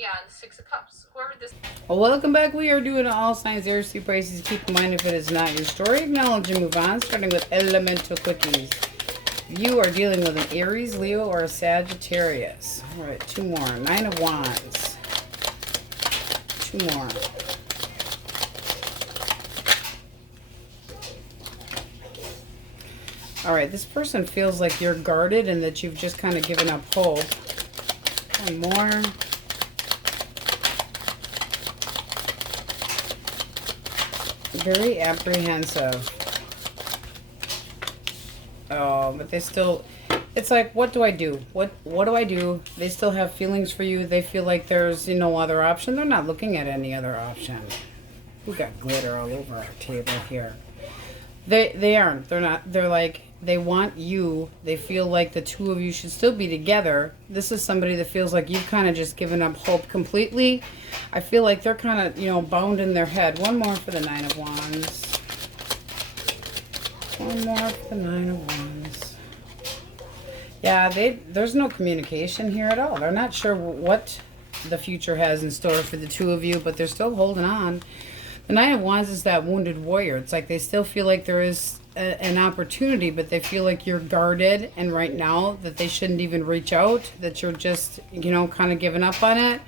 Yeah, the Six of Cups. Whoever this... Well, welcome back. We are doing all signs, Aries, Pisces. Keep in mind if it is not your story, acknowledge and move on. Starting with elemental quickies. You are dealing with an Aries, Leo, or a Sagittarius. All right, 2 more. 9 of Wands. 2 more. All right, this person feels like you're guarded and that you've just kind of given up hope. 1 more. Very apprehensive. Oh, but they still, it's like, what do I do? What do I do? They still have feelings for you. They feel like there's no other option. They're not looking at any other option. We got glitter all over our table here. They aren't. They're not. They're like, they want you. They feel like the two of you should still be together. This is somebody that feels like you've kind of just given up hope completely. I feel like they're kind of, bound in their head. 1 more for the 9 of Wands. 1 more for the 9 of Wands. Yeah, there's no communication here at all. They're not sure what the future has in store for the two of you, but they're still holding on. The 9 of Wands is that wounded warrior. It's like they still feel like there is an opportunity, but they feel like you're guarded, and right now that they shouldn't even reach out, that you're just, kind of giving up on it.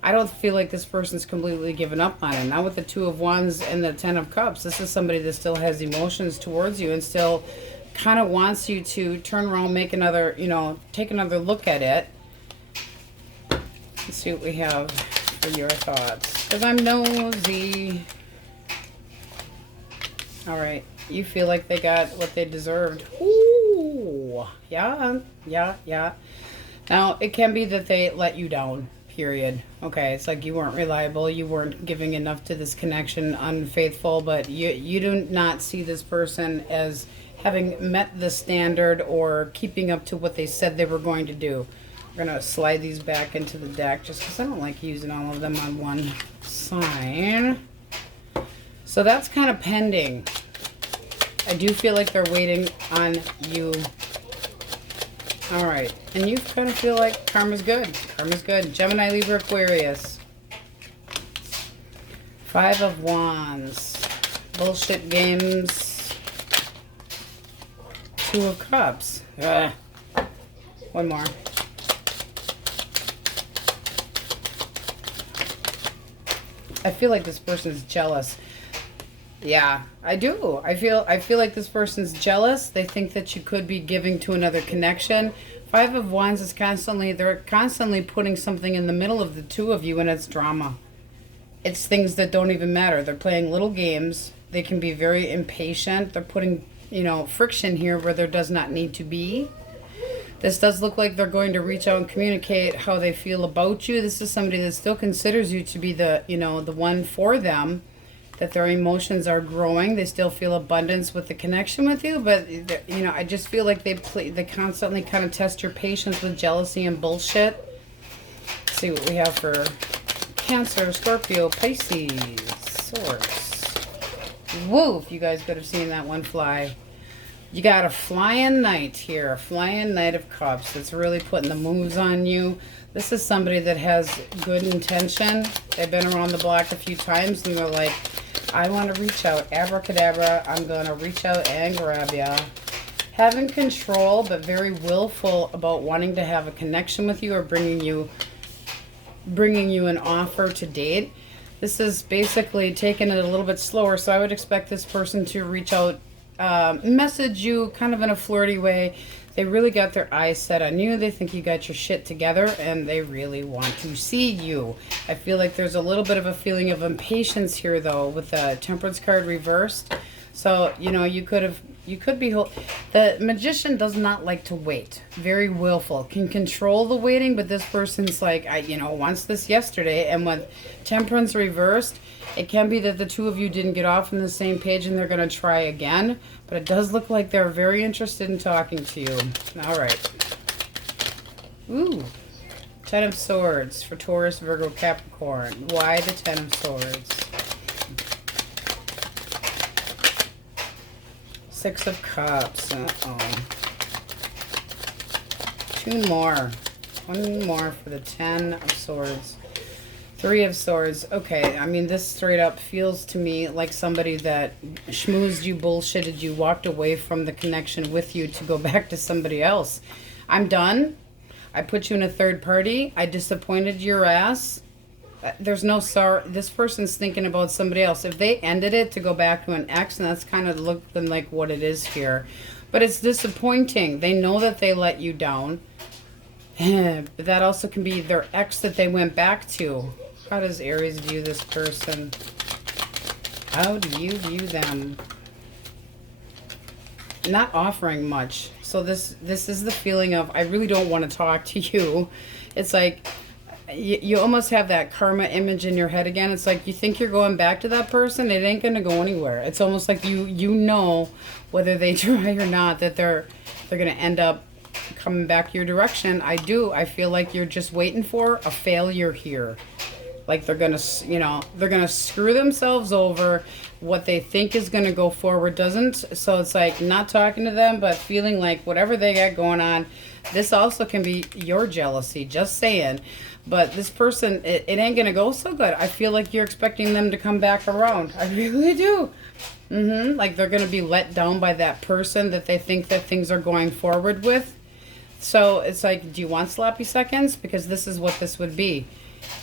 I don't feel like this person's completely given up on it. Now with the 2 of Wands and the 10 of Cups, this is somebody that still has emotions towards you and still kind of wants you to turn around, make another, take another look at it. Let's see what we have for your thoughts, because I'm nosy. All right, you feel like they got what they deserved. Ooh, yeah. Now, it can be that they let you down, period. Okay, it's like you weren't reliable, you weren't giving enough to this connection, unfaithful, but you do not see this person as having met the standard or keeping up to what they said they were going to do. We're going to slide these back into the deck just because I don't like using all of them on one sign. So that's kind of pending. I do feel like they're waiting on you. All right. And you kind of feel like karma's good. Karma's good. Gemini, Libra, Aquarius. 5 of Wands. Bullshit games. 2 of Cups. Ugh. 1 more. I feel like this person's jealous. Yeah, I do. I feel like this person's jealous. They think that you could be giving to another connection. 5 of Wands is they're constantly putting something in the middle of the two of you, and it's drama. It's things that don't even matter. They're playing little games. They can be very impatient. They're putting, friction here where there does not need to be. This does look like they're going to reach out and communicate how they feel about you. This is somebody that still considers you to be the, the one for them, that their emotions are growing. They still feel abundance with the connection with you, but, I just feel like they constantly kind of test your patience with jealousy and bullshit. Let's see what we have for Cancer, Scorpio, Pisces, Swords. Woo, if you guys could have seen that one fly. You got a flying knight here, a flying knight of cups that's really putting the moves on you. This is somebody that has good intention. They've been around the block a few times and they're like, I want to reach out. Abracadabra, I'm going to reach out and grab ya. Having control, but very willful about wanting to have a connection with you or bringing you an offer to date. This is basically taking it a little bit slower, so I would expect this person to reach out, message you kind of in a flirty way. They really got their eyes set on you. They think you got your shit together and they really want to see you. I feel like there's a little bit of a feeling of impatience here though with the Temperance card reversed. So, you could be, the Magician does not like to wait. Very willful, can control the waiting, but this person's like, wants this yesterday. And with Temperance reversed, it can be that the two of you didn't get off on the same page and they're going to try again. But it does look like they're very interested in talking to you. All right. Ooh. 10 of Swords for Taurus, Virgo, Capricorn. Why the 10 of Swords? 6 of Cups. Uh-oh. 2 more. 1 more for the 10 of Swords. Three of Swords. Okay, I mean, this straight up feels to me like somebody that schmoozed you, bullshitted you, walked away from the connection with you to go back to somebody else. I'm done. I put you in a third party. I disappointed your ass. There's no sorrow. This person's thinking about somebody else. If they ended it to go back to an ex, and that's kind of looking like what it is here. But it's disappointing. They know that they let you down. But that also can be their ex that they went back to. How does Aries view this person? How do you view them? Not offering much. So this is the feeling of, I really don't want to talk to you. It's like, you almost have that karma image in your head again. It's like you think you're going back to that person. It ain't going to go anywhere. It's almost like you know, whether they try or not, that they're going to end up coming back your direction. I feel like you're just waiting for a failure here. Like they're going to, they're going to screw themselves over. What they think is going to go forward doesn't. So it's like not talking to them, but feeling like whatever they got going on. This also can be your jealousy, just saying. But this person, it ain't going to go so good. I feel like you're expecting them to come back around. I really do. Like they're going to be let down by that person that they think that things are going forward with. So it's like, do you want sloppy seconds? Because this is what this would be.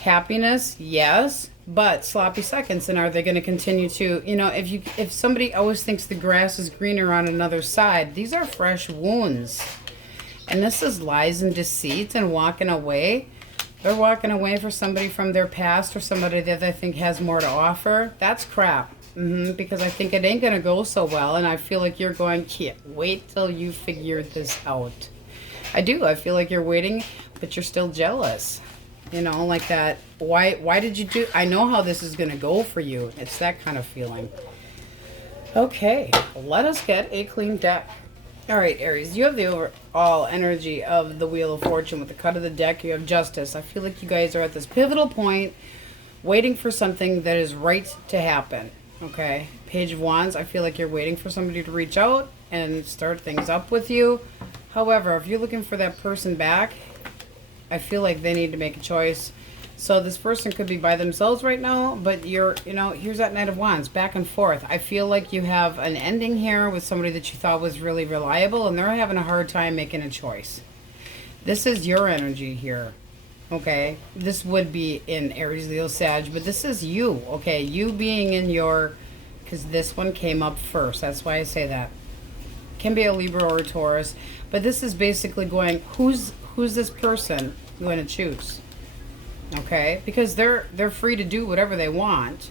Happiness, yes, but sloppy seconds. And are they going to continue to, if somebody always thinks the grass is greener on another side, these are fresh wounds. And this is lies and deceit and walking away. They're walking away for somebody from their past or somebody that they think has more to offer. That's crap. Because I think it ain't going to go so well. And I feel like you're going, wait till you figure this out. I do. I feel like you're waiting, but you're still jealous. Like that. Why did you do? I know how this is going to go for you. It's that kind of feeling. Okay. Let us get a clean deck. All right, Aries, you have the overall energy of the Wheel of Fortune. With the cut of the deck, you have Justice. I feel like you guys are at this pivotal point, waiting for something that is right to happen. Okay. Page of Wands, I feel like you're waiting for somebody to reach out and start things up with you. However, if you're looking for that person back, I feel like they need to make a choice. So this person could be by themselves right now, but here's that Knight of Wands, back and forth. I feel like you have an ending here with somebody that you thought was really reliable, and they're having a hard time making a choice. This is your energy here, okay? This would be in Aries, Leo, Sag, but this is you, okay? You being in your, because this one came up first. That's why I say that. Can be a Libra or a Taurus, but this is basically going, who's this person going to choose? Okay, because they're free to do whatever they want,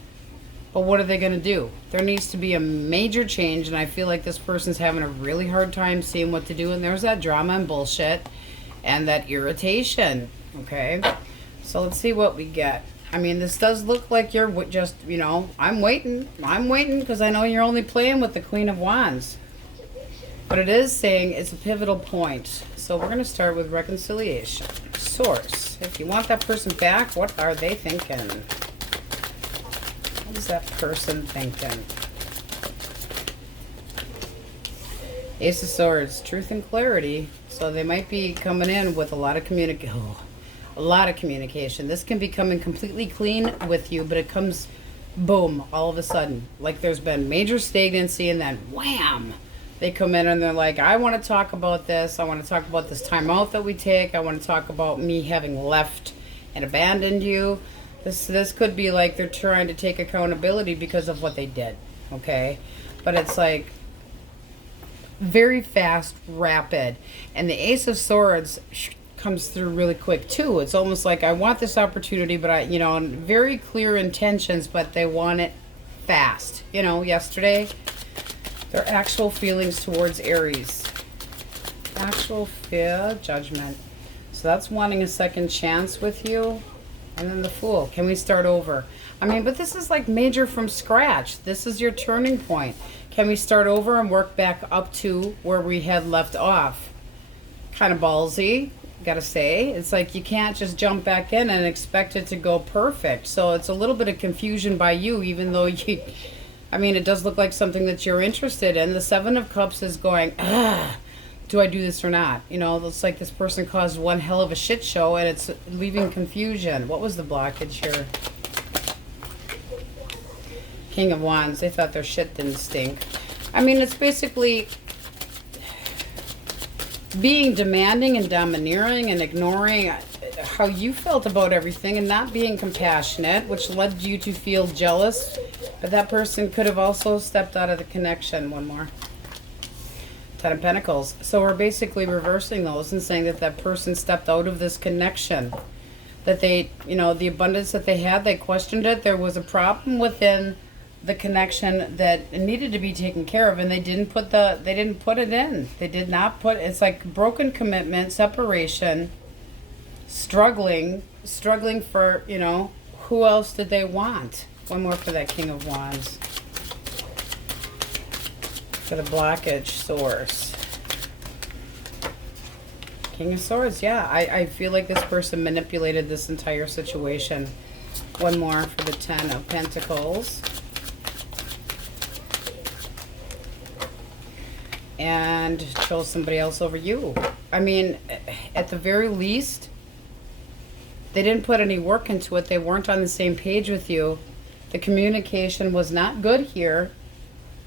but what are they going to do? There needs to be a major change, and I feel like this person's having a really hard time seeing what to do, and there's that drama and bullshit and that irritation. Okay, so let's see what we get. I mean, this does look like you're just, I'm waiting because I know you're only playing with the Queen of Wands. But it is saying it's a pivotal point. So we're going to start with reconciliation. Source. If you want that person back, what are they thinking? What is that person thinking? Ace of Swords. Truth and clarity. So they might be coming in with a lot of communication. This can be coming completely clean with you, but it comes, boom, all of a sudden. Like there's been major stagnancy, and then wham! They come in and they're like, I want to talk about this. I want to talk about this time out that we take. I want to talk about me having left and abandoned you. This could be like they're trying to take accountability because of what they did. Okay? But it's like very fast, rapid. And the Ace of Swords comes through really quick too. It's almost like I want this opportunity, but very clear intentions, but they want it fast. Yesterday, their actual feelings towards Aries. Actual fear, judgment. So that's wanting a second chance with you. And then the Fool. Can we start over? I mean, but this is like major from scratch. This is your turning point. Can we start over and work back up to where we had left off? Kind of ballsy, gotta say. It's like you can't just jump back in and expect it to go perfect. So it's a little bit of confusion by you, even though it does look like something that you're interested in. The Seven of Cups is going, do I do this or not? You know, it's like this person caused one hell of a shit show and it's leaving confusion. What was the blockage here? King of Wands. They thought their shit didn't stink. I mean, it's basically being demanding and domineering and ignoring how you felt about everything and not being compassionate, which led you to feel jealous. But that person could have also stepped out of the connection. One more. Ten of Pentacles. So we're basically reversing those and saying that that person stepped out of this connection. That they, you know, the abundance that they had, they questioned it. There was a problem within the connection that needed to be taken care of, and they didn't put it in. They did not put, it's like broken commitment, separation, struggling for, you know, who else did they want? One more for that King of Wands. For the blockage source. King of Swords, yeah. I feel like this person manipulated this entire situation. One more for the Ten of Pentacles. And chose somebody else over you. I mean, at the very least, they didn't put any work into it. They weren't on the same page with you. The communication was not good here.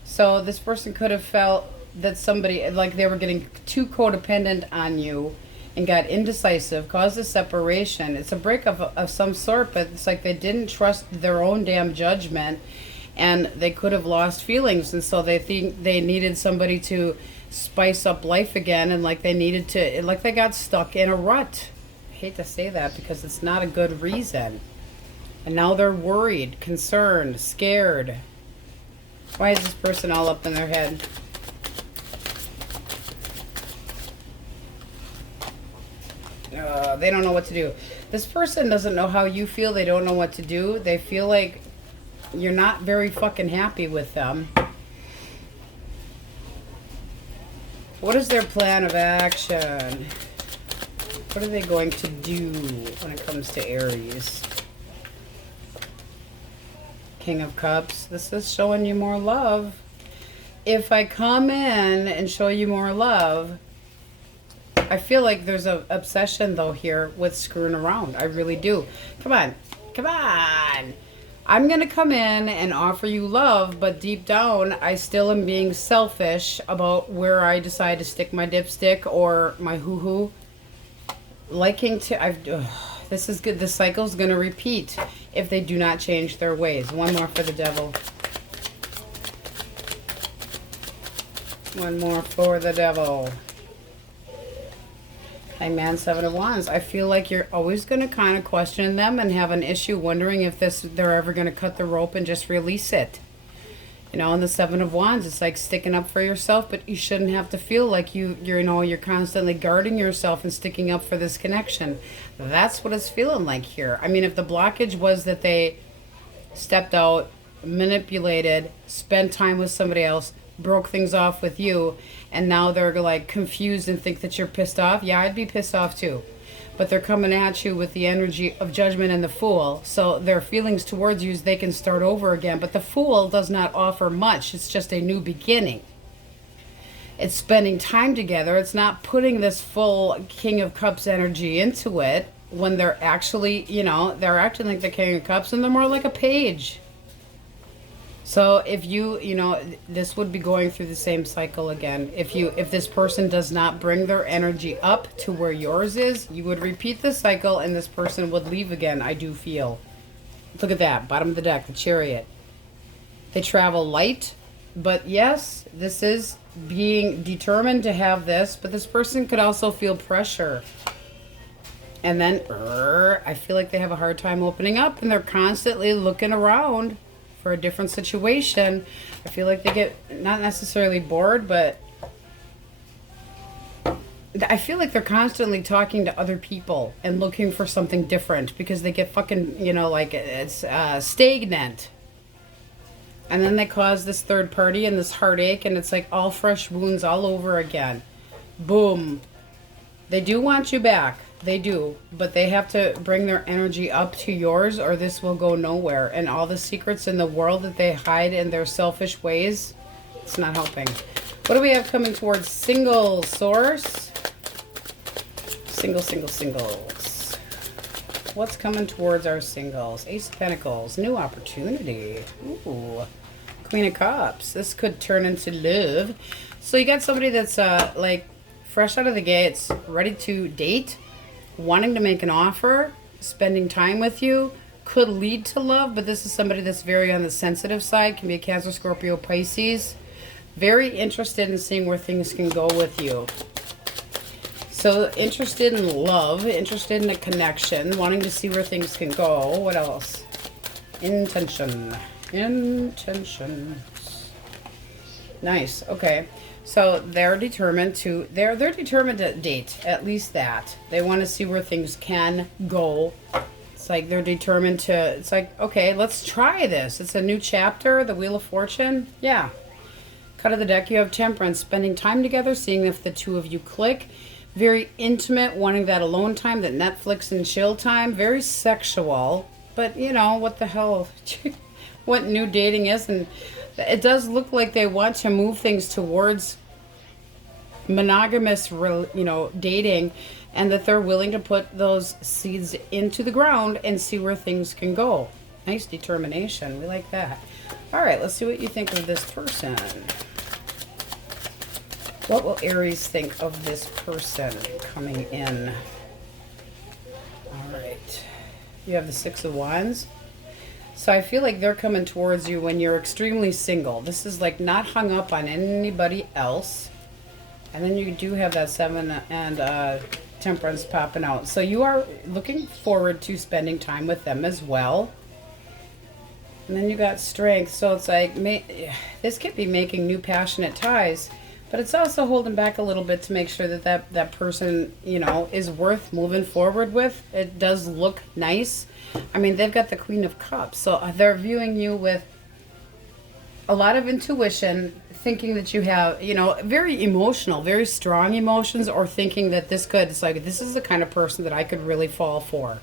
So this person could have felt that somebody, like they were getting too codependent on you and got indecisive, caused a separation. It's a breakup of some sort, but it's like they didn't trust their own damn judgment. And they could have lost feelings, and so they think they needed somebody to spice up life again, and like they needed to, like they got stuck in a rut. I hate to say that because it's not a good reason. And now they're worried, concerned, scared. Why is this person all up in their head? They don't know what to do. This person doesn't know how you feel. They don't know what to do. They feel like you're not very fucking happy with them. What is their plan of action? What are they going to do when it comes to Aries? King of Cups. This is showing you more love. If I come in and show you more love, I feel like there's an obsession though here with screwing around. I really do. Come on. Come on. I'm going to come in and offer you love, but deep down, I still am being selfish about where I decide to stick my dipstick or my hoo-hoo. Liking to... this is good. The cycle's going to repeat if they do not change their ways. One more for the Devil. One more for the Devil. Hangman, Seven of Wands. I feel like you're always going to kind of question them and have an issue wondering if they're ever going to cut the rope and just release it. You know, and the Seven of Wands, it's like sticking up for yourself, but you shouldn't have to feel like you're constantly guarding yourself and sticking up for this connection. That's what it's feeling like here. I mean, if the blockage was that they stepped out, manipulated, spent time with somebody else, broke things off with you, and now they're like confused and think that you're pissed off, yeah, I'd be pissed off too. But they're coming at you with the energy of Judgment and the Fool, so their feelings towards you is they can start over again. But the Fool does not offer much. It's just a new beginning. It's spending time together. It's not putting this full King of Cups energy into it when they're actually, you know, they're acting like the King of Cups and they're more like a page. So if you know, this would be going through the same cycle again. If this person does not bring their energy up to where yours is, you would repeat the cycle and this person would leave again, I do feel. Look at that, bottom of the deck, the Chariot. They travel light, but yes, this is being determined to have this, but this person could also feel pressure. And then, I feel like they have a hard time opening up and they're constantly looking around for a different situation. I feel like they get not necessarily bored, but I feel like they're constantly talking to other people and looking for something different because they get fucking, you know, like it's stagnant. And then they cause this third party and this heartache, and it's like all fresh wounds all over again. Boom. They do want you back. They do, but they have to bring their energy up to yours or this will go nowhere. And all the secrets in the world that they hide in their selfish ways, it's not helping. What do we have coming towards single source? Singles. What's coming towards our singles? Ace of Pentacles, new opportunity. Ooh, Queen of Cups. This could turn into love. So you got somebody that's like fresh out of the gates, ready to date, wanting to make an offer, spending time with you, could lead to love, but this is somebody that's very on the sensitive side, can be a Cancer, Scorpio, Pisces. Very interested in seeing where things can go with you. So interested in love, interested in a connection, wanting to see where things can go. What else? Intentions. Nice. Okay. So they're determined to date, at least that. They want to see where things can go. It's like they're determined to, it's like, okay, let's try this. It's a new chapter, the Wheel of Fortune. Yeah. Cut of the deck, you have Temperance, spending time together, seeing if the two of you click. Very intimate, wanting that alone time, that Netflix and chill time. Very sexual, but you know, what the hell, what new dating is. And it does look like they want to move things towards monogamous, dating, and that they're willing to put those seeds into the ground and see where things can go. Nice determination. We like that. All right, let's see what you think of this person. What will Aries think of this person coming in? All right. You have the Six of Wands. So I feel like they're coming towards you when you're extremely single. This is like not hung up on anybody else. And then you do have that Seven and Temperance popping out. So you are looking forward to spending time with them as well. And then you got Strength. So it's like, this could be making new passionate ties. But it's also holding back a little bit to make sure that person, is worth moving forward with. It does look nice. I mean, they've got the Queen of Cups. So they're viewing you with a lot of intuition, thinking that you have, very emotional, very strong emotions, or thinking that this is the kind of person that I could really fall for.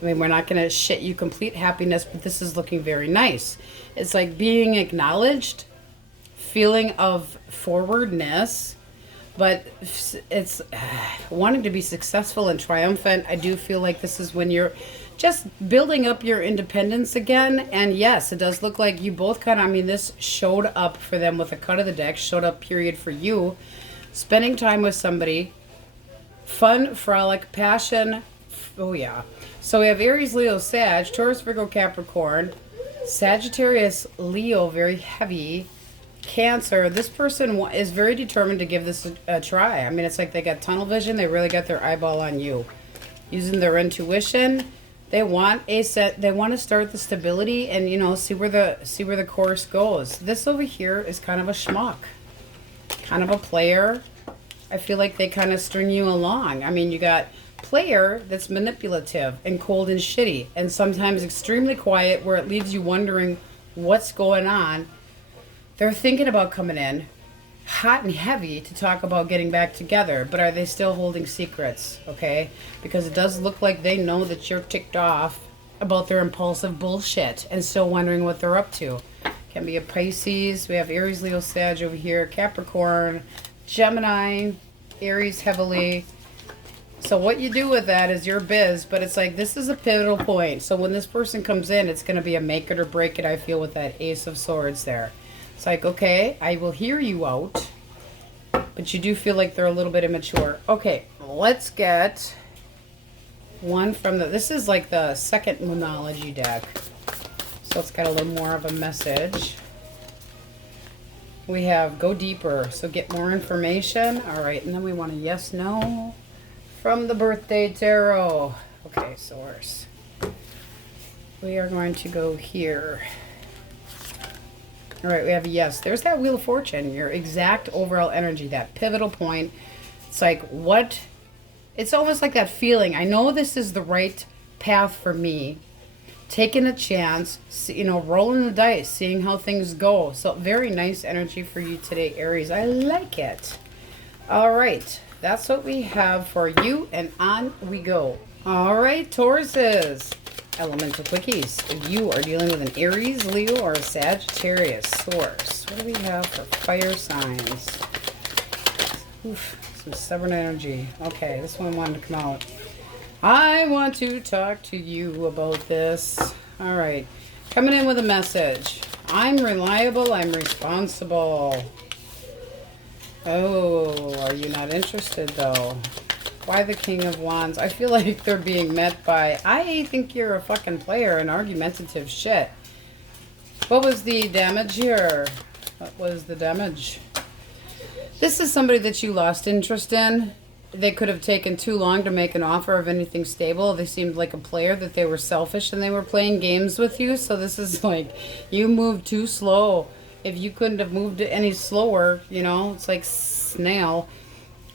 I mean, we're not going to shit you complete happiness, but this is looking very nice. It's like being acknowledged, feeling of forwardness, but it's wanting to be successful and triumphant. I do feel like this is when you're just building up your independence again. And yes, it does look like you both this showed up for them with a cut of the deck, showed up period for you. Spending time with somebody, fun, frolic, passion. Oh yeah. So we have Aries, Leo, Sag, Taurus, Virgo, Capricorn, Sagittarius, Leo, very heavy. Cancer, this person is very determined to give this a try. I mean, it's like they got tunnel vision. They really got their eyeball on you. Using their intuition, they want to start the stability and see where the course goes. This over here is kind of a schmuck, kind of a player. I feel like they kind of string you along. I mean, you got player that's manipulative and cold and shitty, and sometimes extremely quiet, where it leaves you wondering what's going on. They're thinking about coming in hot and heavy to talk about getting back together, but are they still holding secrets? Okay, because it does look like they know that you're ticked off about their impulsive bullshit and still wondering what they're up to. Can be a Pisces. We have Aries, Leo, Sag over here, Capricorn, Gemini, Aries heavily. So what you do with that is your biz, but it's like this is a pivotal point. So when this person comes in, it's going to be a make it or break it, I feel, with that Ace of Swords there. It's like, okay, I will hear you out, but you do feel like they're a little bit immature. Okay, let's get one from this is like the second Moonology deck. So it's got a little more of a message. We have Go Deeper, so get more information. All right, and then we want a yes, no from the Birthday Tarot. Okay, source. We are going to go here. All right, we have yes. There's that Wheel of Fortune, your exact overall energy, that pivotal point. It's like what? It's almost like that feeling. I know this is the right path for me. Taking a chance, rolling the dice, seeing how things go. So very nice energy for you today, Aries. I like it. All right, that's what we have for you, and on we go. All right, Tauruses. Elemental quickies. You are dealing with an Aries, Leo, or a Sagittarius source. What do we have for fire signs? Oof, some stubborn energy. Okay, this one wanted to come out. I want to talk to you about this. All right. Coming in with a message. I'm reliable. I'm responsible. Oh, are you not interested, though? Why the King of Wands? I feel like they're being met by, I think you're a fucking player and argumentative shit. What was the damage here? What was the damage? This is somebody that you lost interest in. They could have taken too long to make an offer of anything stable. They seemed like a player, that they were selfish and they were playing games with you. So this is like, you moved too slow. If you couldn't have moved any slower, you know, it's like snail.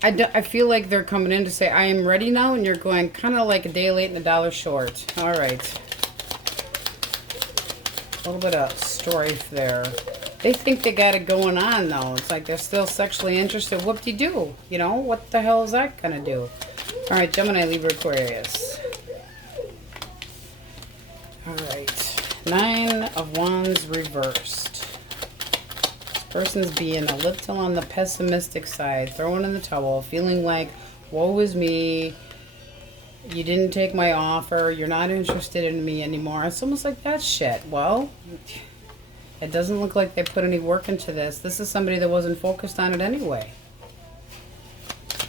I feel like they're coming in to say, I am ready now. And you're going kind of like a day late and a dollar short. All right. A little bit of strife there. They think they got it going on, though. It's like they're still sexually interested. Whoop-de-doo. You know, what the hell is that going to do? All right, Gemini, Libra, Aquarius. All right. 9 of Wands reversed. This person's being a little on the pessimistic side, throwing in the towel, feeling like, woe is me. You didn't take my offer. You're not interested in me anymore. It's almost like that shit. Well, it doesn't look like they put any work into this. This is somebody that wasn't focused on it anyway.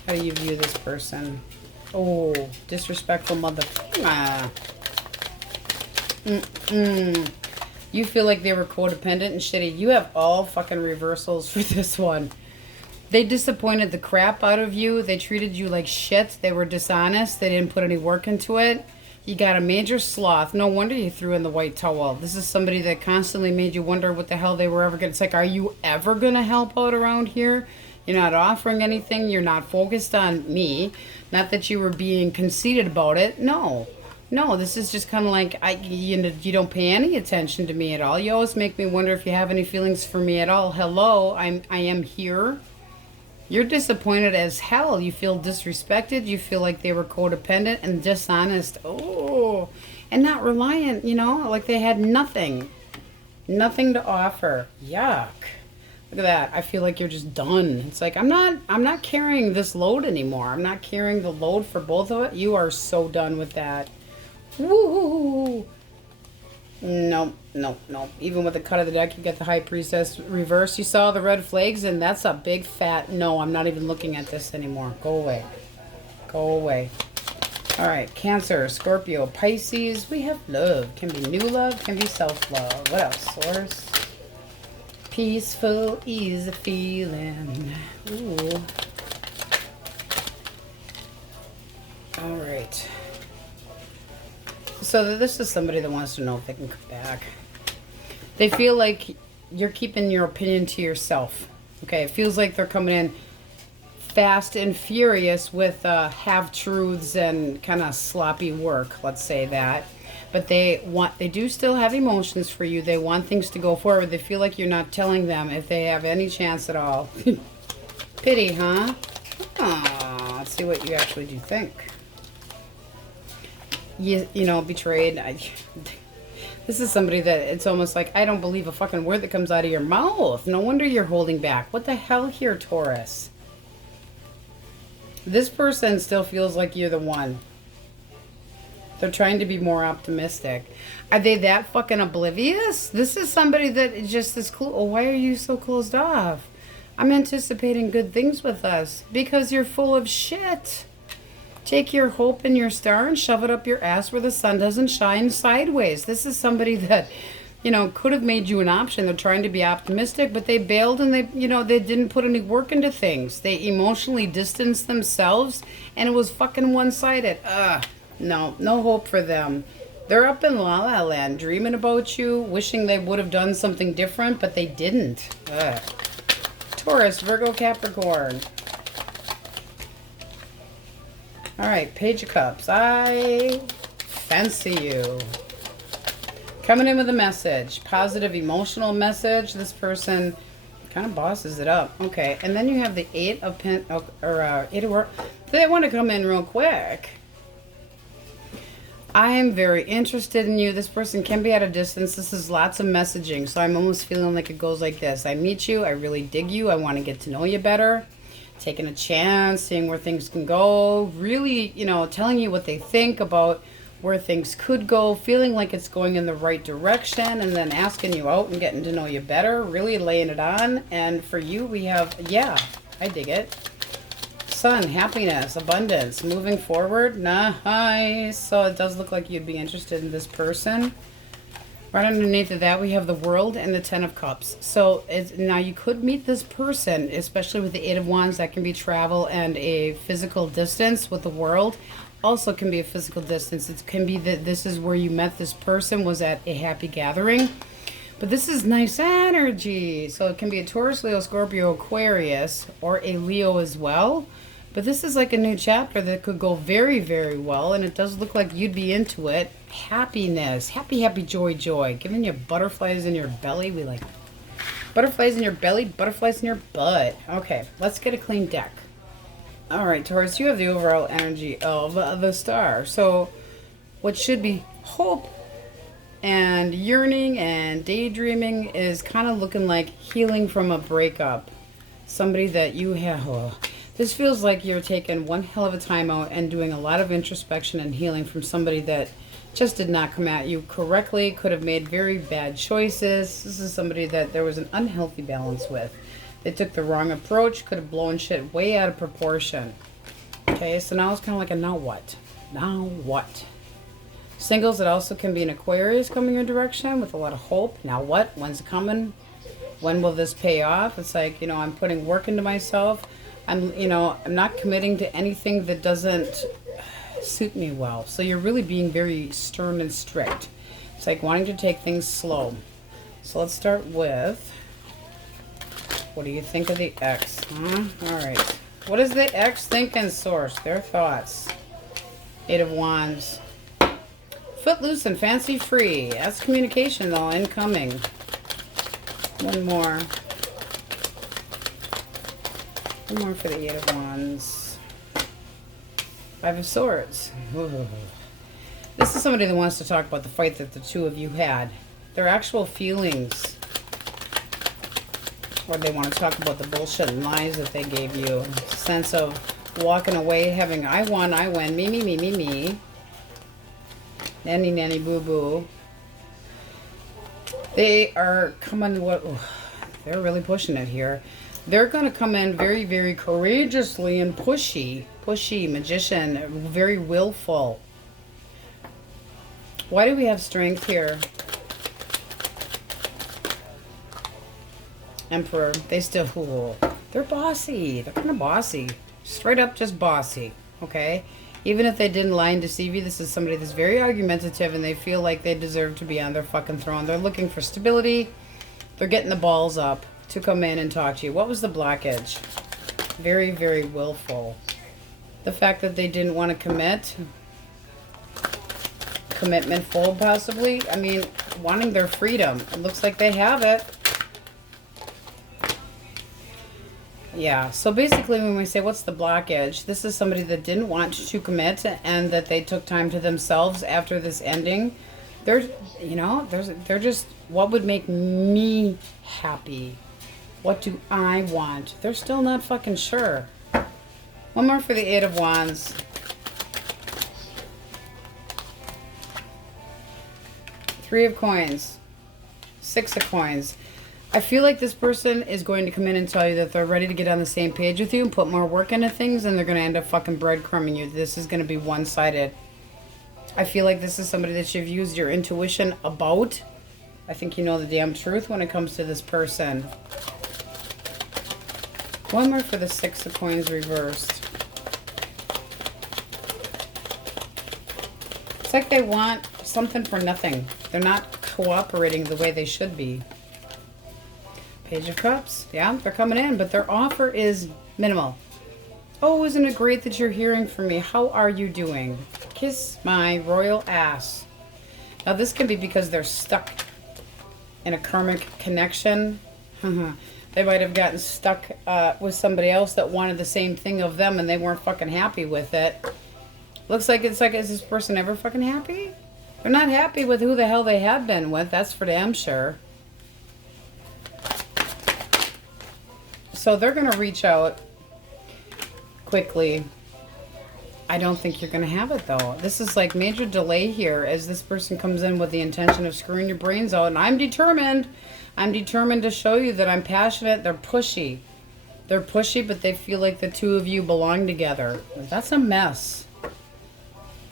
How do you view this person? Oh, disrespectful motherfucker. You feel like they were codependent and shitty. You have all fucking reversals for this one. They disappointed the crap out of you. They treated you like shit. They were dishonest. They didn't put any work into it. You got a major sloth. No wonder you threw in the white towel. This is somebody that constantly made you wonder what the hell they were ever going to... It's like, are you ever going to help out around here? You're not offering anything. You're not focused on me. Not that you were being conceited about it. No. No, this is just kind of like, you don't pay any attention to me at all. You always make me wonder if you have any feelings for me at all. Hello, I am here. You're disappointed as hell. You feel disrespected. You feel like they were codependent and dishonest. Oh, and not reliant, you know, like they had nothing. Nothing to offer. Yuck. Look at that. I feel like you're just done. It's like, I'm not carrying this load anymore. I'm not carrying the load for both of it. You are so done with that. Woo! Nope. Even with the cut of the deck, you get the High Priestess reverse. You saw the red flags, and that's a big fat no. I'm not even looking at this anymore. Go away. Go away. All right, Cancer, Scorpio, Pisces. We have love. Can be new love, can be self-love. What else, Source? Peaceful, easy feeling. Ooh. All right. So this is somebody that wants to know if they can come back. They feel like you're keeping your opinion to yourself. Okay, it feels like they're coming in fast and furious with half-truths and kind of sloppy work, let's say that. But they do still have emotions for you. They want things to go forward. They feel like you're not telling them if they have any chance at all. Pity, huh? Oh, let's see what you actually do think. You know, betrayed. This is somebody that it's almost like, I don't believe a fucking word that comes out of your mouth. No wonder you're holding back. What the hell here, Taurus? This person still feels like you're the one. They're trying to be more optimistic. Are they that fucking oblivious? This is somebody that is just this cool. Oh, why are you so closed off? I'm anticipating good things with us. Because you're full of shit. Take your hope and your star and shove it up your ass where the sun doesn't shine sideways. This is somebody that, you know, could have made you an option. They're trying to be optimistic, but they bailed and they, you know, they didn't put any work into things. They emotionally distanced themselves and it was fucking one-sided. No hope for them. They're up in La La Land dreaming about you, wishing they would have done something different, but they didn't. Taurus, Virgo, Capricorn. All right, Page of Cups. I fancy you. Coming in with a message. Positive emotional message. This person kind of bosses it up. Okay, and then you have the Eight of Eight of Work. They want to come in real quick. I am very interested in you. This person can be at a distance. This is lots of messaging. So I'm almost feeling like it goes like this. I meet you. I really dig you. I want to get to know you better. taking a chance, seeing where things can go, really, you know, telling you what they think about where things could go, feeling like it's going in the right direction, and then asking you out and getting to know you better, really laying it on. And for you, we have, yeah, I dig it. Sun, happiness, abundance, moving forward. Nice. So it does look like you'd be interested in this person. Right underneath of that, we have the World and the Ten of Cups. So now you could meet this person, especially with the Eight of Wands. That can be travel and a physical distance. With the World, also can be a physical distance. It can be that this is where you met this person, was at a happy gathering. But this is nice energy. So it can be a Taurus, Leo, Scorpio, Aquarius, or a Leo as well. But this is like a new chapter that could go very, very well. And it does look like you'd be into it. Happiness. Happy, happy, joy, joy. Giving you butterflies in your belly. We like butterflies in your belly, butterflies in your butt. Okay, let's get a clean deck. All right, Taurus, you have the overall energy of the star. So what should be hope and yearning and daydreaming is kind of looking like healing from a breakup. Somebody that you have... Oh, this feels like you're taking one hell of a time out and doing a lot of introspection and healing from somebody that just did not come at you correctly, could have made very bad choices. This is somebody that there was an unhealthy balance with. They took the wrong approach, could have blown shit way out of proportion. Okay, so now it's kind of like a now what? Now what? Singles, it also can be an Aquarius coming your direction with a lot of hope. Now what? When's it coming? When will this pay off? It's like, you know, I'm putting work into myself. I'm not committing to anything that doesn't suit me well. So you're really being very stern and strict. It's like wanting to take things slow. So let's start with, what do you think of the X? Huh? All right. What is the X thinking, Source? Their thoughts. Eight of Wands. Footloose and fancy free. That's communication, though, incoming. One more. One more for the Eight of Wands. Five of Swords. Ooh. This is somebody that wants to talk about the fight that the two of you had. Their actual feelings. Or they want to talk about the bullshit and lies that they gave you. Sense of walking away, having I won, I win, me, me, me, me, me. Nanny, nanny, boo, boo. They are coming, they're really pushing it here. They're going to come in very, very courageously and pushy, magician, very willful. Why do we have strength here? Emperor, they still, they're bossy. They're kind of bossy. Straight up just bossy, okay? Even if they didn't lie and deceive you, this is somebody that's very argumentative and they feel like they deserve to be on their fucking throne. They're looking for stability. They're getting the balls up to come in and talk to you. What was the blockage? Very, very willful. The fact that they didn't want to commit. Commitment full, possibly. I mean, wanting their freedom. It looks like they have it. Yeah, so basically when we say what's the blockage, this is somebody that didn't want to commit and that they took time to themselves after this ending. They're, you know, they're just, what would make me happy? What do I want? They're still not fucking sure. One more for the Eight of Wands. Three of Coins. Six of Coins. I feel like this person is going to come in and tell you that they're ready to get on the same page with you and put more work into things, and they're going to end up fucking breadcrumbing you. This is going to be one-sided. I feel like this is somebody that you've used your intuition about. I think you know the damn truth when it comes to this person. One more for the Six of Coins reversed. It's like they want something for nothing. They're not cooperating the way they should be. Page of Cups. Yeah, they're coming in, but their offer is minimal. Oh, isn't it great that you're hearing from me? How are you doing? Kiss my royal ass. Now, this could be because they're stuck in a karmic connection. They might have gotten stuck with somebody else that wanted the same thing of them, and they weren't fucking happy with it. Looks like it's like, is this person ever fucking happy? They're not happy with who the hell they have been with. That's for damn sure. So they're going to reach out quickly. I don't think you're going to have it, though. This is like major delay here as this person comes in with the intention of screwing your brains out. And I'm determined. I'm determined to show you that I'm passionate. They're pushy. They're pushy, but they feel like the two of you belong together. That's a mess.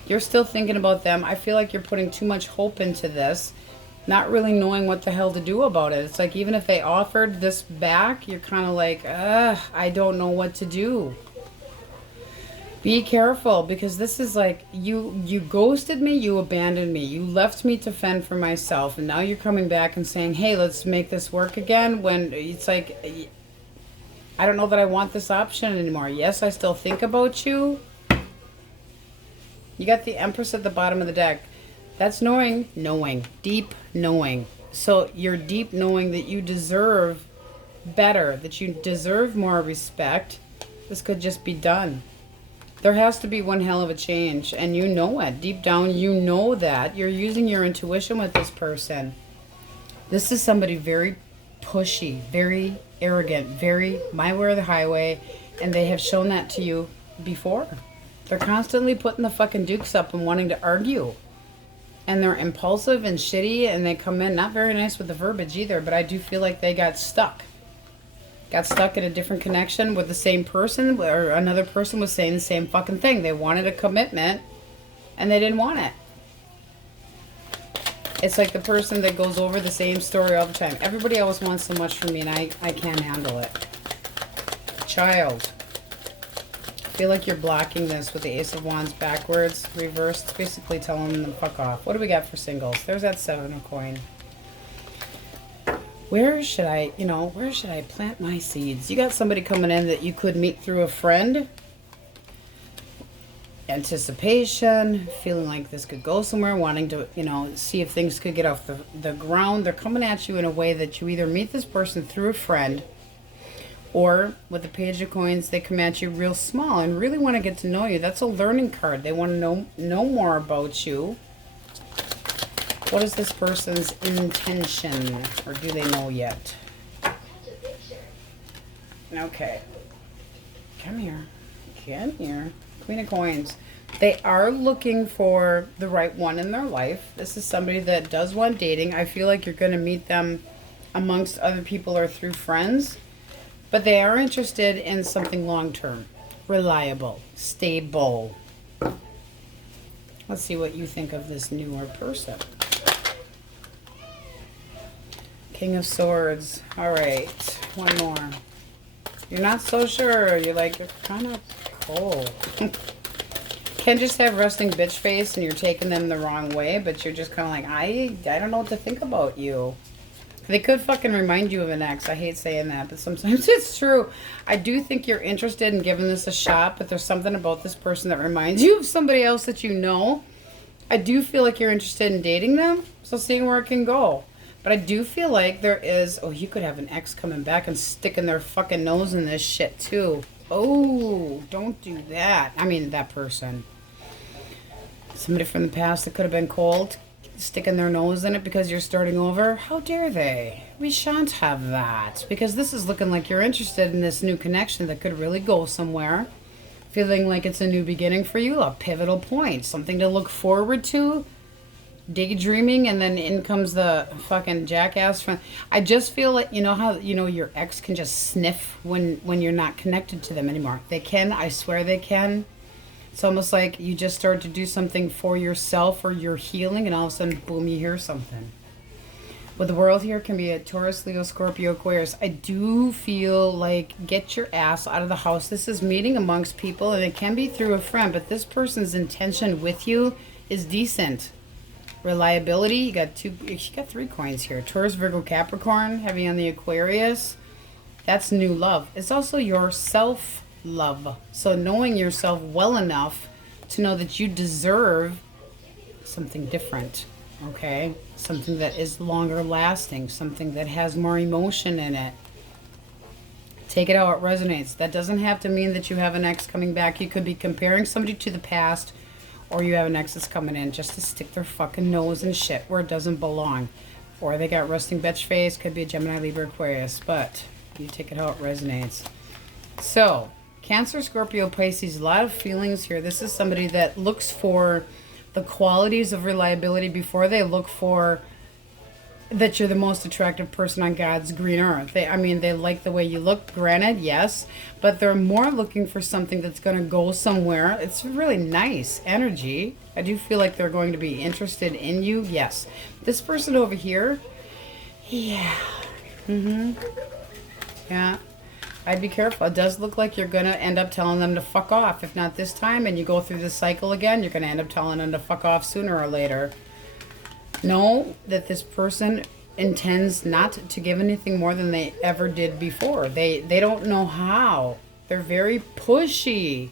You're still thinking about them. I feel like you're putting too much hope into this, not really knowing what the hell to do about it. It's like even if they offered this back, you're kind of like, I don't know what to do. Be careful, because this is like, you ghosted me, you abandoned me, you left me to fend for myself, and now you're coming back and saying, hey, let's make this work again, when it's like, I don't know that I want this option anymore. Yes, I still think about you. You got the Empress at the bottom of the deck. That's knowing, deep knowing. So you're deep knowing that you deserve better, that you deserve more respect. This could just be done. There has to be one hell of a change, and you know it. Deep down, you know that. You're using your intuition with this person. This is somebody very pushy, very arrogant, very my way or the highway, and they have shown that to you before. They're constantly putting the fucking dukes up and wanting to argue. And they're impulsive and shitty, and they come in not very nice with the verbiage either, but I do feel like they got stuck. Got stuck in a different connection with the same person, or another person was saying the same fucking thing. They wanted a commitment, and they didn't want it. It's like the person that goes over the same story all the time. Everybody always wants so much from me, and I can't handle it. Child. I feel like you're blocking this with the Ace of Wands backwards, reversed. It's basically telling them to fuck off. What do we got for singles? There's that 7 of coin. Where should I plant my seeds? You got somebody coming in that you could meet through a friend. Anticipation, feeling like this could go somewhere, wanting to, see if things could get off the ground. They're coming at you in a way that you either meet this person through a friend, or with the Page of Coins, they come at you real small and really want to get to know you. That's a learning card. They want to know more about you. What is this person's intention? Or do they know yet? Okay. Come here. Come here. Queen of Coins. They are looking for the right one in their life. This is somebody that does want dating. I feel like you're going to meet them amongst other people or through friends. But they are interested in something long-term. Reliable. Stable. Let's see what you think of this newer person. King of Swords. All right. One more. You're not so sure. You're like, you're kind of cold. Can just have resting bitch face and you're taking them the wrong way, but you're just kind of like, I don't know what to think about you. They could fucking remind you of an ex. I hate saying that, but sometimes it's true. I do think you're interested in giving this a shot, but there's something about this person that reminds you of somebody else that you know. I do feel like you're interested in dating them, so seeing where it can go. But I do feel like there is... Oh, you could have an ex coming back and sticking their fucking nose in this shit, too. Oh, don't do that. I mean, that person. Somebody from the past that could have been cold, sticking their nose in it because you're starting over. How dare they? We shan't have that. Because this is looking like you're interested in this new connection that could really go somewhere. Feeling like it's a new beginning for you. A pivotal point. Something to look forward to. Daydreaming, and then in comes the fucking jackass from... I just feel like, you know how, your ex can just sniff when you're not connected to them anymore. They can. I swear they can. It's almost like you just start to do something for yourself or your healing, and all of a sudden, boom, you hear something. But the world here can be a Taurus, Leo, Scorpio, Aquarius. I do feel like get your ass out of the house. This is meeting amongst people, and it can be through a friend, but this person's intention with you is decent. Reliability, you got 3 coins here. Taurus, Virgo, Capricorn, heavy on the Aquarius. That's new love. It's also your self-love. So knowing yourself well enough to know that you deserve something different, okay? Something that is longer lasting, something that has more emotion in it. Take it how it resonates. That doesn't have to mean that you have an ex coming back. You could be comparing somebody to the past, or you have an ex that's coming in just to stick their fucking nose in shit where it doesn't belong. Or they got resting bitch face. Could be a Gemini, Libra, Aquarius. But you take it how it resonates. So, Cancer, Scorpio, Pisces, a lot of feelings here. This is somebody that looks for the qualities of reliability before they look for that you're the most attractive person on God's green earth. They like the way you look, granted, yes, but they're more looking for something that's going to go somewhere. It's really nice energy. I do feel like they're going to be interested in you, yes. This person over here, yeah. Yeah. I'd be careful. It does look like you're going to end up telling them to fuck off. If not this time and you go through this cycle again, you're going to end up telling them to fuck off sooner or later. Know that this person intends not to give anything more than they ever did before. They don't know how. They're very pushy.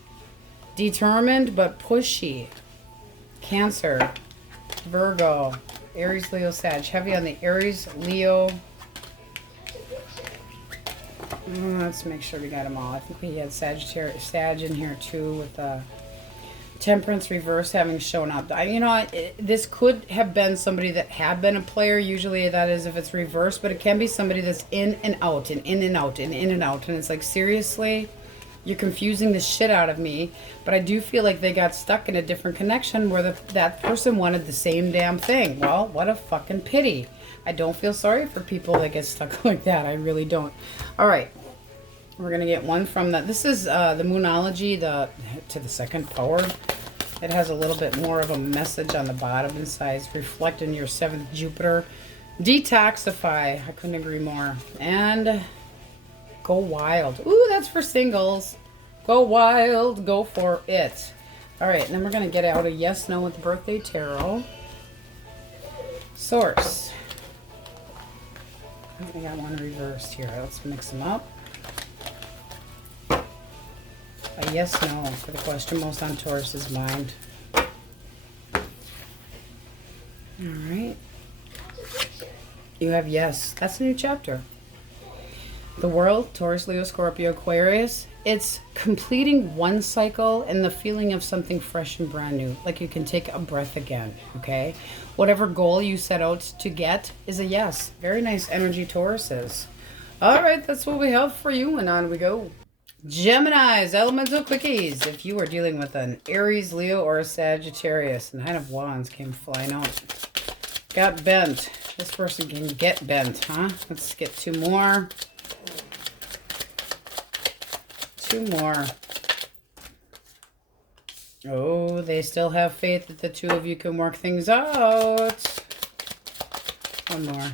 Determined, but pushy. Cancer, Virgo, Aries, Leo, Sag. Heavy on the Aries, Leo. Let's make sure we got them all. I think we had Sagittarius, Sag in here too, with Temperance reverse having shown up. This could have been somebody that had been a player. Usually that is if it's reversed, but it can be somebody that's in and out and in and out and in and out. And it's like, seriously, you're confusing the shit out of me. But I do feel like they got stuck in a different connection where that person wanted the same damn thing. Well, what a fucking pity. I don't feel sorry for people that get stuck like that. I really don't. All right. We're going to get one from that. This is the Moonology, to the second power. It has a little bit more of a message on the bottom inside. It's reflecting your 7th Jupiter. Detoxify. I couldn't agree more. And go wild. Ooh, that's for singles. Go wild. Go for it. All right, and then we're going to get out a yes, no with the birthday tarot. Source. I got one reversed here. Let's mix them up. A yes, no for the question most on Taurus's mind. All right. You have yes. That's a new chapter. The world, Taurus, Leo, Scorpio, Aquarius. It's completing one cycle and the feeling of something fresh and brand new. Like you can take a breath again, okay? Whatever goal you set out to get is a yes. Very nice energy, Tauruses. All right, that's what we have for you, and on we go. Geminis, elemental quickies. If you are dealing with an Aries, Leo, or a Sagittarius, Nine of Wands came flying out. Got bent. This person can get bent, huh? Let's get two more. Two more. Oh, they still have faith that the two of you can work things out. One more.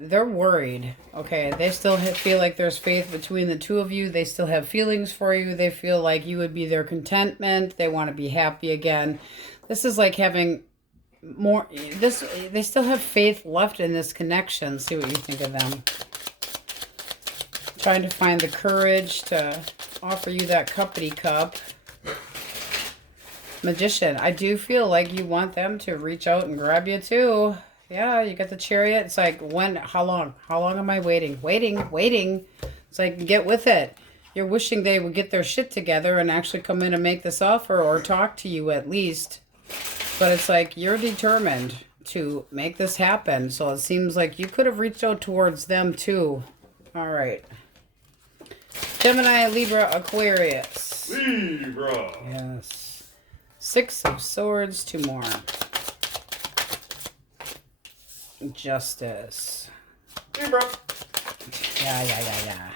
They're worried. Okay, they still feel like there's faith between the two of you. They still have feelings for you. They feel like you would be their contentment. They want to be happy again. This is like having more, they still have faith left in this connection. See what you think of them. Trying to find the courage to offer you that cuppity cup. Magician, I do feel like you want them to reach out and grab you too. Yeah, you got the Chariot. It's like, how long? How long am I waiting? Waiting. It's like, get with it. You're wishing they would get their shit together and actually come in and make this offer or talk to you at least. But it's like, you're determined to make this happen. So it seems like you could have reached out towards them too. All right. Gemini, Libra, Aquarius. Libra. Yes. 6 of Swords, 2 more. Justice. Libra. Yeah.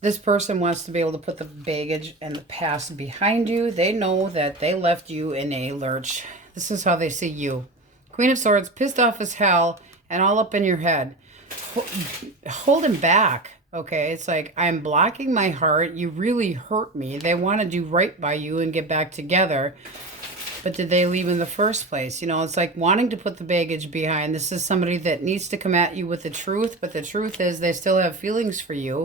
This person wants to be able to put the baggage and the past behind you. They know that they left you in a lurch. This is how they see you. Queen of Swords, pissed off as hell and all up in your head. Hold him back. Okay, it's like, I'm blocking my heart. You really hurt me. They want to do right by you and get back together. But did they leave in the first place? You know, it's like wanting to put the baggage behind. This is somebody that needs to come at you with the truth. But the truth is they still have feelings for you.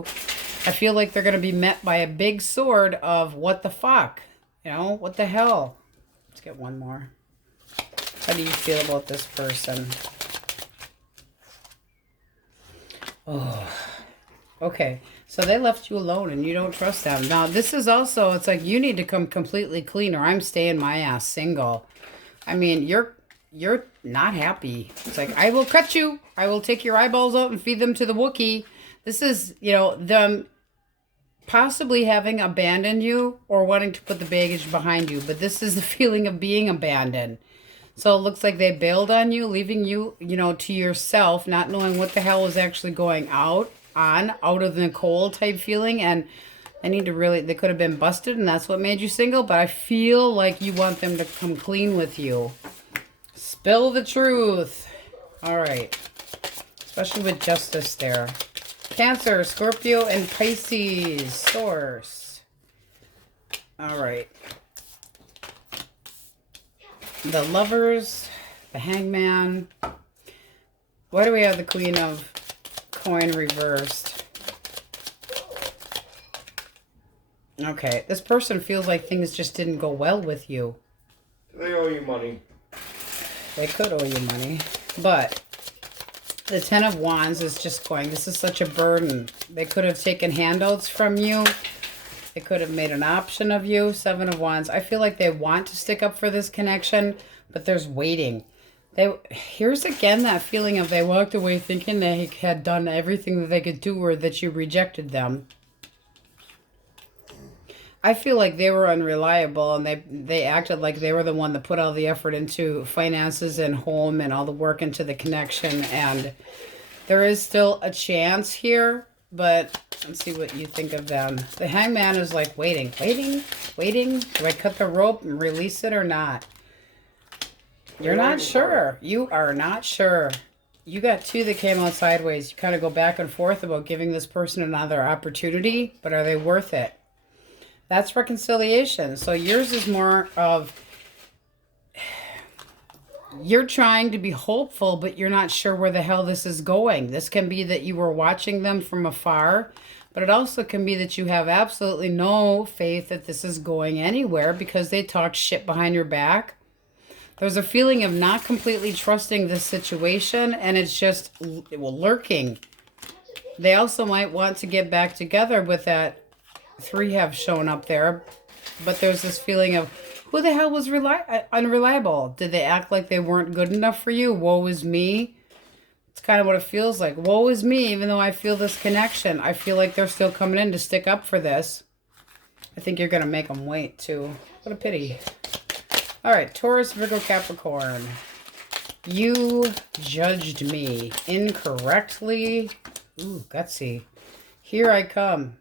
I feel like they're going to be met by a big sword of what the fuck? You know, what the hell? Let's get one more. How do you feel about this person? Oh, okay. So they left you alone and you don't trust them. Now, this is also, it's like you need to come completely clean or I'm staying my ass single. I mean, you're not happy. It's like, I will cut you. I will take your eyeballs out and feed them to the Wookiee. This is, you know, them possibly having abandoned you or wanting to put the baggage behind you. But this is the feeling of being abandoned. So it looks like they bailed on you, leaving you, you know, to yourself, not knowing what the hell is actually going out of the cold type feeling. And they could have been busted and that's what made you single. But I feel like you want them to come clean with you. Spill the truth. All right. Especially with justice there. Cancer, Scorpio, and Pisces. Source. All right. The Lovers, the Hangman. Why do we have the Queen of Coin reversed? Okay, this person feels like things just didn't go well with you. They owe you money. They could owe you money, but the Ten of Wands is just going, this is such a burden. They could have taken handouts from you. They could have made an option of you. Seven of Wands. I feel like they want to stick up for this connection, but there's waiting. Here's again that feeling of they walked away thinking they had done everything that they could do or that you rejected them. I feel like they were unreliable and they acted like they were the one that put all the effort into finances and home and all the work into the connection. And there is still a chance here, but let's see what you think of them. The Hangman is like waiting. Do I cut the rope and release it or not? You're not sure. You are not sure. You got two that came out sideways. You kind of go back and forth about giving this person another opportunity, but are they worth it? That's reconciliation. So yours is more of you're trying to be hopeful, but you're not sure where the hell this is going. This can be that you were watching them from afar, but it also can be that you have absolutely no faith that this is going anywhere because they talk shit behind your back. There's a feeling of not completely trusting this situation, and it's just lurking. They also might want to get back together with that. Three have shown up there, but there's this feeling of who the hell was unreliable? Did they act like they weren't good enough for you? Woe is me. It's kind of what it feels like. Woe is me, even though I feel this connection. I feel like they're still coming in to stick up for this. I think you're going to make them wait, too. What a pity. All right, Taurus, Virgo, Capricorn. You judged me incorrectly. Ooh, gutsy. Here I come.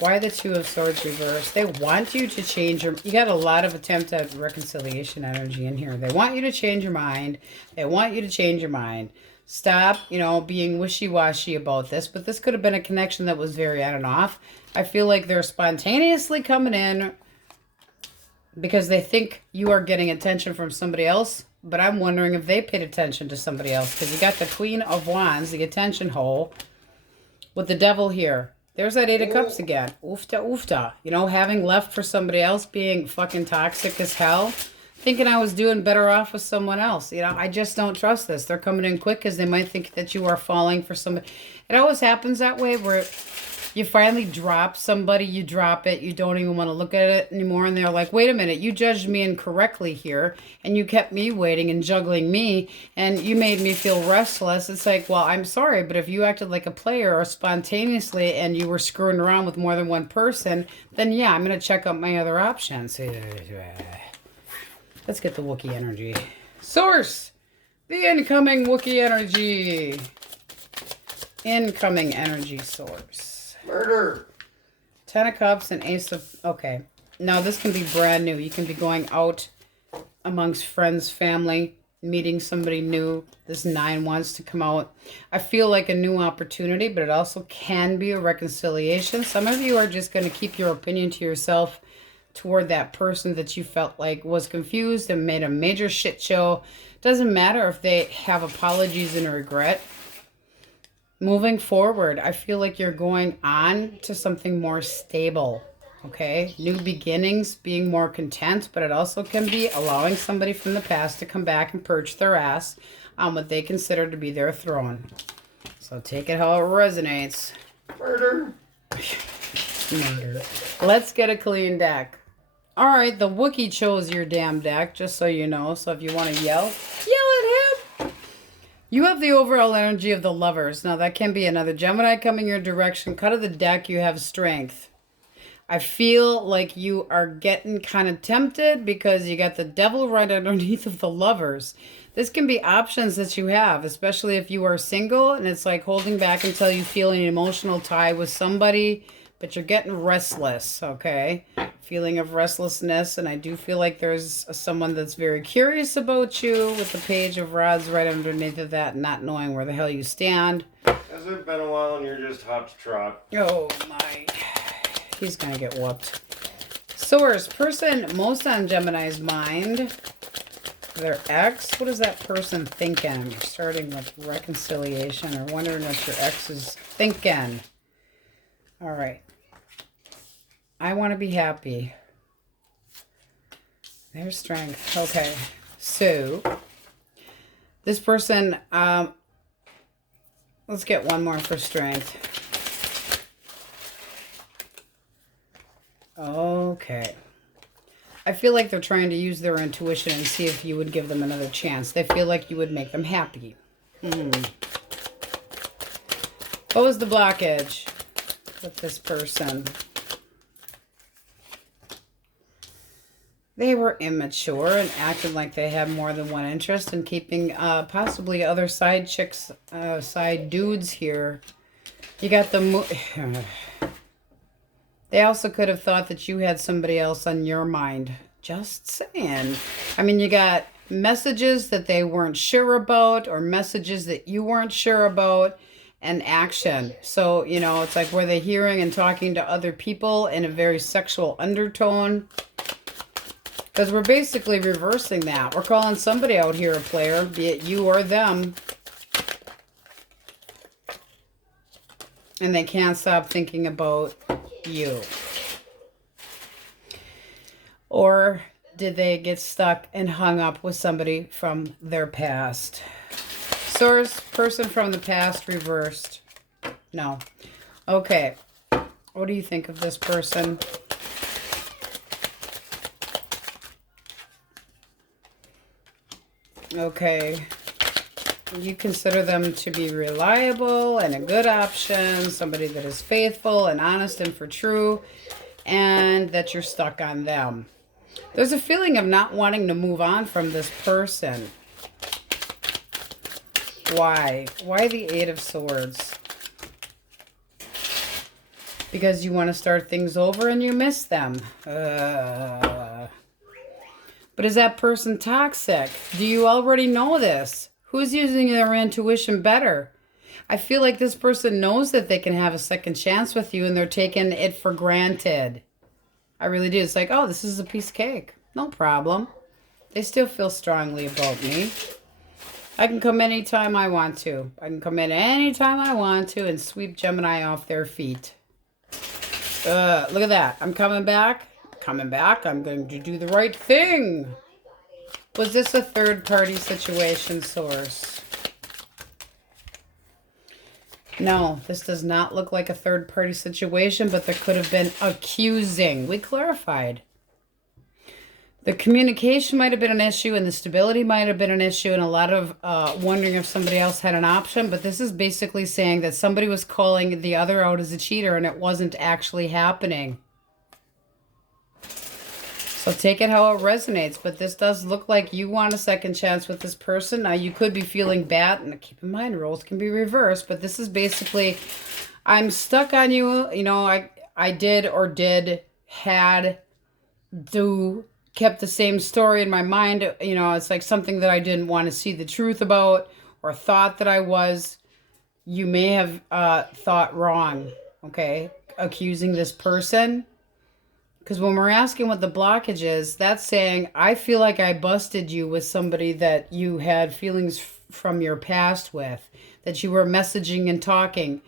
Why the Two of Swords reversed? They want you to change your... You got a lot of attempt at reconciliation energy in here. They want you to change your mind. They want you to change your mind. Stop, you know, being wishy-washy about this. But this could have been a connection that was very on and off. I feel like they're spontaneously coming in because they think you are getting attention from somebody else. But I'm wondering if they paid attention to somebody else. Because you got the Queen of Wands, the attention hole, with the Devil here. There's that Eight of Cups again. Oofta, oofta. You know, having left for somebody else, being fucking toxic as hell. Thinking I was doing better off with someone else. You know, I just don't trust this. They're coming in quick because they might think that you are falling for somebody. It always happens that way where you finally drop somebody, you drop it, you don't even want to look at it anymore. And they're like, wait a minute, you judged me incorrectly here. And you kept me waiting and juggling me. And you made me feel restless. It's like, well, I'm sorry, but if you acted like a player or spontaneously and you were screwing around with more than one person, then yeah, I'm going to check out my other options. Let's get the Wookiee energy. Source! The incoming Wookiee energy. Incoming energy source. Murder. Ten of Cups and Ace of... Okay. Now, this can be brand new. You can be going out amongst friends, family, meeting somebody new. This Nine wants to come out. I feel like a new opportunity, but it also can be a reconciliation. Some of you are just going to keep your opinion to yourself toward that person that you felt like was confused and made a major shit show. Doesn't matter if they have apologies and regret. Moving forward, I feel like you're going on to something more stable, okay? New beginnings, being more content, but it also can be allowing somebody from the past to come back and perch their ass on what they consider to be their throne. So take it how it resonates. Murder. Murder. Let's get a clean deck. All right, the Wookiee chose your damn deck, just so you know. So if you want to yell at him. You have the overall energy of the Lovers. Now, that can be another Gemini coming your direction. Cut of the deck, you have Strength. I feel like you are getting kind of tempted because you got the Devil right underneath of the Lovers. This can be options that you have, especially if you are single and it's like holding back until you feel an emotional tie with somebody, but you're getting restless, okay? Feeling of restlessness, and I do feel like there's someone that's very curious about you with the Page of Rods right underneath of that, not knowing where the hell you stand. Has it been a while and you're just hot to trot? Oh my, he's gonna get whooped. Source, person most on Gemini's mind. Their ex, what is that person thinking? Starting with reconciliation or wondering what your ex is thinking. All right. I want to be happy. There's Strength. Okay. So, this person, let's get one more for Strength. Okay. I feel like they're trying to use their intuition and see if you would give them another chance. They feel like you would make them happy. What was the blockage with this person? They were immature and acted like they had more than one interest in keeping possibly other side chicks, side dudes here. You got the... They also could have thought that you had somebody else on your mind. Just saying. I mean, you got messages that they weren't sure about or messages that you weren't sure about and action. So, you know, it's like, were they hearing and talking to other people in a very sexual undertone? Because we're basically reversing that. We're calling somebody out here a player, be it you or them. And they can't stop thinking about you. Or did they get stuck and hung up with somebody from their past? Source, person from the past reversed. No. Okay. What do you think of this person? Okay. You consider them to be reliable and a good option, somebody that is faithful and honest and for true, and that you're stuck on them. There's a feeling of not wanting to move on from this person. Why? Why the Eight of Swords? Because you want to start things over and you miss them. But is that person toxic? Do you already know this? Who's using their intuition better? I feel like this person knows that they can have a second chance with you and they're taking it for granted. I really do. It's like, oh, this is a piece of cake. No problem. They still feel strongly about me. I can come anytime I want to. I can come in anytime I want to and sweep Gemini off their feet. Look at that. I'm coming back. Coming back. I'm going to do the right thing. Was this a third-party situation, Source? No, this does not look like a third-party situation, but there could have been accusing. We clarified. The communication might have been an issue, and the stability might have been an issue, and a lot of wondering if somebody else had an option, but this is basically saying that somebody was calling the other out as a cheater, and it wasn't actually happening. So take it how it resonates, but this does look like you want a second chance with this person. Now, you could be feeling bad, and keep in mind, roles can be reversed, but this is basically, I'm stuck on you. You know, I did or did, had, do, kept the same story in my mind. You know, it's like something that I didn't want to see the truth about or thought that I was. You may have thought wrong, okay? Accusing this person. Because when we're asking what the blockage is, that's saying, I feel like I busted you with somebody that you had feelings from your past with, that you were messaging and talking,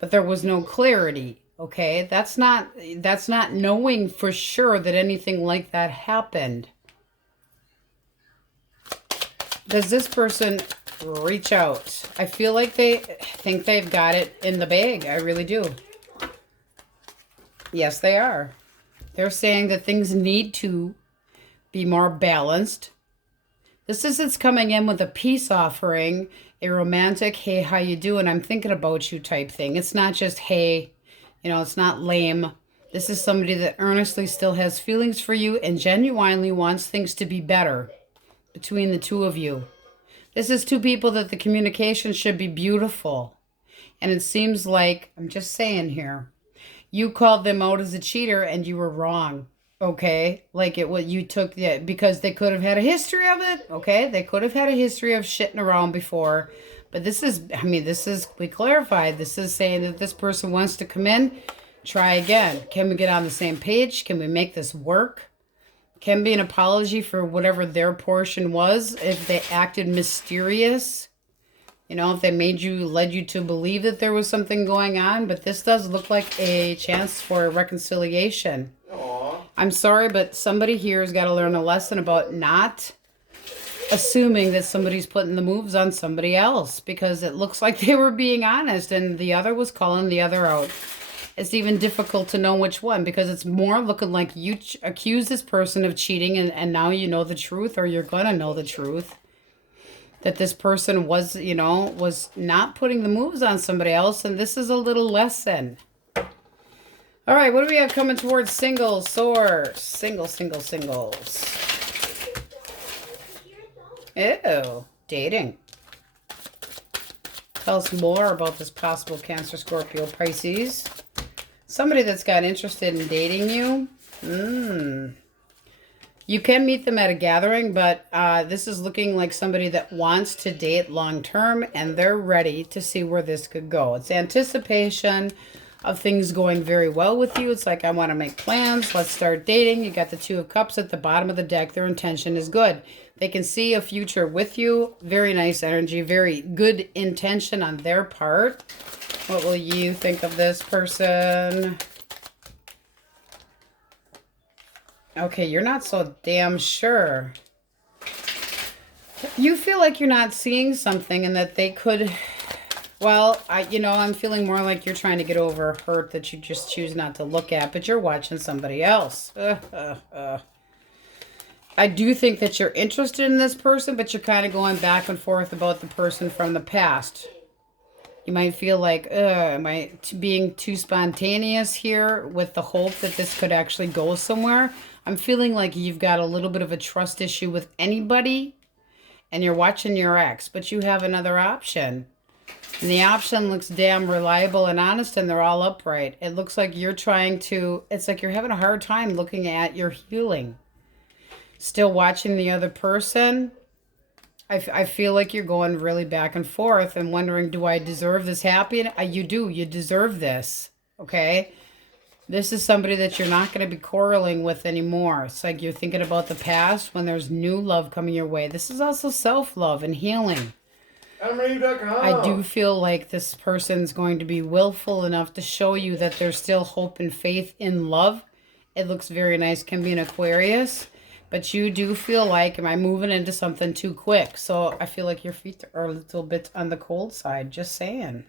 but there was no clarity, okay? That's not knowing for sure that anything like that happened. Does this person reach out? I feel like they think they've got it in the bag. I really do. Yes, they are. They're saying that things need to be more balanced. It's coming in with a peace offering, a romantic, hey, how you doing? I'm thinking about you type thing. It's not just, hey, it's not lame. This is somebody that earnestly still has feelings for you and genuinely wants things to be better between the two of you. This is two people that the communication should be beautiful. And it seems like, I'm just saying here, you called them out as a cheater and you were wrong. Okay? Like what you took, because they could have had a history of it. Okay? They could have had a history of shitting around before. But we clarified. This is saying that this person wants to come in, try again. Can we get on the same page? Can we make this work? Can be an apology for whatever their portion was. If they acted mysterious, if they led you to believe that there was something going on. But this does look like a chance for a reconciliation. Aww. I'm sorry, but somebody here has got to learn a lesson about not assuming that somebody's putting the moves on somebody else, because it looks like they were being honest and the other was calling the other out. It's even difficult to know which one, because it's more looking like you accuse this person of cheating and now you know the truth, or you're going to know the truth. That this person was not putting the moves on somebody else, and this is a little lesson. All right, what do we have coming towards singles source? Singles. Ew, dating. Tell us more about this possible Cancer, Scorpio, Pisces. Somebody that's got interested in dating you. You can meet them at a gathering, but this is looking like somebody that wants to date long term, and they're ready to see where this could go. It's anticipation of things going very well with you. It's like, I want to make plans. Let's start dating. You got the Two of Cups at the bottom of the deck. Their intention is good. They can see a future with you. Very nice energy. Very good intention on their part. What will you think of this person? Okay, you're not so damn sure. You feel like you're not seeing something and that they could... Well, I'm feeling more like you're trying to get over a hurt that you just choose not to look at, but you're watching somebody else. I do think that you're interested in this person, but you're kind of going back and forth about the person from the past. You might feel like, am I being too spontaneous here with the hope that this could actually go somewhere? I'm feeling like you've got a little bit of a trust issue with anybody, and you're watching your ex, but you have another option. And the option looks damn reliable and honest, and they're all upright. It looks like you're it's like you're having a hard time looking at your healing. Still watching the other person. I feel like you're going really back and forth and wondering, do I deserve this happiness? You do. You deserve this. Okay? This is somebody that you're not going to be quarreling with anymore. It's like you're thinking about the past when there's new love coming your way. This is also self-love and healing. I do feel like this person's going to be willful enough to show you that there's still hope and faith in love. It looks very nice. Can be an Aquarius. But you do feel like, am I moving into something too quick? So I feel like your feet are a little bit on the cold side. Just saying.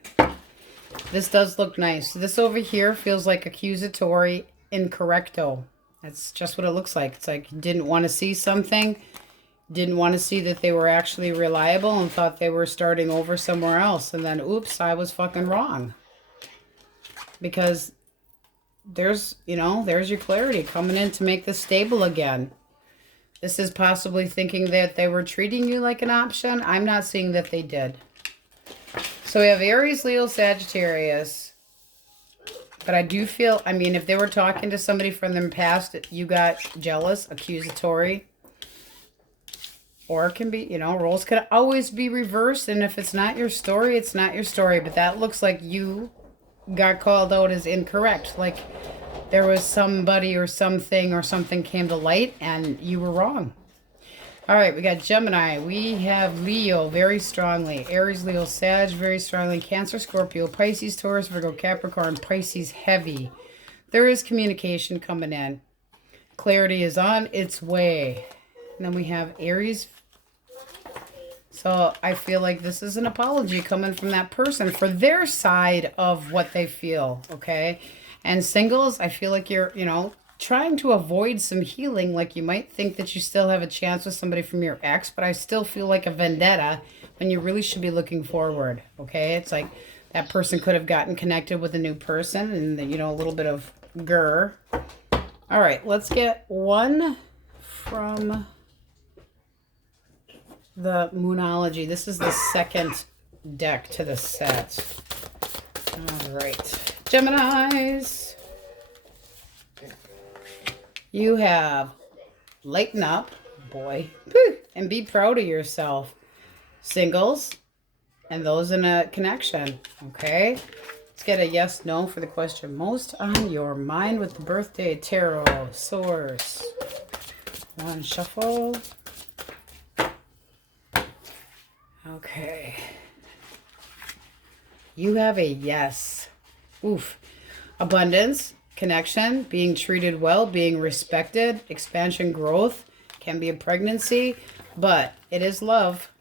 This does look nice. This over here feels like accusatory incorrecto. That's just what it looks like. It's like you didn't want to see something. Didn't want to see that they were actually reliable and thought they were starting over somewhere else. And then, oops, I was fucking wrong. Because there's your clarity coming in to make this stable again. This is possibly thinking that they were treating you like an option. I'm not seeing that they did. So we have Aries, Leo, Sagittarius. But I do feel, if they were talking to somebody from their past, you got jealous, accusatory. Or it can be, roles could always be reversed. And if it's not your story, it's not your story. But that looks like you got called out as incorrect. Like there was somebody or something or something came to light and you were wrong. All right, we got Gemini. We have Leo very strongly. Aries, Leo, Sag very strongly. Cancer, Scorpio, Pisces, Taurus, Virgo, Capricorn, Pisces heavy. There is communication coming in. Clarity is on its way. And then we have Aries. So I feel like this is an apology coming from that person for their side of what they feel, okay? And singles, I feel like you're, trying to avoid some healing. Like you might think that you still have a chance with somebody from your ex, but I still feel like a vendetta when you really should be looking forward. Okay, it's like that person could have gotten connected with a new person, and you know, a little bit of grr. All right, let's get one from the Moonology. This is the second deck to the set. All right, Geminis. You have lighten up, boy, and be proud of yourself. Singles and those in a connection, okay? Let's get a yes, no for the question most on your mind with the birthday tarot source. One shuffle. Okay. You have a yes. Oof. Abundance, connection, being treated well, being respected, expansion, growth, can be a pregnancy, but it is love.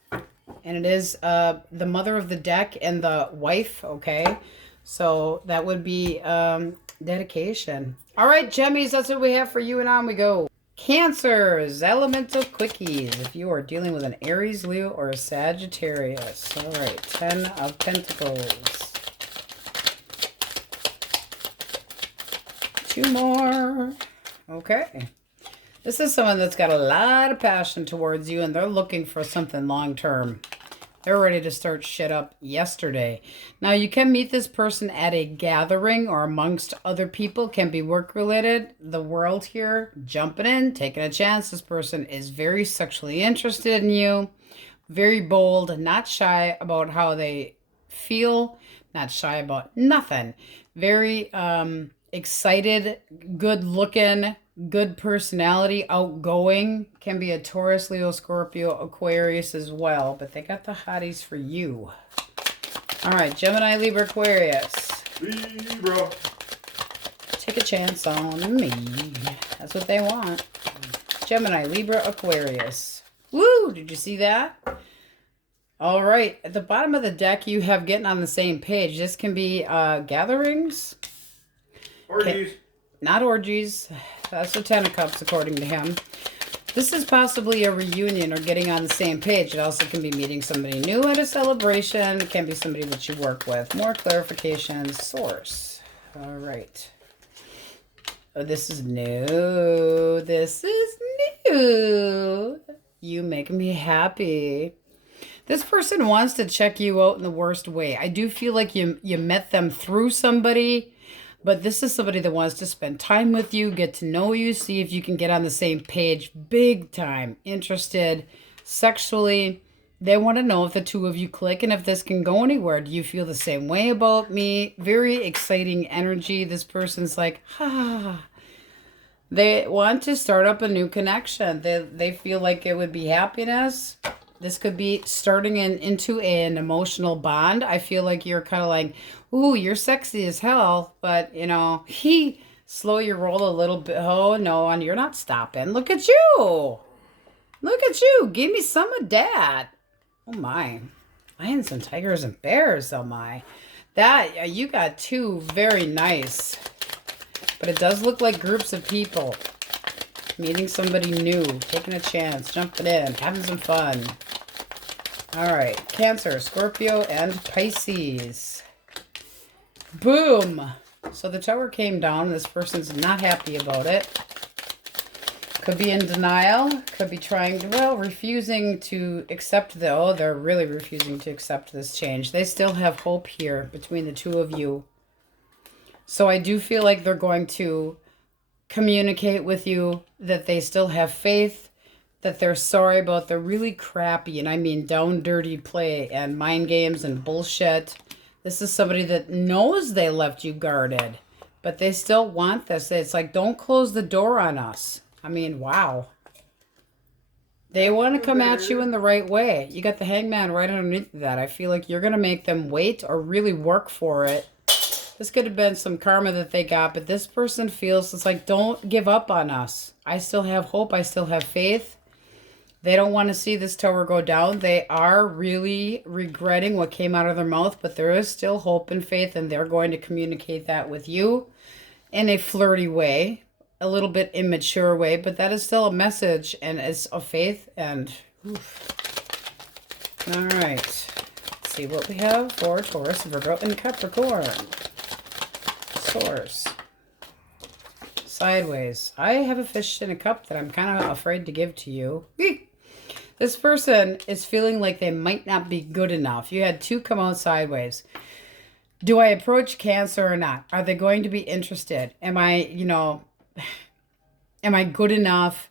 And it is the mother of the deck and the wife, okay? So that would be dedication. All right, Gemmies, that's what we have for you, and on we go. Cancers, elemental quickies. If you are dealing with an Aries, Leo, or a Sagittarius. All right, 10 of Pentacles. 2 more. Okay. This is someone that's got a lot of passion towards you, and they're looking for something long-term. They're ready to start shit up yesterday. Now, you can meet this person at a gathering or amongst other people. Can be work-related. The world here, jumping in, taking a chance. This person is very sexually interested in you. Very bold, not shy about how they feel. Not shy about nothing. Very excited, good-looking, good personality, outgoing. Can be a Taurus, Leo, Scorpio, Aquarius as well. But they got the hotties for you. All right, Gemini, Libra, Aquarius. Libra. Take a chance on me. That's what they want. Gemini, Libra, Aquarius. Woo! Did you see that? All right. At the bottom of the deck, you have getting on the same page. This can be gatherings. Orgies. Not orgies. That's the 10 of Cups, according to him. This is possibly a reunion or getting on the same page. It also can be meeting somebody new at a celebration. It can be somebody that you work with. More clarification, source. All right. Oh, this is new. This is new. You make me happy. This person wants to check you out in the worst way. I do feel like you met them through somebody. But this is somebody that wants to spend time with you, get to know you, see if you can get on the same page. Big time. Interested sexually. They want to know if the two of you click and if this can go anywhere. Do you feel the same way about me? Very exciting energy. This person's like, They want to start up a new connection. They feel like it would be happiness. This could be starting into an emotional bond. I feel like you're kind of like, ooh, you're sexy as hell, but, you know, slow your roll a little bit. Oh, no, and you're not stopping. Look at you. Look at you. Give me some of that. Oh, my. Lions and tigers and bears, oh, my. That, you got two very nice. But it does look like groups of people. Meeting somebody new, taking a chance, jumping in, having some fun. All right, Cancer, Scorpio, and Pisces. Boom. So the tower came down. This person's not happy about it. Could be in denial. Could be trying to, well, refusing to accept they're really refusing to accept this change. They still have hope here between the two of you. So I do feel like they're going to communicate with you that they still have faith, that they're sorry about the really crappy, and I mean down dirty play and mind games and bullshit. This is somebody that knows they left you guarded, but they still want this. It's like, don't close the door on us. I mean, wow. They want to come at you in the right way. You got the Hangman right underneath that. I feel like you're going to make them wait or really work for it. This could have been some karma that they got, but this person feels it's like, don't give up on us. I still have hope. I still have faith. They don't want to see this tower go down. They are really regretting what came out of their mouth, but there is still hope and faith, and they're going to communicate that with you in a flirty way, a little bit immature way, but that is still a message and it's a faith. And oof. All right, let's see what we have for Taurus, Virgo, and Capricorn. Source. Sideways. I have a fish in a cup that I'm kind of afraid to give to you. This person is feeling like they might not be good enough. You had 2 come out sideways. Do I approach Cancer or not? Are they going to be interested? Am I, am I good enough?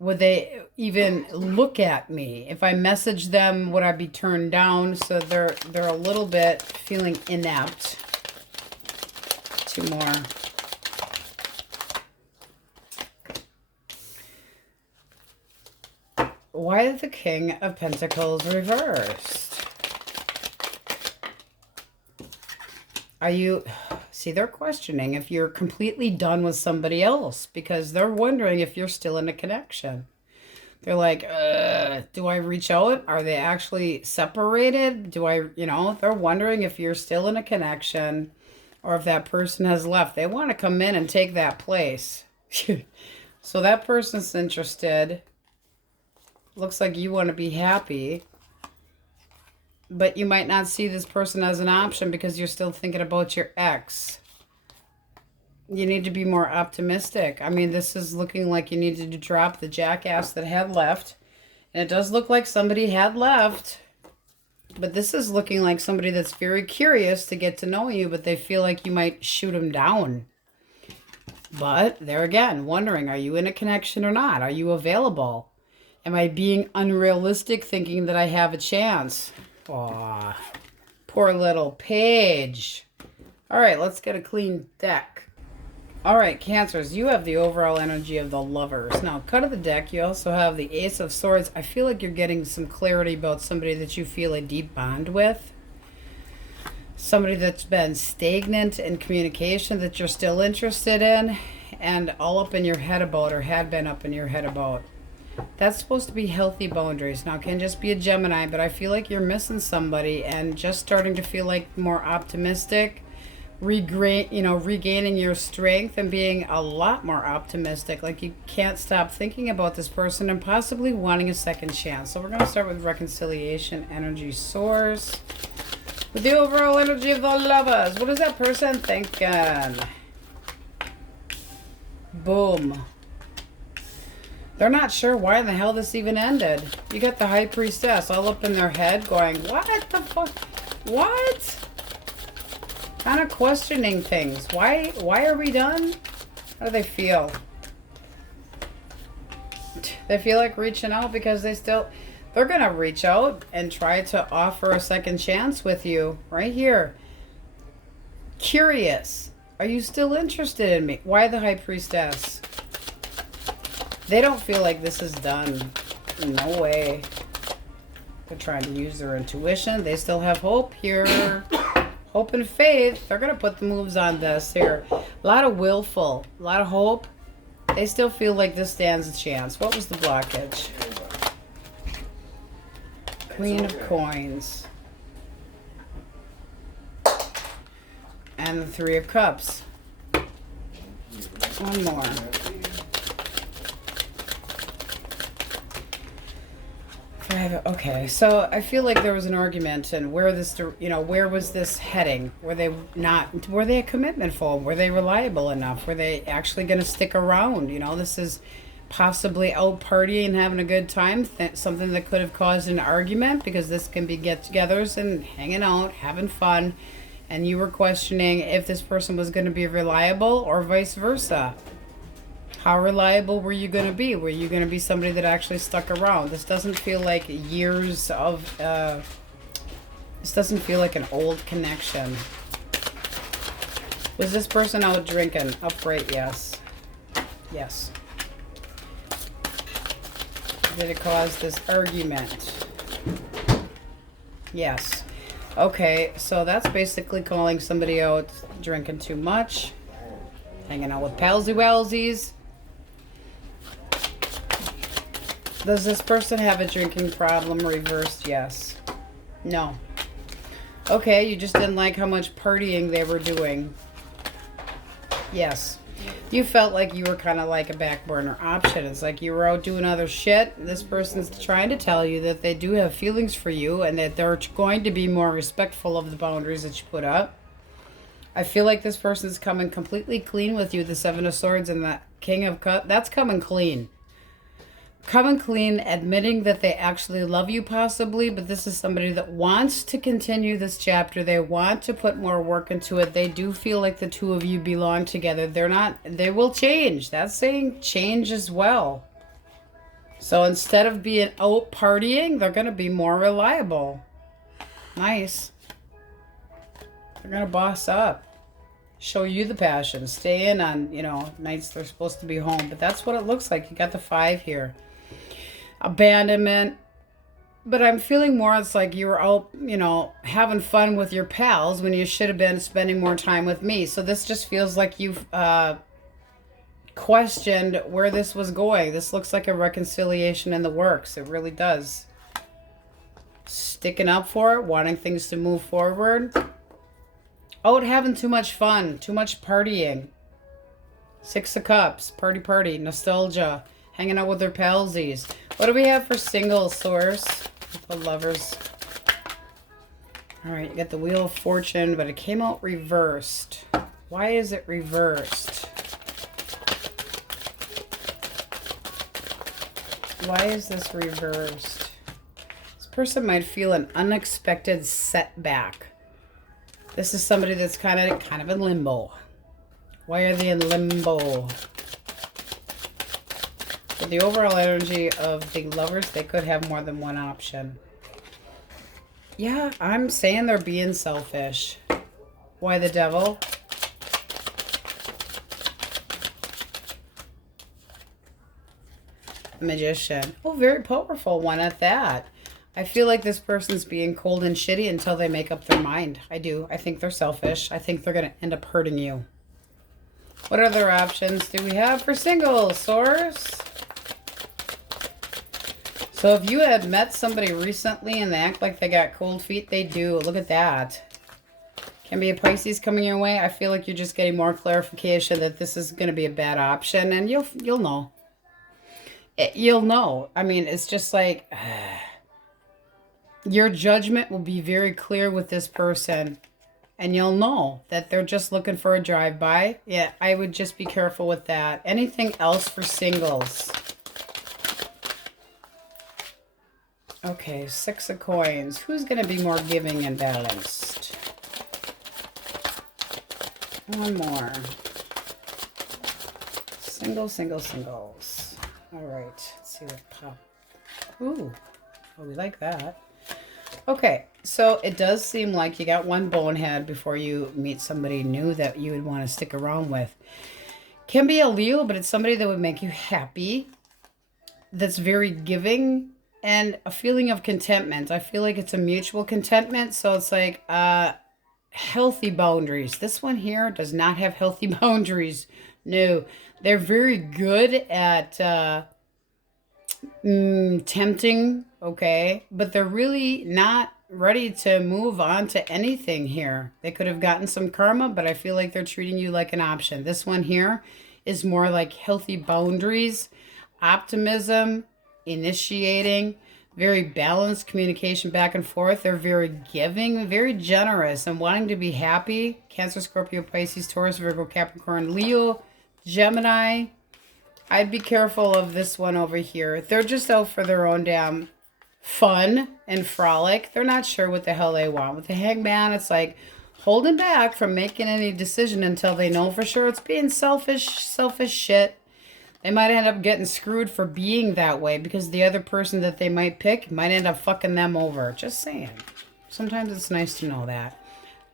Would they even look at me? If I message them, would I be turned down? So they're a little bit feeling inept. 2 more. Why is the King of Pentacles reversed? Are you... See, they're questioning if you're completely done with somebody else because they're wondering if you're still in a connection. They're like, do I reach out? Are they actually separated? Do I, they're wondering if you're still in a connection or if that person has left. They want to come in and take that place. So that person's interested. Looks like you want to be happy. But you might not see this person as an option because you're still thinking about your ex. You need to be more optimistic. I mean, this is looking like you needed to drop the jackass that had left. And it does look like somebody had left. But this is looking like somebody that's very curious to get to know you, but they feel like you might shoot them down. But they're again wondering, are you in a connection or not? Are you available? Am I being unrealistic thinking that I have a chance? Aw, poor little page. All right, let's get a clean deck. All right, Cancers, you have the overall energy of the Lovers. Now, cut of the deck, you also have the Ace of Swords. I feel like you're getting some clarity about somebody that you feel a deep bond with. Somebody that's been stagnant in communication that you're still interested in and all up in your head about or had been up in your head about. That's supposed to be healthy boundaries. Now, it can just be a Gemini, but I feel like you're missing somebody and just starting to feel like more optimistic, regaining your strength and being a lot more optimistic. Like you can't stop thinking about this person and possibly wanting a second chance. So we're going to start with reconciliation energy source. With the overall energy of the Lovers, what is that person thinking? Boom. They're not sure why in the hell this even ended. You got the High Priestess all up in their head going, what the fuck? What? Kind of questioning things. Why are we done? How do they feel? They feel like reaching out because they're going to reach out and try to offer a second chance with you right here. Curious. Are you still interested in me? Why the High Priestess? They don't feel like this is done. No way. They're trying to use their intuition. They still have hope here. Hope and faith. They're going to put the moves on this here. A lot of willful. A lot of hope. They still feel like this stands a chance. What was the blockage? Queen of Coins. And the Three of Cups. One more. Okay, so I feel like there was an argument, and where was this heading? Were they a commitment for? Were they reliable enough? Were they actually going to stick around? This is possibly out partying and having a good time, something that could have caused an argument, because this can be get-togethers and hanging out, having fun, and you were questioning if this person was going to be reliable or vice versa. How reliable were you going to be? Were you going to be somebody that actually stuck around? This doesn't feel like years of... this doesn't feel like an old connection. Was this person out drinking? Upright, yes. Yes. Did it cause this argument? Yes. Okay, so that's basically calling somebody out drinking too much. Hanging out with palsy-walsies. Does this person have a drinking problem reversed? Yes. No. Okay, you just didn't like how much partying they were doing. Yes. You felt like you were kind of like a back burner option. It's like you were out doing other shit. This person's trying to tell you that they do have feelings for you and that they're going to be more respectful of the boundaries that you put up. I feel like this person's coming completely clean with you. The Seven of Swords and the King of Cups. That's coming clean. Coming clean, admitting that they actually love you possibly, but this is somebody that wants to continue this chapter. They want to put more work into it. They do feel like the two of you belong together. They will change. That's saying change as well. So instead of being out partying, they're going to be more reliable. Nice. They're going to boss up. Show you the passion. Stay in on, nights they're supposed to be home. But that's what it looks like. You got the 5 here. Abandonment. But I'm feeling more it's like you were out, having fun with your pals when you should have been spending more time with me. So this just feels like you've questioned where this was going. This looks like a reconciliation in the works. It really does. Sticking up for it, wanting things to move forward. Out having too much fun, too much partying. 6 of Cups, party, nostalgia, hanging out with their palsies. What do we have for single source? The lovers. All right, you got the Wheel of Fortune, but it came out reversed. Why is it reversed? Why is this reversed? This person might feel an unexpected setback. This is somebody that's kind of in limbo. Why are they in limbo? For the overall energy of the lovers, they could have more than one option. Yeah, I'm saying they're being selfish. Why the devil? Magician. Oh, very powerful one at that. I feel like this person's being cold and shitty until they make up their mind. I do. I think they're selfish. I think they're going to end up hurting you. What other options do we have for singles, Source? So if you had met somebody recently and they act like they got cold feet, they do. Look at that. Can be a Pisces coming your way. I feel like you're just getting more clarification that this is going to be a bad option, and you'll know. You'll know. I mean, it's just like... your judgment will be very clear with this person. And you'll know that they're just looking for a drive-by. Yeah, I would just be careful with that. Anything else for singles? Okay, 6 of Coins. Who's going to be more giving and balanced? One more. Singles. All right, let's see what pop. Ooh, oh, we like that. Okay, so it does seem like you got one bonehead before you meet somebody new that you would want to stick around with. Can be a Leo, but it's somebody that would make you happy, that's very giving, and a feeling of contentment. I feel like it's a mutual contentment, so it's like healthy boundaries. This one here does not have healthy boundaries. No, they're very good at tempting, okay, but they're really not ready to move on to anything here. They could have gotten some karma, but I feel like they're treating you like an option. This one here is more like healthy boundaries, optimism, initiating, very balanced communication back and forth. They're very giving, very generous, and wanting to be happy. Cancer, Scorpio, Pisces, Taurus, Virgo, Capricorn, Leo, Gemini. I'd be careful of this one over here. They're just out for their own damn fun and frolic. They're not sure what the hell they want. With the Hangman, it's like holding back from making any decision until they know for sure. It's being selfish shit. They might end up getting screwed for being that way because the other person that they might pick might end up fucking them over. Just saying. Sometimes it's nice to know that.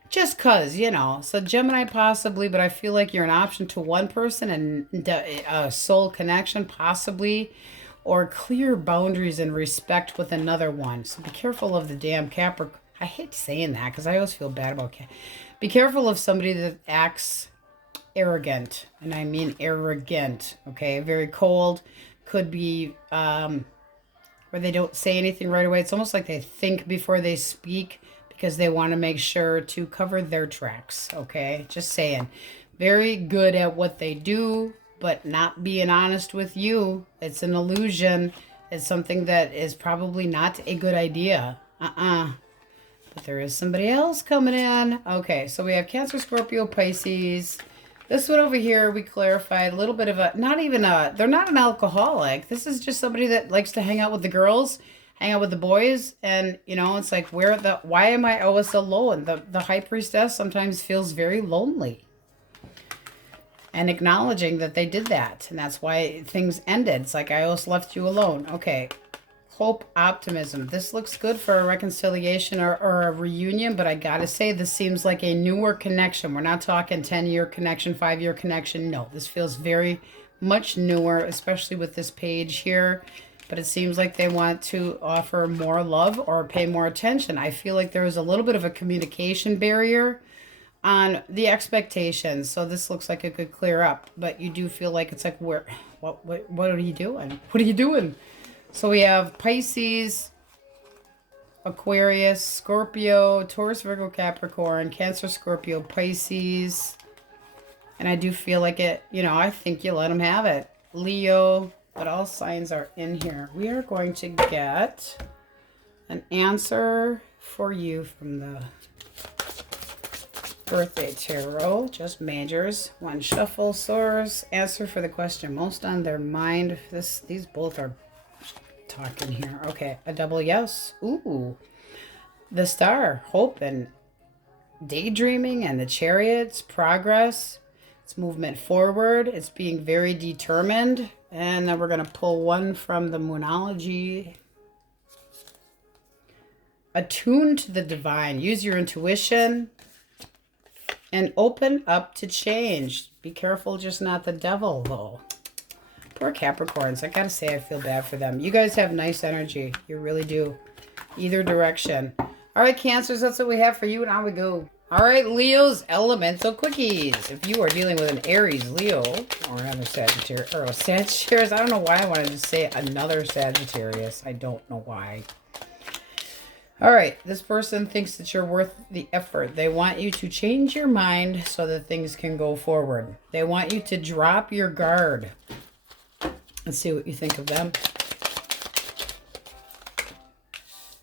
Just cause, So Gemini possibly, but I feel like you're an option to one person and a soul connection possibly, or clear boundaries and respect with another one. So be careful of the damn Capricorn. I hate saying that because I always feel bad about Be careful of somebody that acts arrogant, and I mean arrogant, okay? Very cold. Could be where they don't say anything right away. It's almost like they think before they speak, because they want to make sure to cover their tracks, okay? Just saying. Very good at what they do, but not being honest with you. It's an illusion. It's something that is probably not a good idea. But there is somebody else coming in. Okay, so we have Cancer, Scorpio, Pisces. This one over here, we clarified a little bit of a, they're not an alcoholic. This is just somebody that likes to hang out with the girls, hang out with the boys. And, you know, it's like, why am I always so alone? The High Priestess sometimes feels very lonely. And acknowledging that they did that. And that's why things ended. It's like, I always left you alone. Okay. Hope, optimism. This looks good for a reconciliation or a reunion, but I gotta say, this seems like a newer connection. We're not talking 10-year connection, 5-year connection. No, this feels very much newer, especially with this page here. But it seems like they want to offer more love or pay more attention. I feel like there was a little bit of a communication barrier on the expectations. So this looks like it could clear up. But you do feel like it's like, what are you doing? What are you doing? So we have Pisces, Aquarius, Scorpio, Taurus, Virgo, Capricorn, Cancer, Scorpio, Pisces. And I do feel like it, you know, I think you let them have it. Leo, but all signs are in here. We are going to get an answer for you from the birthday tarot. Just majors. One shuffle, source. Answer for the question most on their mind. These both are talking here. Okay, a double yes. Ooh, the star, hope and daydreaming, and the chariots, progress. It's movement forward. It's being very determined. And then we're going to pull one from the Moonology. Attune to the divine. Use your intuition and open up to change. Be careful, just not the devil, though. Poor Capricorns. I gotta say, I feel bad for them. You guys have nice energy. You really do. Either direction. All right, Cancers, that's what we have for you. Now we go. All right, Leo's elemental quickies. If you are dealing with an Aries, Leo, or another Sagittarius, or a Sagittarius, I don't know why I wanted to say another Sagittarius. I don't know why. All right, this person thinks that you're worth the effort. They want you to change your mind so that things can go forward. They want you to drop your guard. Let's see what you think of them.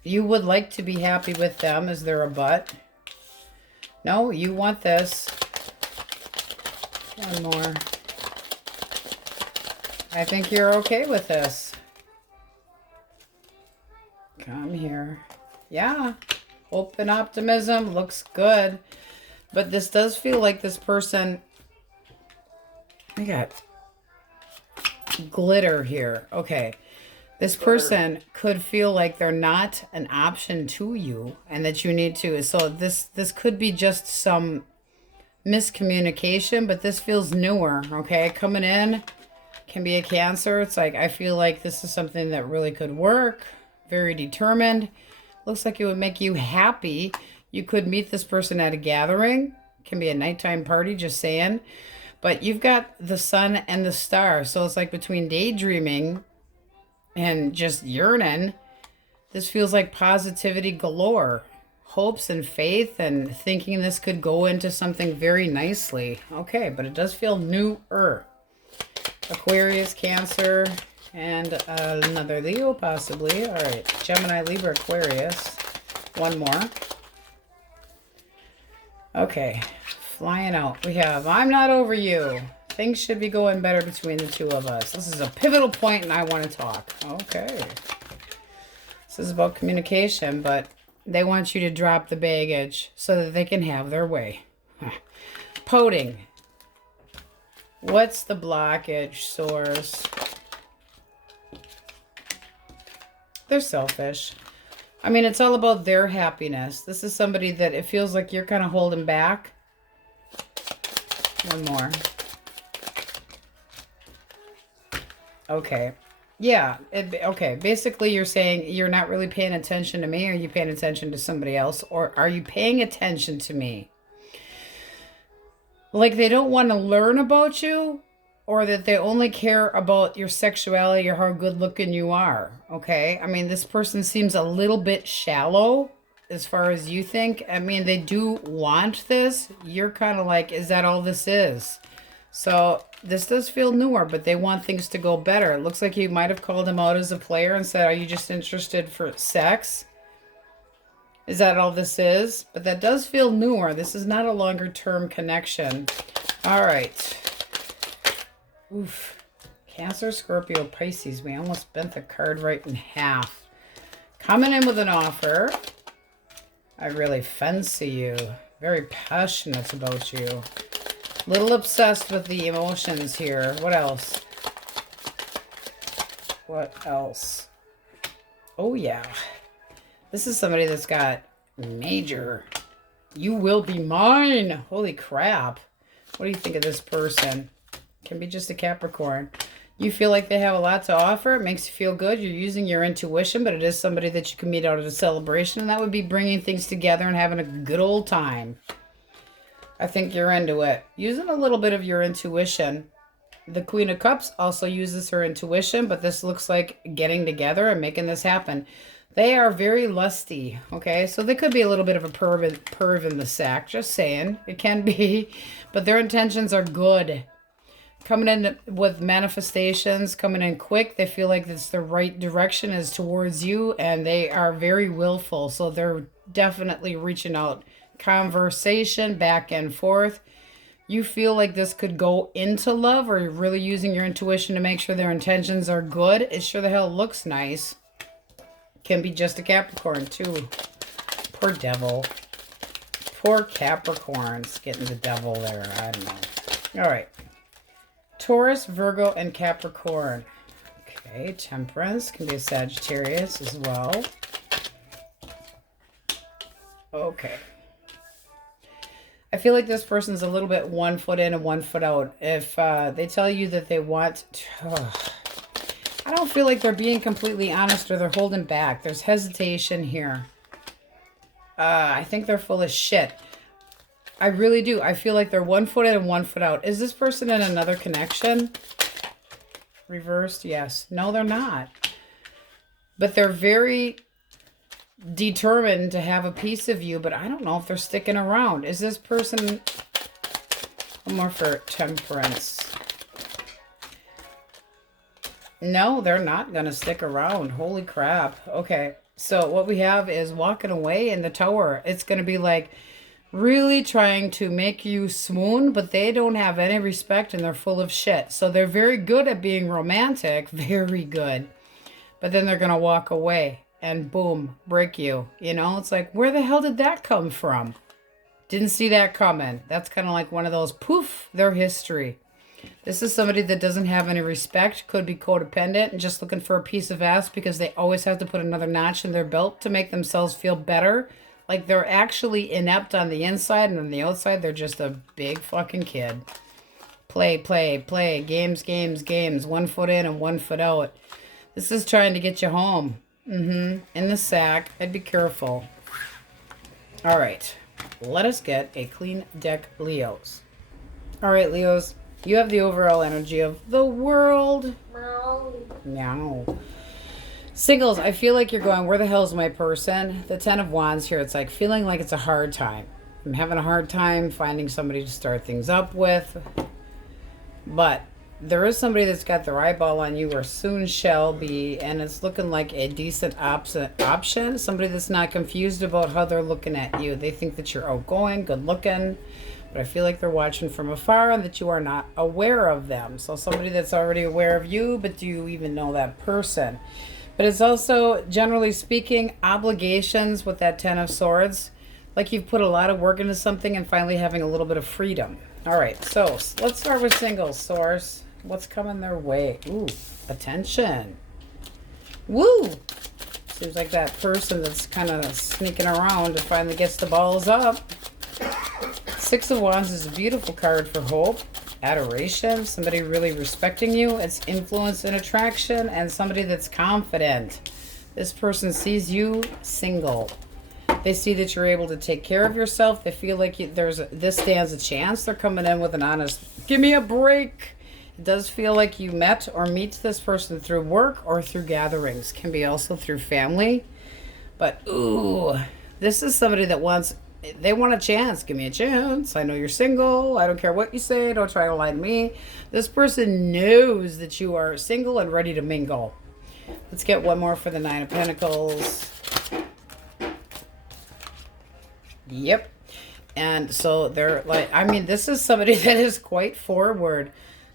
You would like to be happy with them. Is there a but? No, you want this. One more. I think you're okay with this. Come here. Yeah. Hope and optimism. Looks good. But this does feel like this person... I got glitter here. Okay. This person could feel like they're not an option to you and that you need to. So this could be just some miscommunication, but this feels newer. Okay. Coming in can be a Cancer. It's like, I feel like this is something that really could work. Very determined. Looks like it would make you happy. You could meet this person at a gathering. Can be a nighttime party, just saying. But you've got the sun and the star. So it's like between daydreaming and just yearning. This feels like positivity galore. Hopes and faith and thinking this could go into something very nicely. Okay, but it does feel newer. Aquarius, Cancer, and another Leo possibly. All right, Gemini, Libra, Aquarius. One more. Okay. Flying out. We have, I'm not over you. Things should be going better between the two of us. This is a pivotal point and I want to talk. Okay. This is about communication, but they want you to drop the baggage so that they can have their way. Pouting. What's the blockage, source? They're selfish. I mean, it's all about their happiness. This is somebody that it feels like you're kind of holding back. One more. Okay. Yeah. Okay. Basically, you're saying you're not really paying attention to me. Are you paying attention to somebody else? Or are you paying attention to me? Like they don't want to learn about you, or that they only care about your sexuality or how good looking you are. Okay. I mean, this person seems a little bit shallow. as far as you think. I mean, they do want this. You're kind of like, is that all this is? So this does feel newer, but they want things to go better. It looks like you might have called him out as a player and said, are you just interested for sex? Is that all this is? But that does feel newer. This is not a longer term connection. All right. Oof. Cancer, Scorpio, Pisces. We almost bent the card right in half. Coming in with an offer. I really fancy you. Very passionate about you. Little obsessed with the emotions here. What else? What else? Oh, yeah. This is somebody that's got major. You will be mine. Holy crap. What do you think of this person? Can be just a Capricorn. You feel like they have a lot to offer. It makes you feel good. You're using your intuition, but it is somebody that you can meet out at a celebration, and that would be bringing things together and having a good old time. I think you're into it. Using a little bit of your intuition. The Queen of Cups also uses her intuition, but this looks like getting together and making this happen. They are very lusty, okay? So they could be a little bit of a perv in the sack. Just saying. It can be. But their intentions are good. Coming in with manifestations, coming in quick. They feel like it's the right direction is towards you, and they are very willful. So they're definitely reaching out. Conversation back and forth. You feel like this could go into love, or you're really using your intuition to make sure their intentions are good. It sure the hell looks nice. Can be just a Capricorn too. Poor devil. Poor Capricorns getting the devil there. I don't know. All right. Taurus, Virgo, and Capricorn. Okay. Temperance can be a Sagittarius as well. Okay. I feel like this person's a little bit 1 foot in and 1 foot out. If they tell you that they want... I don't feel like they're being completely honest, or they're holding back. There's hesitation here. I think they're full of shit. I really do. I feel like they're 1 foot in and 1 foot out. Is this person in another connection? Reversed? Yes. No, they're not. But they're very determined to have a piece of you, but I don't know if they're sticking around. Is this person... More for temperance. No, they're not going to stick around. Holy crap. Okay. So what we have is walking away in the tower. It's going to be like really trying to make you swoon, but they don't have any respect and they're full of shit. So they're very good at being romantic. Very good. But then they're going to walk away and boom, break you. You know, it's like, where the hell did that come from? Didn't see that coming. That's kind of like one of those, poof, their history. This is somebody that doesn't have any respect, could be codependent and just looking for a piece of ass because they always have to put another notch in their belt to make themselves feel better. Like they're actually inept on the inside, and on the outside, they're just a big fucking kid. Play, play, play. Games, games, games. 1 foot in and 1 foot out. This is trying to get you home. In the sack. I'd be careful. All right. Let us get a clean deck, Leos. All right, Leos. You have the overall energy of the world. Meow. Singles, I feel like you're going, where the hell is my person? The 10 of Wands here, it's like feeling like it's a hard time. I'm having a hard time finding somebody to start things up with. But there is somebody that's got their eyeball on you, or soon shall be, and it's looking like a decent option. Somebody that's not confused about how they're looking at you. They think that you're outgoing, good looking. But I feel like they're watching from afar and that you are not aware of them. So somebody that's already aware of you, but do you even know that person? But it's also, generally speaking, obligations with that 10 of Swords. Like you've put a lot of work into something and finally having a little bit of freedom. All right, so let's start with singles, Source. What's coming their way? Ooh, attention. Woo! Seems like that person that's kind of sneaking around and finally gets the balls up. 6 of Wands is a beautiful card for hope, adoration, somebody really respecting you. It's influence and attraction, and somebody that's confident. This person sees you single. They see that you're able to take care of yourself. They feel like this stands a chance. They're coming in with an honest, give me a break. It does feel like you met or meet this person through work or through gatherings. Can be also through family. But, ooh, This is somebody that wants, they want a chance. Give me a chance. I know you're single. I don't care what you say. Don't try to lie to me. This person knows that you are single and ready to mingle. Let's get one more for the Nine of Pentacles. Yep. And so they're like, I mean, this is somebody that is quite forward.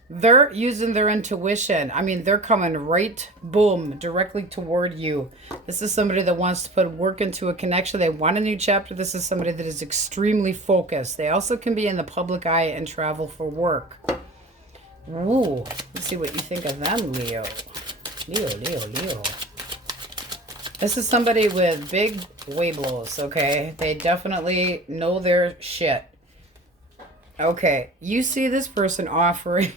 They're using their intuition. I mean, they're coming right, boom, directly toward you. This is somebody that wants to put work into a connection. They want a new chapter. This is somebody that is extremely focused. They also can be in the public eye and travel for work. Ooh, let's see what you think of them, Leo. Leo. This is somebody with big Weiblos, okay? They definitely know their shit. Okay, you see this person offering...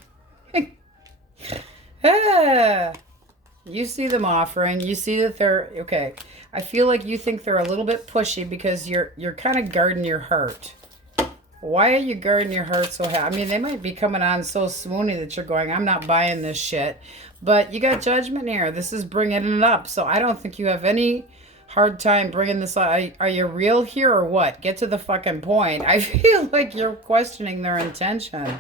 You see them offering. You see that they're... Okay, I feel like you think they're a little bit pushy because you're kind of guarding your heart. Why are you guarding your heart so hard? I mean, they might be coming on so swoony that you're going, I'm not buying this shit. But you got judgment here. This is bringing it up. So I don't think you have any hard time bringing this up. Are you real here or what? Get to the fucking point. I feel like you're questioning their intention.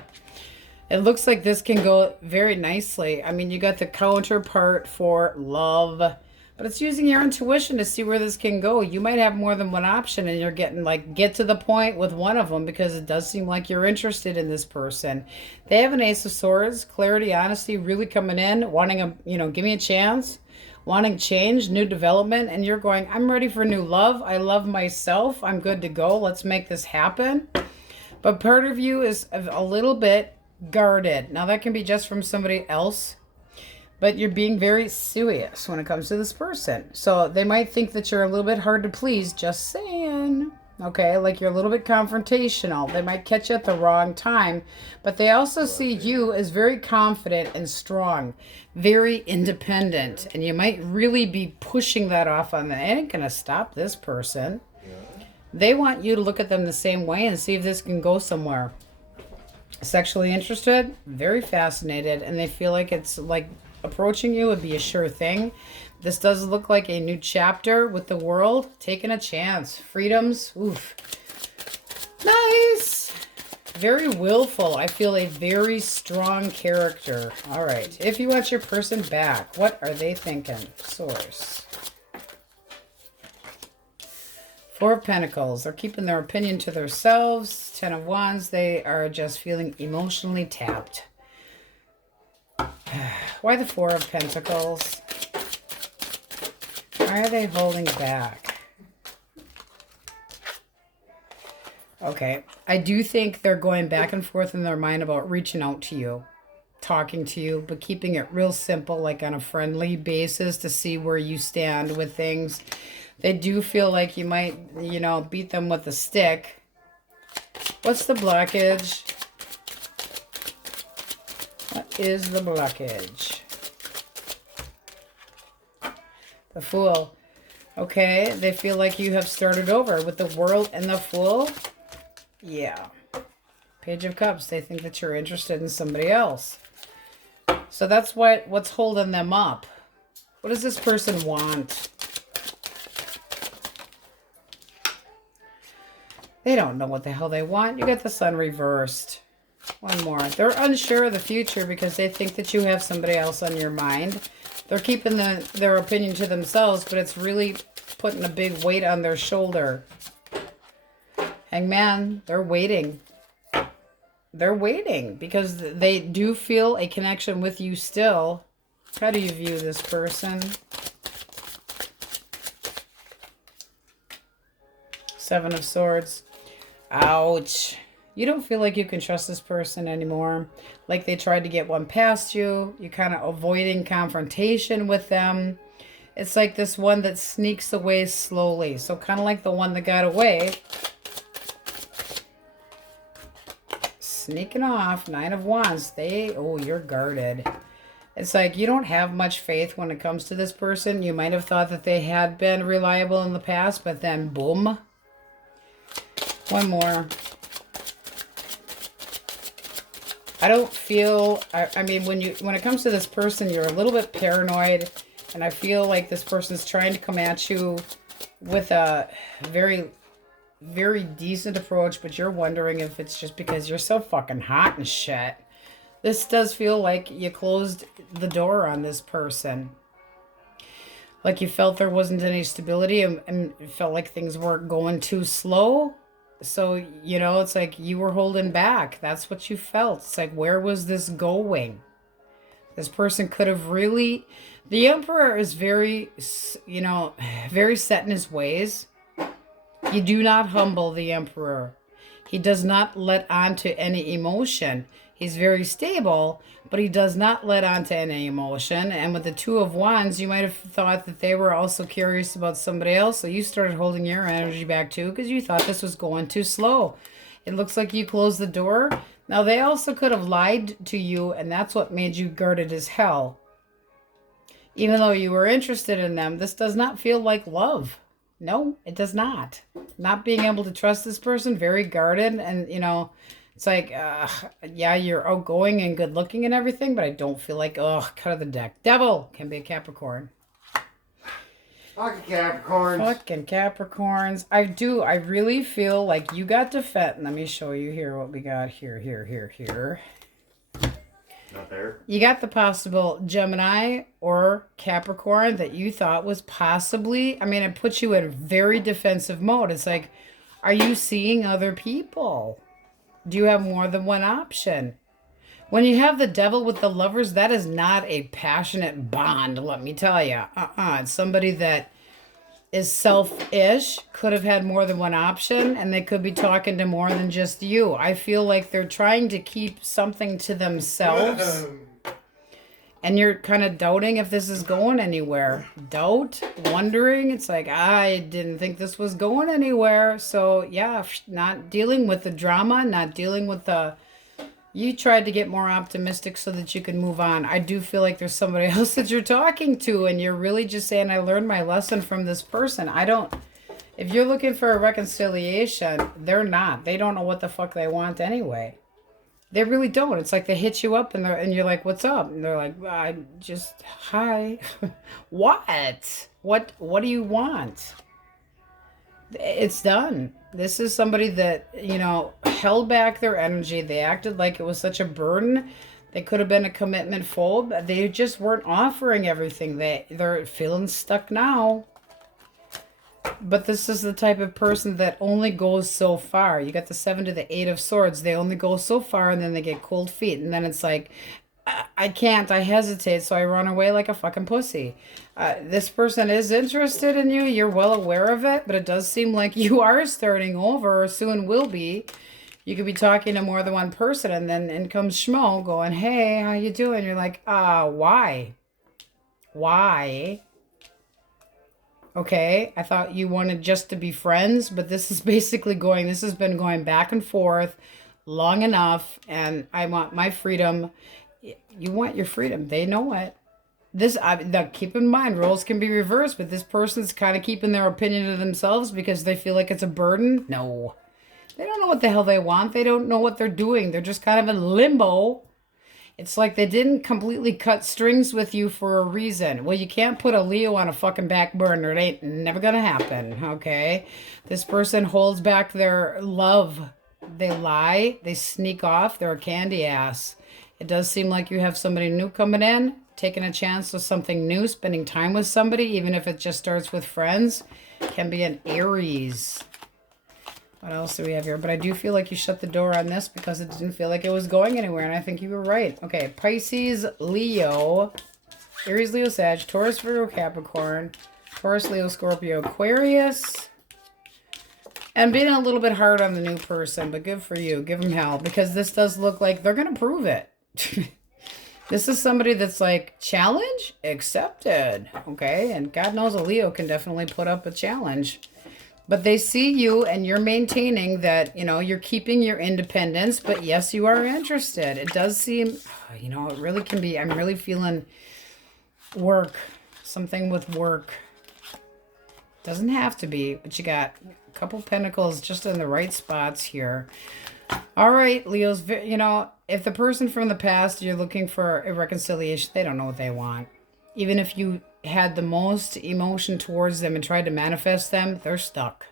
It looks like this can go very nicely. I mean, you got the counterpart for love. But it's using your intuition to see where this can go. You might have more than one option and you're getting like, get to the point with one of them because it does seem like you're interested in this person. They have an Ace of Swords, clarity, honesty, really coming in, wanting a, give me a chance, wanting change, new development. And you're going, I'm ready for new love. I love myself. I'm good to go. Let's make this happen. But part of you is a little bit guarded. Now that can be just from somebody else. But you're being very serious when it comes to this person. So they might think that you're a little bit hard to please, just saying. Okay, like you're a little bit confrontational. They might catch you at the wrong time. But they also see you as very confident and strong, very independent. And you might really be pushing that off on them. It ain't going to stop this person. They want you to look at them the same way and see if this can go somewhere. Sexually interested, very fascinated. And they feel like it's like... approaching you would be a sure thing. This does look like a new chapter with the world. Taking a chance. Freedoms. Oof. Nice. Very willful. I feel a very strong character. All right. If you want your person back, what are they thinking? Source. Four of Pentacles. They're keeping their opinion to themselves. Ten of Wands. They are just feeling emotionally tapped. Why the Four of Pentacles? Why are they holding back? Okay. I do think they're going back and forth in their mind about reaching out to you, talking to you, but keeping it real simple, like on a friendly basis to see where you stand with things. They do feel like you might, beat them with a stick. What's the blockage? What is the blockage? The Fool. Okay, they feel like you have started over with the World and the Fool. Yeah. Page of Cups. They think that you're interested in somebody else. So that's what's holding them up. What does this person want? They don't know what the hell they want. You got the Sun reversed. One more. They're unsure of the future because they think that you have somebody else on your mind. They're keeping their opinion to themselves, but it's really putting a big weight on their shoulder. Hangman, they're waiting. They're waiting because they do feel a connection with you still. How do you view this person? Seven of Swords. Ouch. You don't feel like you can trust this person anymore. Like they tried to get one past you. You're kind of avoiding confrontation with them. It's like this one that sneaks away slowly. So kind of like the one that got away. Sneaking off. Nine of Wands. You're guarded. It's like you don't have much faith when it comes to this person. You might have thought that they had been reliable in the past, but then boom. One more. I don't feel, I mean, when it comes to this person, you're a little bit paranoid, and I feel like this person's trying to come at you with a very, very decent approach, but you're wondering if it's just because you're so fucking hot and shit. This does feel like you closed the door on this person. Like you felt there wasn't any stability and it felt like things were going too slow. So, you know, it's like you were holding back. That's what you felt. It's like, where was this going? This person could have really... The Emperor is very, you know, very set in his ways. You do not humble the Emperor. He does not let on to any emotion. He's very stable, but he does not let on to any emotion. And with the Two of Wands, you might have thought that they were also curious about somebody else. So you started holding your energy back too because you thought this was going too slow. It looks like you closed the door. Now, they also could have lied to you, and that's what made you guarded as hell. Even though you were interested in them, this does not feel like love. No, it does not. Not being able to trust this person, very guarded, and, you know... It's like, yeah, you're outgoing and good looking and everything, but I don't feel like, cut of the deck. Devil can be a Capricorn. Fucking Capricorns. Fucking Capricorns. I really feel like you got defended. Let me show you here what we got here. Not there. You got the possible Gemini or Capricorn that you thought was possibly, I mean, it puts you in very defensive mode. It's like, are you seeing other people? Do you have more than one option? When you have the Devil with the Lovers, that is not a passionate bond, let me tell you. It's somebody that is selfish, could have had more than one option, and they could be talking to more than just you. I feel like they're trying to keep something to themselves. And you're kind of doubting if this is going anywhere. Doubt, wondering. It's like, I didn't think this was going anywhere. So, yeah, not dealing with the drama, not dealing with the... You tried to get more optimistic so that you could move on. I do feel like there's somebody else that you're talking to, and you're really just saying, I learned my lesson from this person. I don't... If you're looking for a reconciliation, they're not. They don't know what the fuck they want anyway. They really don't. It's like they hit you up and you're like, what's up? And they're like, I just, hi. What? What do you want? It's done. This is somebody that, you know, held back their energy. They acted like it was such a burden. They could have been a commitment phobe. They just weren't offering everything. They're feeling stuck now. But this is the type of person that only goes so far. You got the 7 to the 8 of Swords. They only go so far and then they get cold feet. And then it's like, I can't. I hesitate. So I run away like a fucking pussy. This person is interested in you. You're well aware of it. But it does seem like you are starting over or soon will be. You could be talking to more than one person. And then in comes Schmo going, hey, how you doing? You're like, why? Why? Okay, I thought you wanted just to be friends, but this is basically this has been going back and forth long enough, and I want my freedom. You want your freedom. They know it. Now keep in mind, roles can be reversed, but this person's kind of keeping their opinion to themselves because they feel like it's a burden. No. They don't know what the hell they want. They don't know what they're doing. They're just kind of in limbo. It's like they didn't completely cut strings with you for a reason. Well, you can't put a Leo on a fucking back burner. It ain't never gonna happen, okay? This person holds back their love. They lie. They sneak off. They're a candy ass. It does seem like you have somebody new coming in, taking a chance with something new, spending time with somebody, even if it just starts with friends. Can be an Aries. What else do we have here? But I do feel like you shut the door on this because it didn't feel like it was going anywhere. And I think you were right. Okay, Pisces, Leo, Aries, Leo, Sag, Taurus, Virgo, Capricorn, Taurus, Leo, Scorpio, Aquarius. And being a little bit hard on the new person, but good for you. Give them hell. Because this does look like they're going to prove it. This is somebody that's like, challenge accepted. Okay, and God knows a Leo can definitely put up a challenge. But they see you and you're maintaining that, you know, you're keeping your independence. But yes, you are interested. It does seem, you know, it really can be. I'm really feeling work. Something with work. Doesn't have to be. But you got a couple pentacles just in the right spots here. All right, Leos, you know, if the person from the past, you're looking for a reconciliation, they don't know what they want. Even if you had the most emotion towards them and tried to manifest them, they're stuck.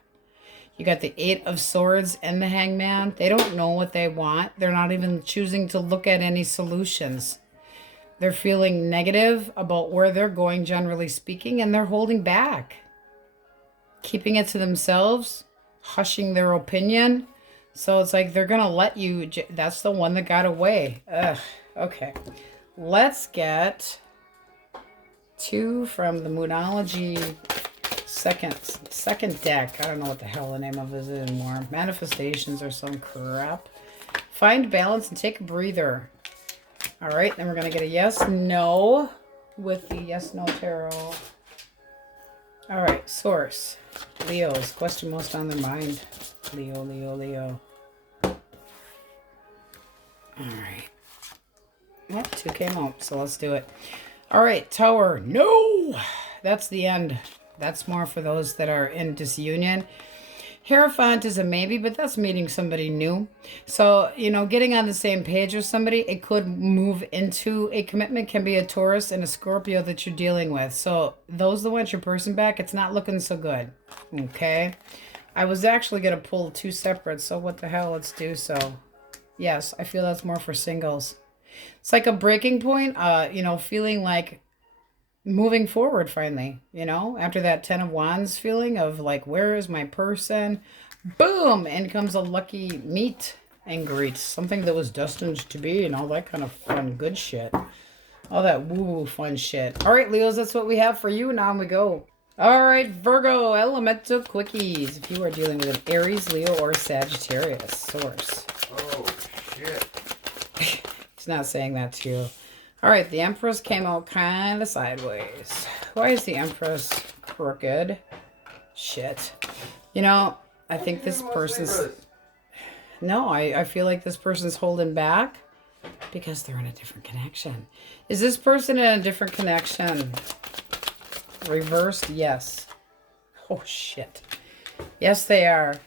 You got the 8 of Swords and the Hangman. They don't know what they want. They're not even choosing to look at any solutions. They're feeling negative about where they're going, generally speaking, and they're holding back. Keeping it to themselves, hushing their opinion. So it's like they're going to let you. That's the one that got away. Ugh. Okay. Let's get 2 from the Moonology second deck. I don't know what the hell the name of it is anymore. Manifestations or some crap. Find balance and take a breather. All right, then we're going to get a yes, no with the yes, no tarot. All right, source. Leo's question most on their mind. Leo. All right. Well, 2 came out, so let's do it. All right, Tower. No! That's the end. That's more for those that are in disunion. Hierophant is a maybe, but that's meeting somebody new. So, you know, getting on the same page with somebody, it could move into a commitment. Can be a Taurus and a Scorpio that you're dealing with. So those that want your person back, it's not looking so good. Okay. I was actually going to pull 2 separate, so what the hell, let's do so. Yes, I feel that's more for singles. It's like a breaking point, you know, feeling like moving forward finally, you know, after that 10 of Wands feeling of like, where is my person? Boom! In comes a lucky meet and greet. Something that was destined to be and all that kind of fun, good shit. All that woo-woo fun shit. All right, Leos, that's what we have for you. Now we go. All right, Virgo, elemental quickies. If you are dealing with an Aries, Leo, or Sagittarius source. Oh, shit. He's not saying that to you. All right, the Empress came out kind of sideways. Why is the Empress crooked? Shit. You know, I think this person's... No, I feel like this person's holding back because they're in a different connection. Is this person in a different connection? Reversed? Yes. Oh, shit. Yes, they are.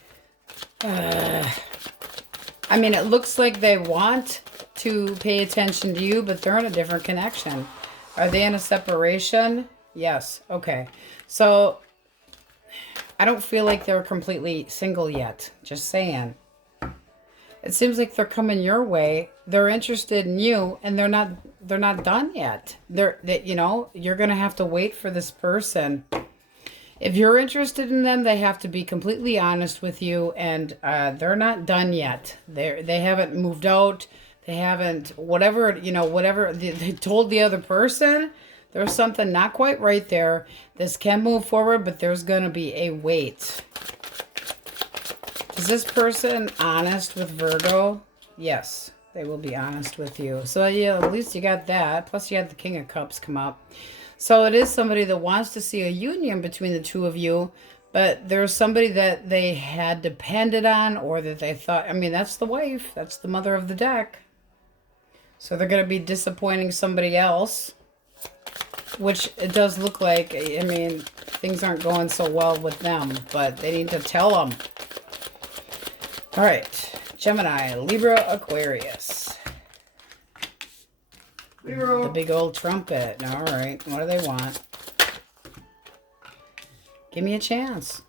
I mean, it looks like they want to pay attention to you, but they're in a different connection. Are they in a separation? Yes. Okay. So I don't feel like they're completely single yet. Just saying. It seems like they're coming your way. They're interested in you, and they're not done yet. You know, you're going to have to wait for this person. If you're interested in them, they have to be completely honest with you, and they're not done yet. They haven't moved out. They haven't, whatever they told the other person, there's something not quite right there. This can move forward, but there's going to be a wait. Is this person honest with Virgo? Yes, they will be honest with you. So, yeah, at least you got that. Plus, you had the King of Cups come up. So, it is somebody that wants to see a union between the two of you, but there's somebody that they had depended on or that they thought, I mean, that's the wife. That's the mother of the deck. So they're going to be disappointing somebody else, which it does look like. I mean, things aren't going so well with them, but they need to tell them. All right, Gemini, Libra, Aquarius. Libra. The big old trumpet. All right, what do they want? Give me a chance.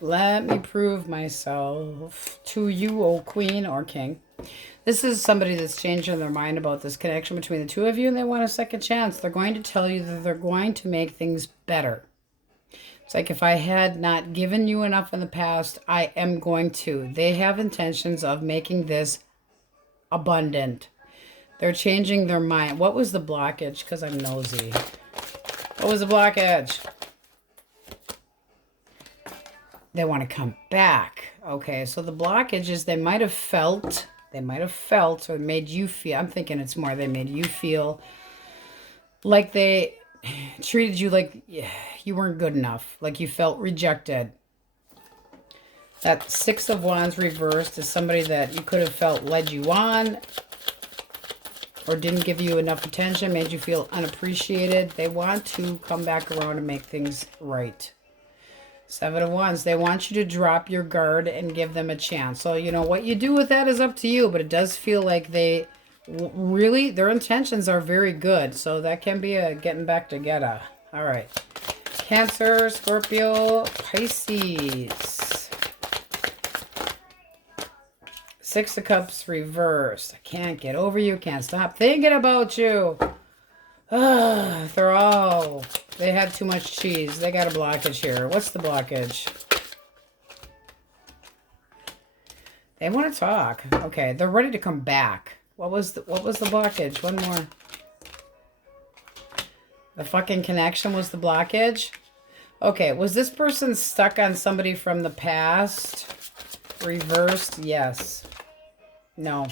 Let me prove myself to you, oh queen or king. This is somebody that's changing their mind about this connection between the two of you, and they want a second chance. They're going to tell you that they're going to make things better. It's like, if I had not given you enough in the past, I am going to. They have intentions of making this abundant. They're changing their mind. What was the blockage? Because I'm nosy. What was the blockage? They want to come back. Okay, so the blockage is they might have felt or made you feel, I'm thinking it's more they made you feel like they treated you like you weren't good enough, like you felt rejected. That 6 of Wands reversed is somebody that you could have felt led you on or didn't give you enough attention, made you feel unappreciated. They want to come back around and make things right. 7 of Wands, they want you to drop your guard and give them a chance. So, you know, what you do with that is up to you, but it does feel like they really, their intentions are very good. So that can be a getting back together. All right. Cancer, Scorpio, Pisces. Six of Cups reversed. I can't get over you. Can't stop thinking about you. They had too much cheese. They got a blockage here. What's the blockage? They want to talk. Okay, they're ready to come back. What was the blockage? One more. The fucking connection was the blockage? Okay, was this person stuck on somebody from the past? Reversed? Yes. No.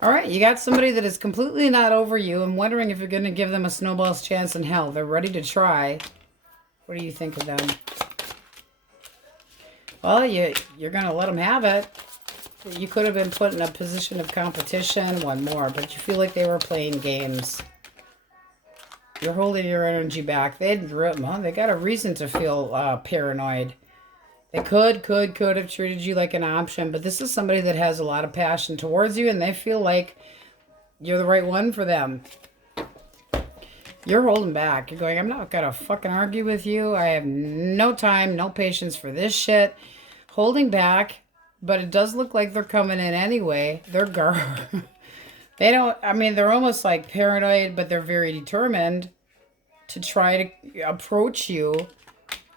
All right, you got somebody that is completely not over you and wondering if you're going to give them a snowball's chance in hell. They're ready to try. What do you think of them? Well, you're going to let them have it. You could have been put in a position of competition. One more, but you feel like they were playing games. You're holding your energy back. They got a reason to feel paranoid. They could have treated you like an option, but this is somebody that has a lot of passion towards you, and they feel like you're the right one for them. You're holding back. You're going, I'm not gonna fucking argue with you. I have no time, no patience for this shit. Holding back, but it does look like they're coming in anyway. They're they're almost like paranoid, but they're very determined to try to approach you.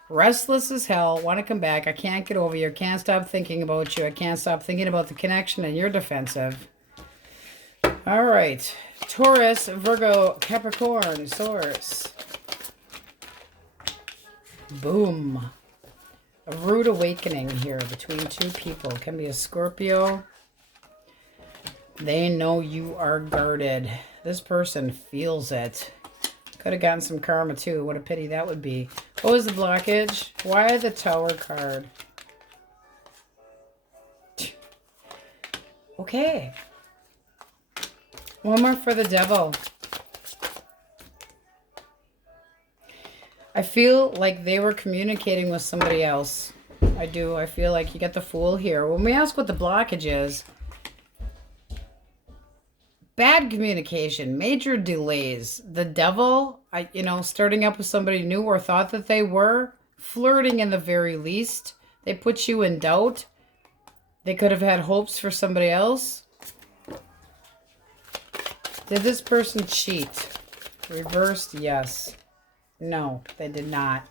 Restless as hell, want to come back. I can't get over you. I can't stop thinking about you. I can't stop thinking about the connection, and you're defensive. All right. Taurus, Virgo, Capricorn, Source. Boom. A rude awakening here between two people. Can be a Scorpio. They know you are guarded. This person feels it. Could have gotten some karma too. What a pity that would be. What was the blockage? Why the Tower card? Okay. One more for the Devil. I feel like they were communicating with somebody else. I do. I feel like you get the Fool here. When we ask what the blockage is, bad communication, major delays. The Devil, starting up with somebody new or thought that they were, flirting in the very least. They put you in doubt. They could have had hopes for somebody else. Did this person cheat? Reversed, yes. No, they did not.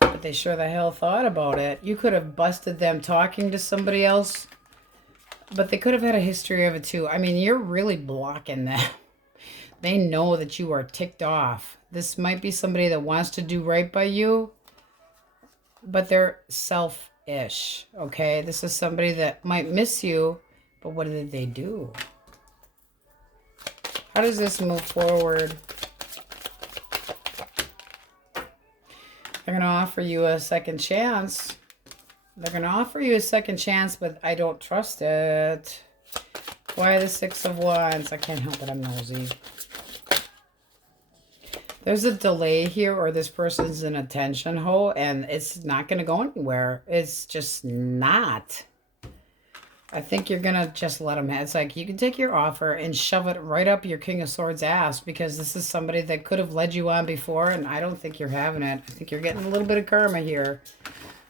But they sure the hell thought about it. You could have busted them talking to somebody else. But they could have had a history of it too. I mean, you're really blocking them. They know that you are ticked off. This might be somebody that wants to do right by you, but they're selfish, okay? This is somebody that might miss you, but what did they do? How does this move forward? They're going to offer you a second chance. They're going to offer you a second chance, but I don't trust it. Why the Six of Wands? I can't help it. I'm nosy. There's a delay here, or this person's in a tension hole, and it's not going to go anywhere. It's just not. I think you're going to just let them have. It's like you can take your offer and shove it right up your King of Swords ass, because this is somebody that could have led you on before, and I don't think you're having it. I think you're getting a little bit of karma here.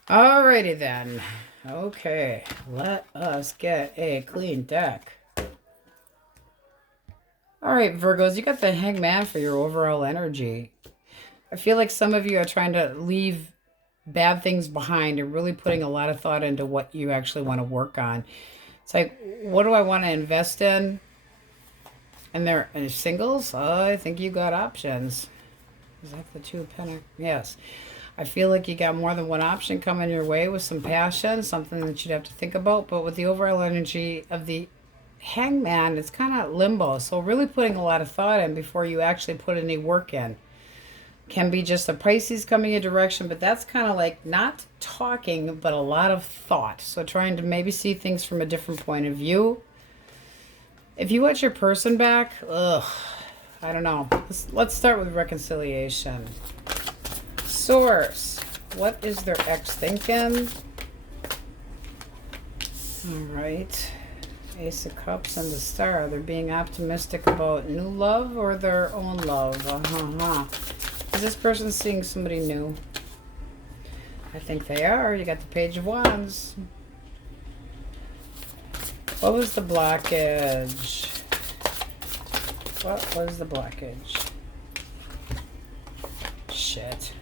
Alrighty then. Okay, let us get a clean deck. Alright, Virgos, you got the Hangman for your overall energy. I feel like some of you are trying to leave bad things behind and really putting a lot of thought into what you actually want to work on. It's like, what do I want to invest in? And they're singles? Oh, I think you got options. Is that the Two of Pentacles? Yes. I feel like you got more than one option coming your way with some passion, something that you'd have to think about. But with the overall energy of the Hangman, it's kind of limbo. So really putting a lot of thought in before you actually put any work in. Can be just a Pisces coming a direction, but that's kind of like not talking, but a lot of thought. So trying to maybe see things from a different point of view. If you want your person back, I don't know. Let's start with reconciliation. Source, what is their ex thinking? All right. Ace of Cups and the Star. They're being optimistic about new love or their own love. Is this person seeing somebody new? I think they are. You got the Page of Wands. What was the blockage? What was the blockage? Shit.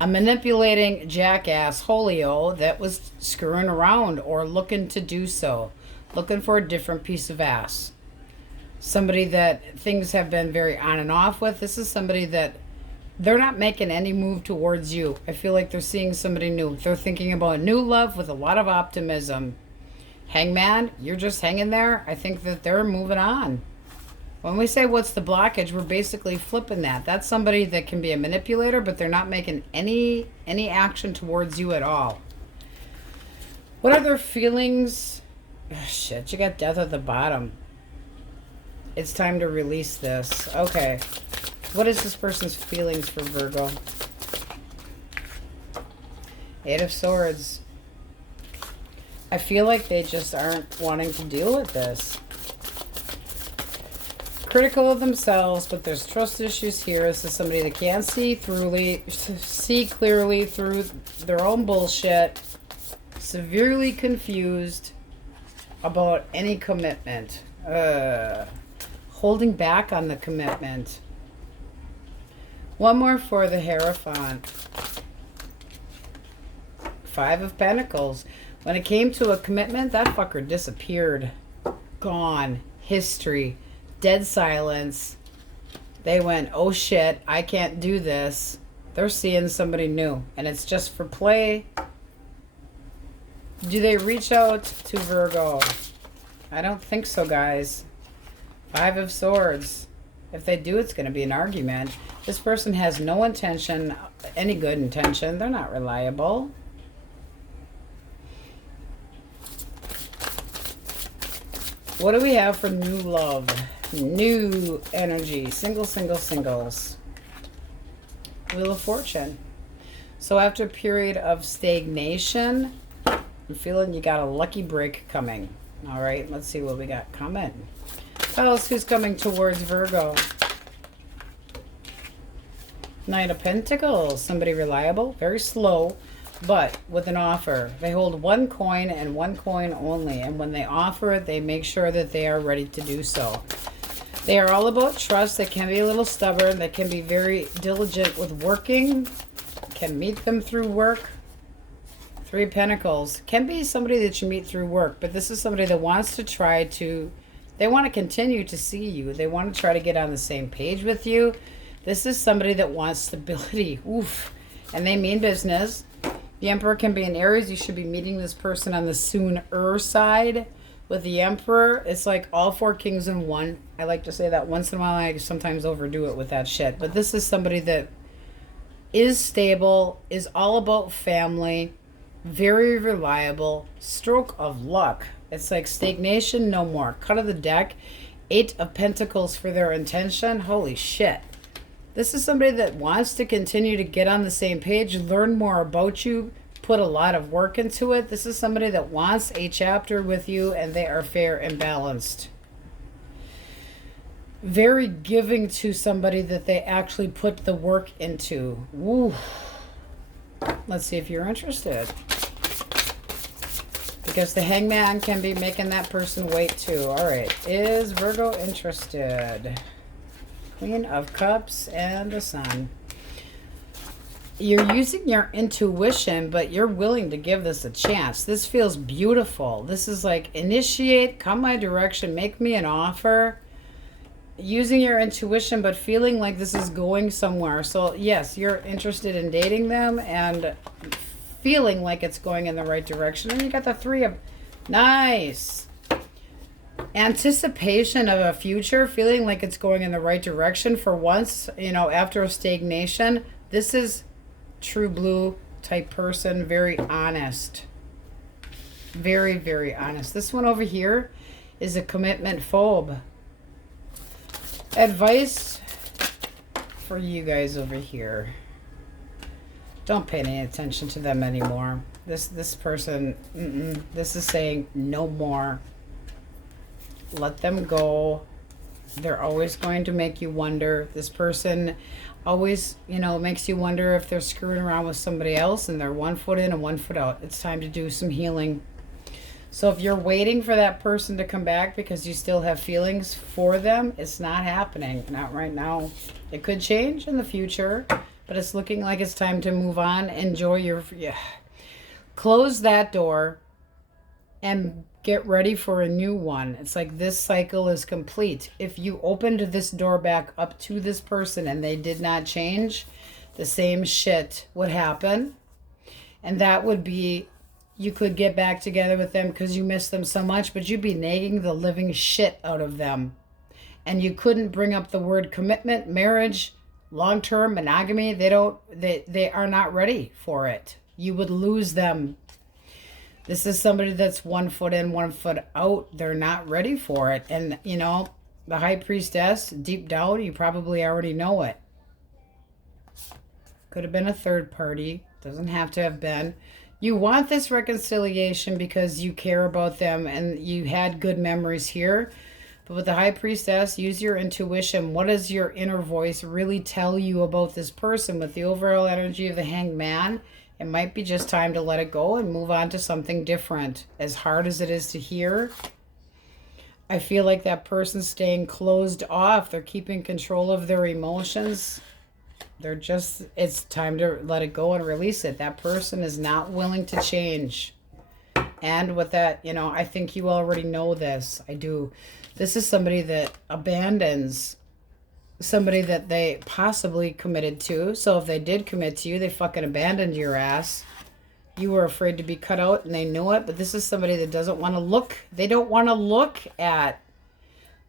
A manipulating jackass Holio that was screwing around or looking to do so. Looking for a different piece of ass. Somebody that things have been very on and off with. This is somebody that they're not making any move towards you. I feel like they're seeing somebody new. They're thinking about new love with a lot of optimism. Hangman, you're just hanging there. I think that they're moving on. When we say what's the blockage, we're basically flipping that. That's somebody that can be a manipulator, but they're not making any action towards you at all. What are their feelings? Oh, shit, you got death at the bottom. It's time to release this. Okay. What is this person's feelings for Virgo? Eight of Swords. I feel like they just aren't wanting to deal with this. Critical of themselves, but there's trust issues here. This is somebody that can't see clearly through their own bullshit. Severely confused about any commitment. Holding back on the commitment. One more for the Hierophant. Five of Pentacles. When it came to a commitment, that fucker disappeared. Gone. History. Dead silence. They went, oh shit, I can't do this. They're seeing somebody new. And it's just for play. Do they reach out to Virgo? I don't think so, guys. Five of Swords. If they do, it's going to be an argument. This person has no intention, any good intention. They're not reliable. What do we have for new love? New energy. Singles. Wheel of Fortune. So after a period of stagnation, I'm feeling you got a lucky break coming. All right, let's see what we got coming. Tell us who's coming towards Virgo. Knight of Pentacles. Somebody reliable, very slow, but with an offer. They hold one coin and one coin only. And when they offer it, they make sure that they are ready to do so. They are all about trust. They can be a little stubborn. They can be very diligent with working. Can meet them through work. Three of Pentacles. Can be somebody that you meet through work. But this is somebody that wants to try to... They want to continue to see you. They want to try to get on the same page with you. This is somebody that wants stability. Oof. And they mean business. The Emperor can be an Aries. You should be meeting this person on the sooner side. With the Emperor, it's like all four kings in one. I like to say that once in a while. I sometimes overdo it with that shit. But this is somebody that is stable, is all about family, very reliable, stroke of luck. It's like stagnation, no more. Cut of the deck. Eight of Pentacles for their intention. Holy shit. This is somebody that wants to continue to get on the same page, learn more about you, put a lot of work into it. This is somebody that wants a chapter with you, and they are fair and balanced. Very giving to somebody that they actually put the work into. Woo. Let's see if you're interested. Because the Hangman can be making that person wait too. All right. Is Virgo interested? Queen of Cups and the Sun. You're using your intuition, but you're willing to give this a chance. This feels beautiful. This is like initiate, come my direction, make me an offer. Using your intuition, but feeling like this is going somewhere. So yes, you're interested in dating them and feeling like it's going in the right direction. And you got the Three of... Nice. Anticipation of a future, feeling like it's going in the right direction for once, you know, after a stagnation. This is true blue type person, very honest. Very, very honest. This one over here is a commitment phobe. Advice for you guys over here. Don't pay any attention to them anymore. This person, this is saying no more. Let them go. They're always going to make you wonder. This person always, you know, makes you wonder if they're screwing around with somebody else and they're 1 foot in and 1 foot out. It's time to do some healing. So if you're waiting for that person to come back because you still have feelings for them, it's not happening. Not right now. It could change in the future, but it's looking like it's time to move on. Enjoy your... Yeah. Close that door and get ready for a new one. It's like this cycle is complete. If you opened this door back up to this person and they did not change, the same shit would happen. And that would be, you could get back together with them because you miss them so much, but you'd be nagging the living shit out of them. And you couldn't bring up the word commitment, marriage, long-term monogamy. They are not ready for it. You would lose them. This is somebody that's 1 foot in, 1 foot out. They're not ready for it. And, you know, the High Priestess, deep down, you probably already know it. Could have been a third party. Doesn't have to have been. You want this reconciliation because you care about them and you had good memories here. But with the High Priestess, use your intuition. What does your inner voice really tell you about this person? With the overall energy of the Hanged Man, it might be just time to let it go and move on to something different. As hard as it is to hear, I feel like that person's staying closed off. They're keeping control of their emotions. It's time to let it go and release it. That person is not willing to change. And with that, you know, I think you already know this. I do. This is somebody that abandons somebody that they possibly committed to. So if they did commit to you, they fucking abandoned your ass. You were afraid to be cut out and they knew it. But this is somebody that doesn't want to look. They don't want to look at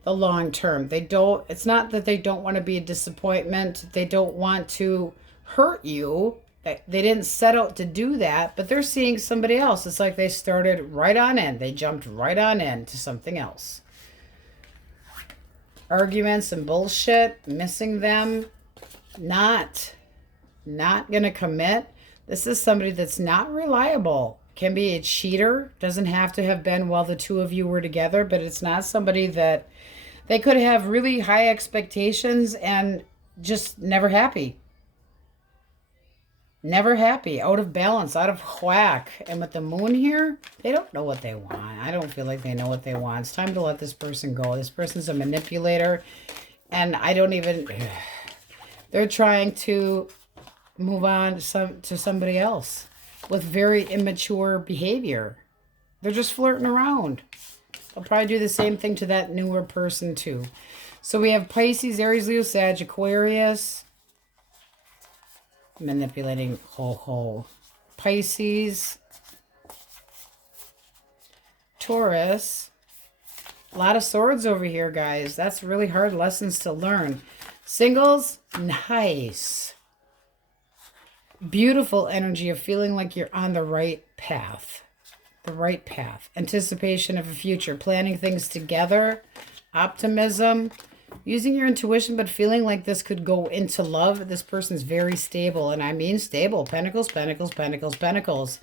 the long term. It's not that they don't want to be a disappointment. They don't want to hurt you. They didn't set out to do that, but they're seeing somebody else. It's like they started right on in. They jumped right on in to something else. Arguments and bullshit, missing them, not gonna commit. This is somebody that's not reliable. Can be a cheater. Doesn't have to have been while the two of you were together, but it's not somebody that they could have really high expectations and just never happy. Never happy, out of balance, out of whack. And with the moon here, they don't know what they want. I don't feel like they know what they want. It's time to let this person go. This person's a manipulator. And I don't even... They're trying to move on to somebody else with very immature behavior. They're just flirting around. They'll probably do the same thing to that newer person too. So we have Pisces, Aries, Leo, Sag, Aquarius... Manipulating Pisces, Taurus. A lot of swords over here, guys. That's really hard lessons to learn. Singles, nice. Beautiful energy of feeling like you're on the right path. The right path. Anticipation of a future. Planning things together. Optimism. Using your intuition, but feeling like this could go into love. This person's very stable, and I mean stable. Pentacles, Pentacles, Pentacles, Pentacles.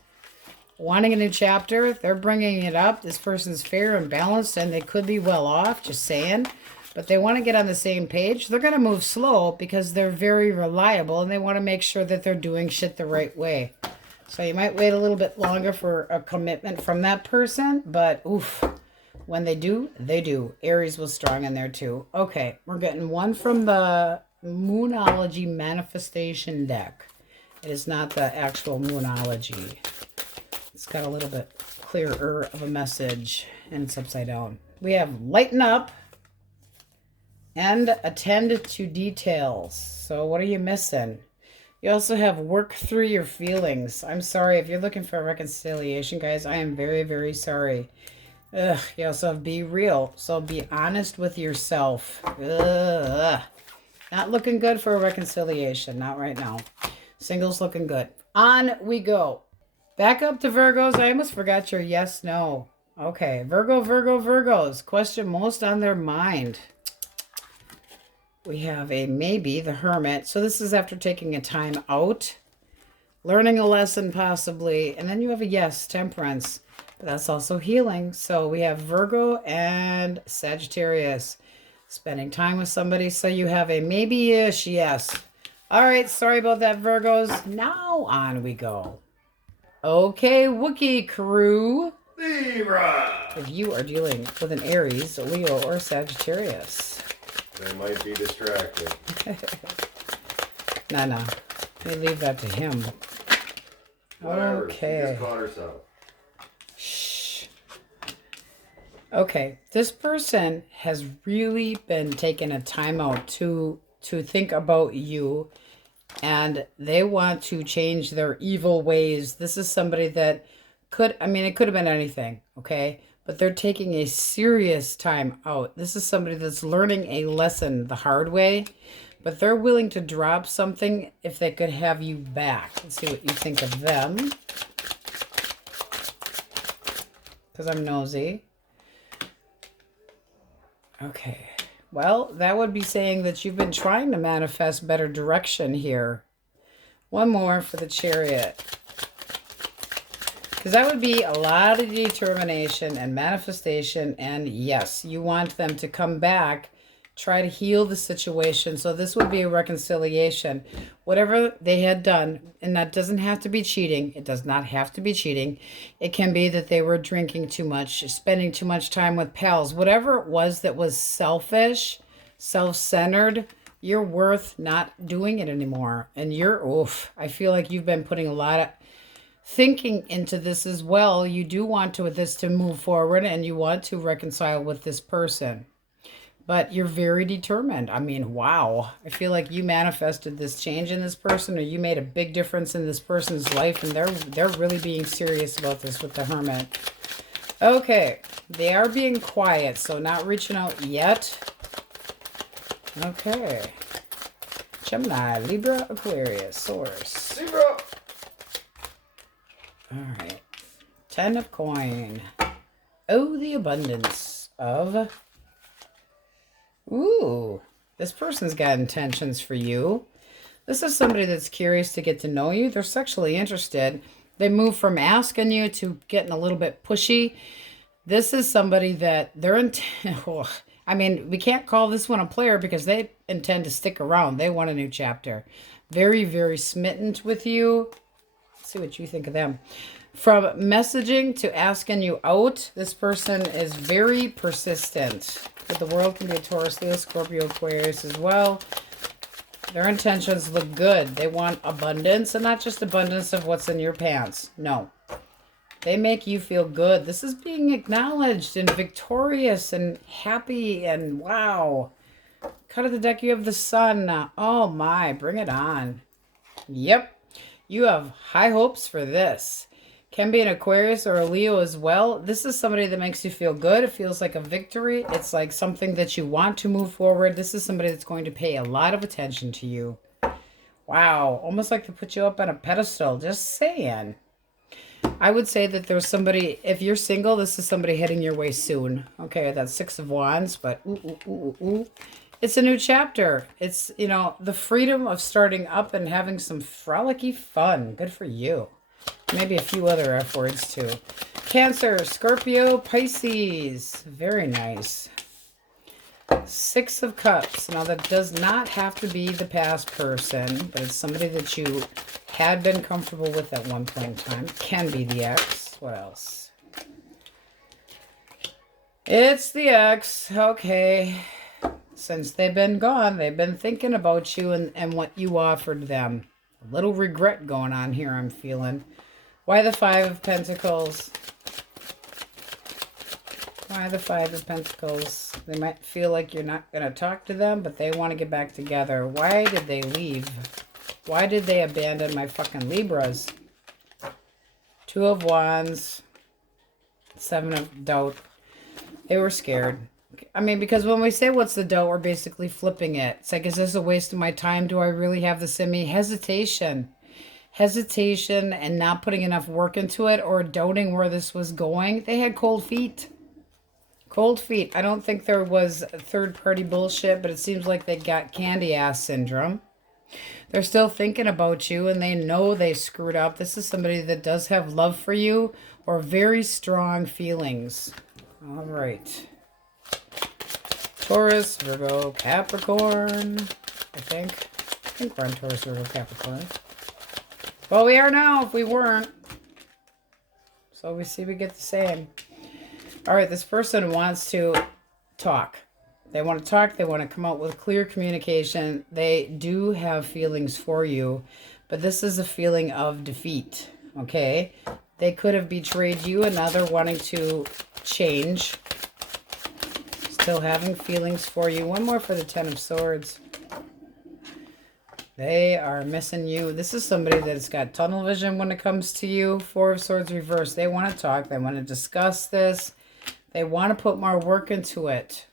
Wanting a new chapter. They're bringing it up. This person's fair and balanced, and they could be well off, just saying. But they want to get on the same page. They're going to move slow because they're very reliable, and they want to make sure that they're doing shit the right way. So you might wait a little bit longer for a commitment from that person, but oof. When they do, they do. Aries was strong in there too. Okay, we're getting one from the Moonology Manifestation deck. It is not the actual Moonology. It's got a little bit clearer of a message, and it's upside down. We have Lighten Up and Attend to Details. So what are you missing? You also have Work Through Your Feelings. I'm sorry. If you're looking for a reconciliation, guys, I am very, very sorry. Ugh, you also have Be Real. So be honest with yourself. Ugh. Not looking good for a reconciliation. Not right now. Singles looking good. On we go. Back up to Virgos. I almost forgot your yes, no. Okay. Virgos. Question most on their mind. We have a maybe, the Hermit. So this is after taking a time out. Learning a lesson possibly. And then you have a yes, Temperance. That's also healing. So we have Virgo and Sagittarius. spending time with somebody. So you have a maybe-ish yes. All right, sorry about that, Virgos. Now on we go. Okay, Wookiee crew. Libra! If you are dealing with an Aries, Leo, or Sagittarius. They might be distracted. No. We leave that to him. Whatever. Okay. She just caught herself. Shh. Okay, this person has really been taking a time out to think about you, and they want to change their evil ways. This is somebody that could, I mean, it could have been anything, okay? But they're taking a serious time out. This is somebody that's learning a lesson the hard way, but they're willing to drop something if they could have you back. Let's see what you think of them. Because I'm nosy. Okay. Well, that would be saying that you've been trying to manifest better direction here. One more for the Chariot. Because that would be a lot of determination and manifestation. And yes, you want them to come back, try to heal the situation. So this would be a reconciliation. Whatever they had done, and that doesn't have to be cheating. It does not have to be cheating. It can be that they were drinking too much, spending too much time with pals. Whatever it was that was selfish, self-centered, you're worth not doing it anymore. And I feel like you've been putting a lot of thinking into this as well. You do want this to move forward, and you want to reconcile with this person. But you're very determined. I mean, wow. I feel like you manifested this change in this person, or you made a big difference in this person's life, and they're really being serious about this with the Hermit. Okay. They are being quiet, so not reaching out yet. Okay. Gemini, Libra, Aquarius, Source. Libra! All right. 10 of coin. Oh, the abundance of... Ooh, this person's got intentions for you. This is somebody that's curious to get to know you. They're sexually interested. They move from asking you to getting a little bit pushy. This is somebody that I mean, we can't call this one a player because they intend to stick around. They want a new chapter. Very, very smitten with you. Let's see what you think of them. From messaging to asking you out, this person is very persistent. But the world can be a Taurus, Leo, Scorpio, Aquarius as well. Their intentions look good. They want abundance, and not just abundance of what's in your pants. No. They make you feel good. This is being acknowledged and victorious and happy and wow. Cut of the deck, you have the Sun. Oh my, bring it on. Yep. You have high hopes for this. Can be an Aquarius or a Leo as well. This is somebody that makes you feel good. It feels like a victory. It's like something that you want to move forward. This is somebody that's going to pay a lot of attention to you. Wow. Almost like to put you up on a pedestal. Just saying. I would say that there's somebody, if you're single, this is somebody heading your way soon. Okay, that's 6 of Wands, but it's a new chapter. It's, the freedom of starting up and having some frolicky fun. Good for you. Maybe a few other F words too. Cancer, Scorpio, Pisces. Very nice. 6 of Cups. Now that does not have to be the past person, but it's somebody that you had been comfortable with at one point in time. Can be the ex. What else? It's the ex. Okay. Since they've been gone, they've been thinking about you and what you offered them. A little regret going on here, I'm feeling. Why the 5 of Pentacles? Why the 5 of Pentacles? They might feel like you're not going to talk to them, but they want to get back together. Why did they leave? Why did they abandon my fucking Libras? 2 of Wands. 7 of Doubt. They were scared. I mean, because when we say what's the doubt, we're basically flipping it. It's like, is this a waste of my time? Do I really have the semi? Hesitation. Hesitation and not putting enough work into it, or doubting where this was going. They had cold feet. Cold feet. I don't think there was third-party bullshit, but it seems like they got candy ass syndrome. They're still thinking about you, and they know they screwed up. This is somebody that does have love for you or very strong feelings. All right. Taurus, Virgo, Capricorn. I think we're on Taurus, Virgo, Capricorn. Well, we are now if we weren't. So we see we get the same. All right, this person wants to talk. They want to talk. They want to come out with clear communication. They do have feelings for you, but this is a feeling of defeat, okay? They could have betrayed you, and now they're wanting to change. Still having feelings for you. One more for the Ten of Swords. They are missing you. This is somebody that's got tunnel vision when it comes to you. Four of Swords reversed. They want to talk. They want to discuss this. They want to put more work into it.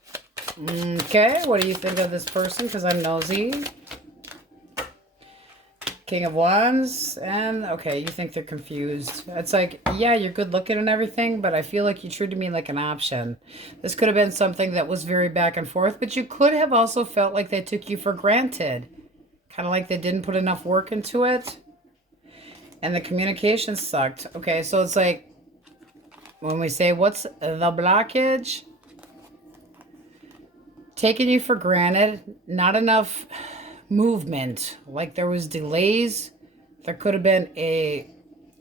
Okay, what do you think of this person? Because I'm nosy. King of Wands. And, okay, you think they're confused. It's like, yeah, you're good looking and everything, but I feel like you treated me like an option. This could have been something that was very back and forth, but you could have also felt like they took you for granted. Kind of like they didn't put enough work into it. And the communication sucked. Okay, so it's like, when we say, what's the blockage? Taking you for granted. Not enough movement. Like there was delays. There could have been a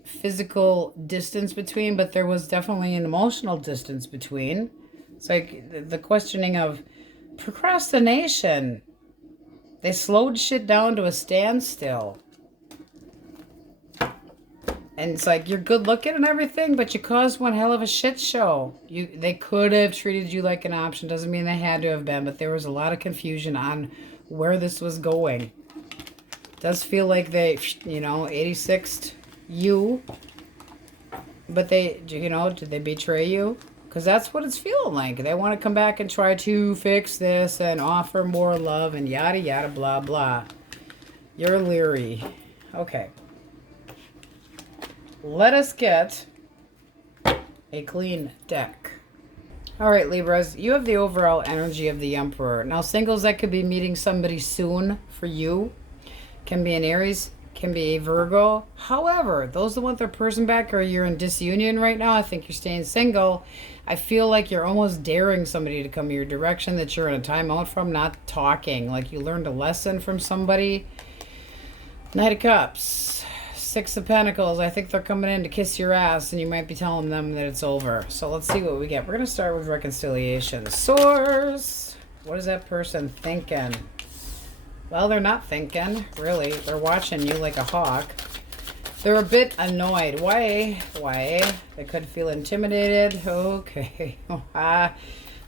physical distance between, but there was definitely an emotional distance between. It's like the questioning of procrastination. They slowed shit down to a standstill. And it's like, you're good looking and everything, but you caused one hell of a shit show. They could have treated you like an option. Doesn't mean they had to have been, but there was a lot of confusion on where this was going. It does feel like they, 86'd you. But they, did they betray you? Because that's what it's feeling like. They want to come back and try to fix this and offer more love and yada, yada, blah, blah. You're leery. Okay. Let us get a clean deck. All right, Libras, you have the overall energy of the Emperor. Now, singles that could be meeting somebody soon for you. Can be an Aries, can be a Virgo. However, those that want their person back or you're in disunion right now, I think you're staying single. I feel like you're almost daring somebody to come your direction that you're in a timeout from, not talking. Like you learned a lesson from somebody. Knight of Cups. Six of Pentacles. I think they're coming in to kiss your ass and you might be telling them that it's over. So let's see what we get. We're going to start with reconciliation. Source. What is that person thinking? Well, they're not thinking, really. They're watching you like a hawk. They're a bit annoyed. Why? They could feel intimidated. Okay.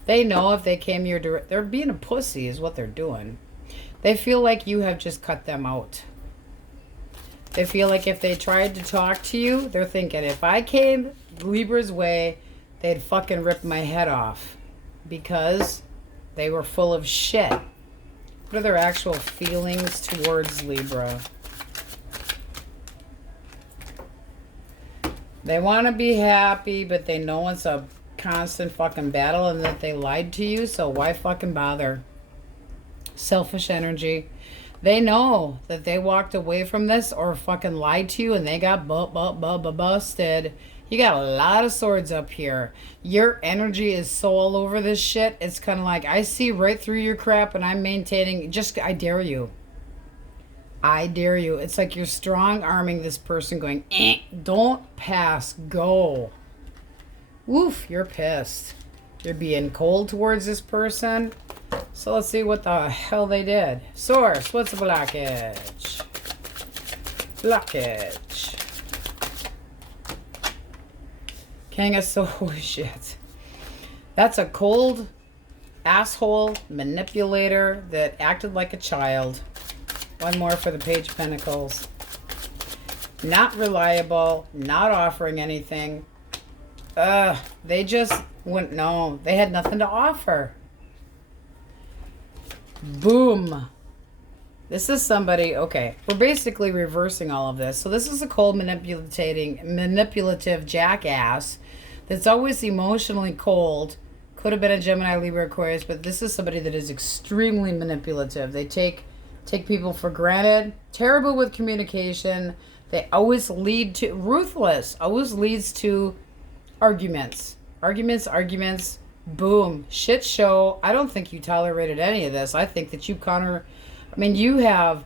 They know if they came your direction, they're being a pussy is what they're doing. They feel like you have just cut them out. They feel like if they tried to talk to you, they're thinking, if I came Libra's way, they'd fucking rip my head off. Because they were full of shit. What are their actual feelings towards Libra? They want to be happy, but they know it's a constant fucking battle and that they lied to you, so why fucking bother? Selfish energy. They know that they walked away from this or fucking lied to you and they got busted. You got a lot of swords up here. Your energy is so all over this shit. It's kind of like, I see right through your crap and I'm maintaining. I dare you. I dare you. It's like you're strong arming this person going, don't pass, go. Woof, you're pissed. You're being cold towards this person. So let's see what the hell they did. Source, what's the blockage? Blockage. King of Swords, shit. That's a cold asshole manipulator that acted like a child. One more for the Page of Pentacles. Not reliable, not offering anything. They just wouldn't know. They had nothing to offer. Boom. This is somebody, okay, we're basically reversing all of this. So this is a cold manipulative jackass that's always emotionally cold. Could have been a Gemini, Libra, Aquarius, but this is somebody that is extremely manipulative. They take people for granted, terrible with communication. They always lead to, ruthless, always leads to arguments. Arguments, Boom. Shit show. I don't think you tolerated any of this. I think that you have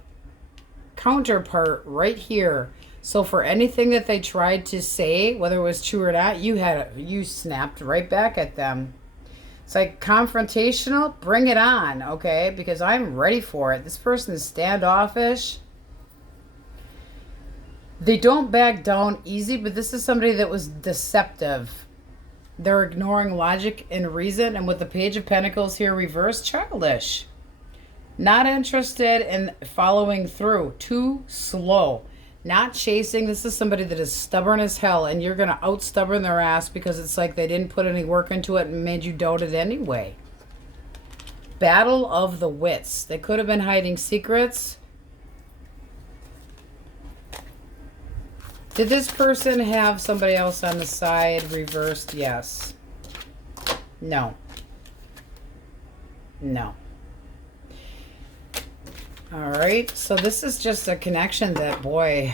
counterpart right here. So for anything that they tried to say, whether it was true or not, you snapped right back at them. It's like confrontational, bring it on, okay? Because I'm ready for it. This person is standoffish. They don't back down easy, but this is somebody that was deceptive. They're ignoring logic and reason, and with the Page of Pentacles here reversed, childish. Not interested in following through. Too slow. Not chasing. This is somebody that is stubborn as hell, and you're going to out-stubborn their ass because it's like they didn't put any work into it and made you doubt it anyway. Battle of the wits. They could have been hiding secrets. Did this person have somebody else on the side reversed? Yes. No. No. All right, so this is just a connection that, boy,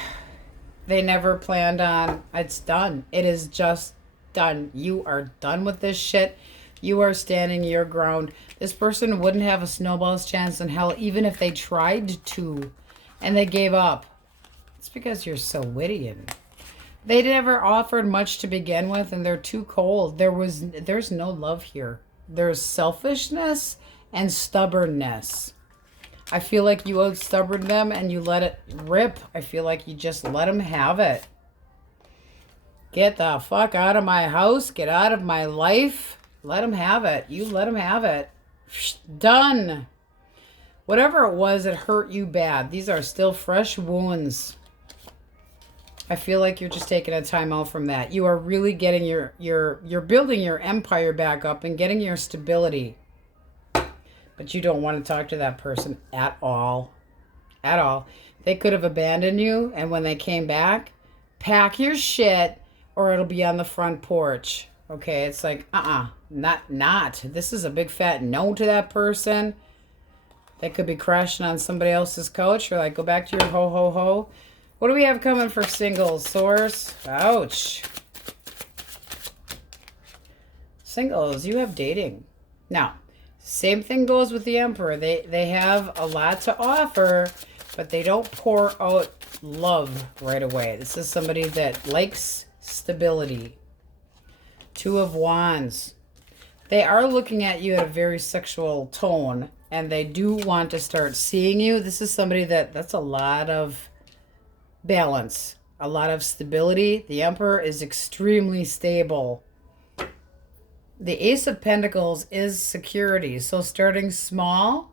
they never planned on. It's done. It is just done. You are done with this shit. You are standing your ground. This person wouldn't have a snowball's chance in hell even if they tried to and they gave up. It's because you're so witty and they never offered much to begin with and they're too cold. There's no love here. There's selfishness and stubbornness. I feel like you out-stubborned them and you let it rip. I feel like you just let them have it. Get the fuck out of my house. Get out of my life. Let them have it. You let them have it. Done. Whatever it was, it hurt you bad. These are still fresh wounds. I feel like you're just taking a time out from that. You are really getting you're building your empire back up and getting your stability. But you don't want to talk to that person at all. At all. They could have abandoned you, and when they came back, pack your shit, or it'll be on the front porch. Okay, it's like, not. This is a big fat no to that person. They could be crashing on somebody else's couch, or like, go back to your ho. What do we have coming for singles, Source? Ouch. Singles, you have dating. Now, same thing goes with the Emperor. They have a lot to offer, but they don't pour out love right away. This is somebody that likes stability. Two of Wands. They are looking at you at a very sexual tone, and they do want to start seeing you. This is somebody that's a lot of balance, a lot of stability. The Emperor is extremely stable. The Ace of Pentacles is security. So starting small,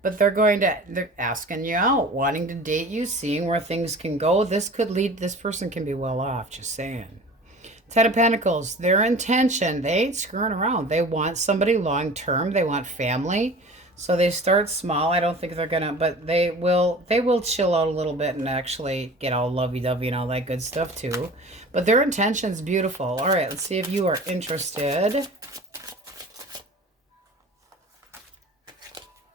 but they're asking you out, wanting to date you, seeing where things can go. This person can be well off, just saying. Ten of Pentacles, their intention, they ain't screwing around. They want somebody long term. They want family. So they start small. I don't think they're gonna, but they will chill out a little bit and actually get all lovey-dovey and all that good stuff too. But their intention's beautiful. All right, let's see if you are interested.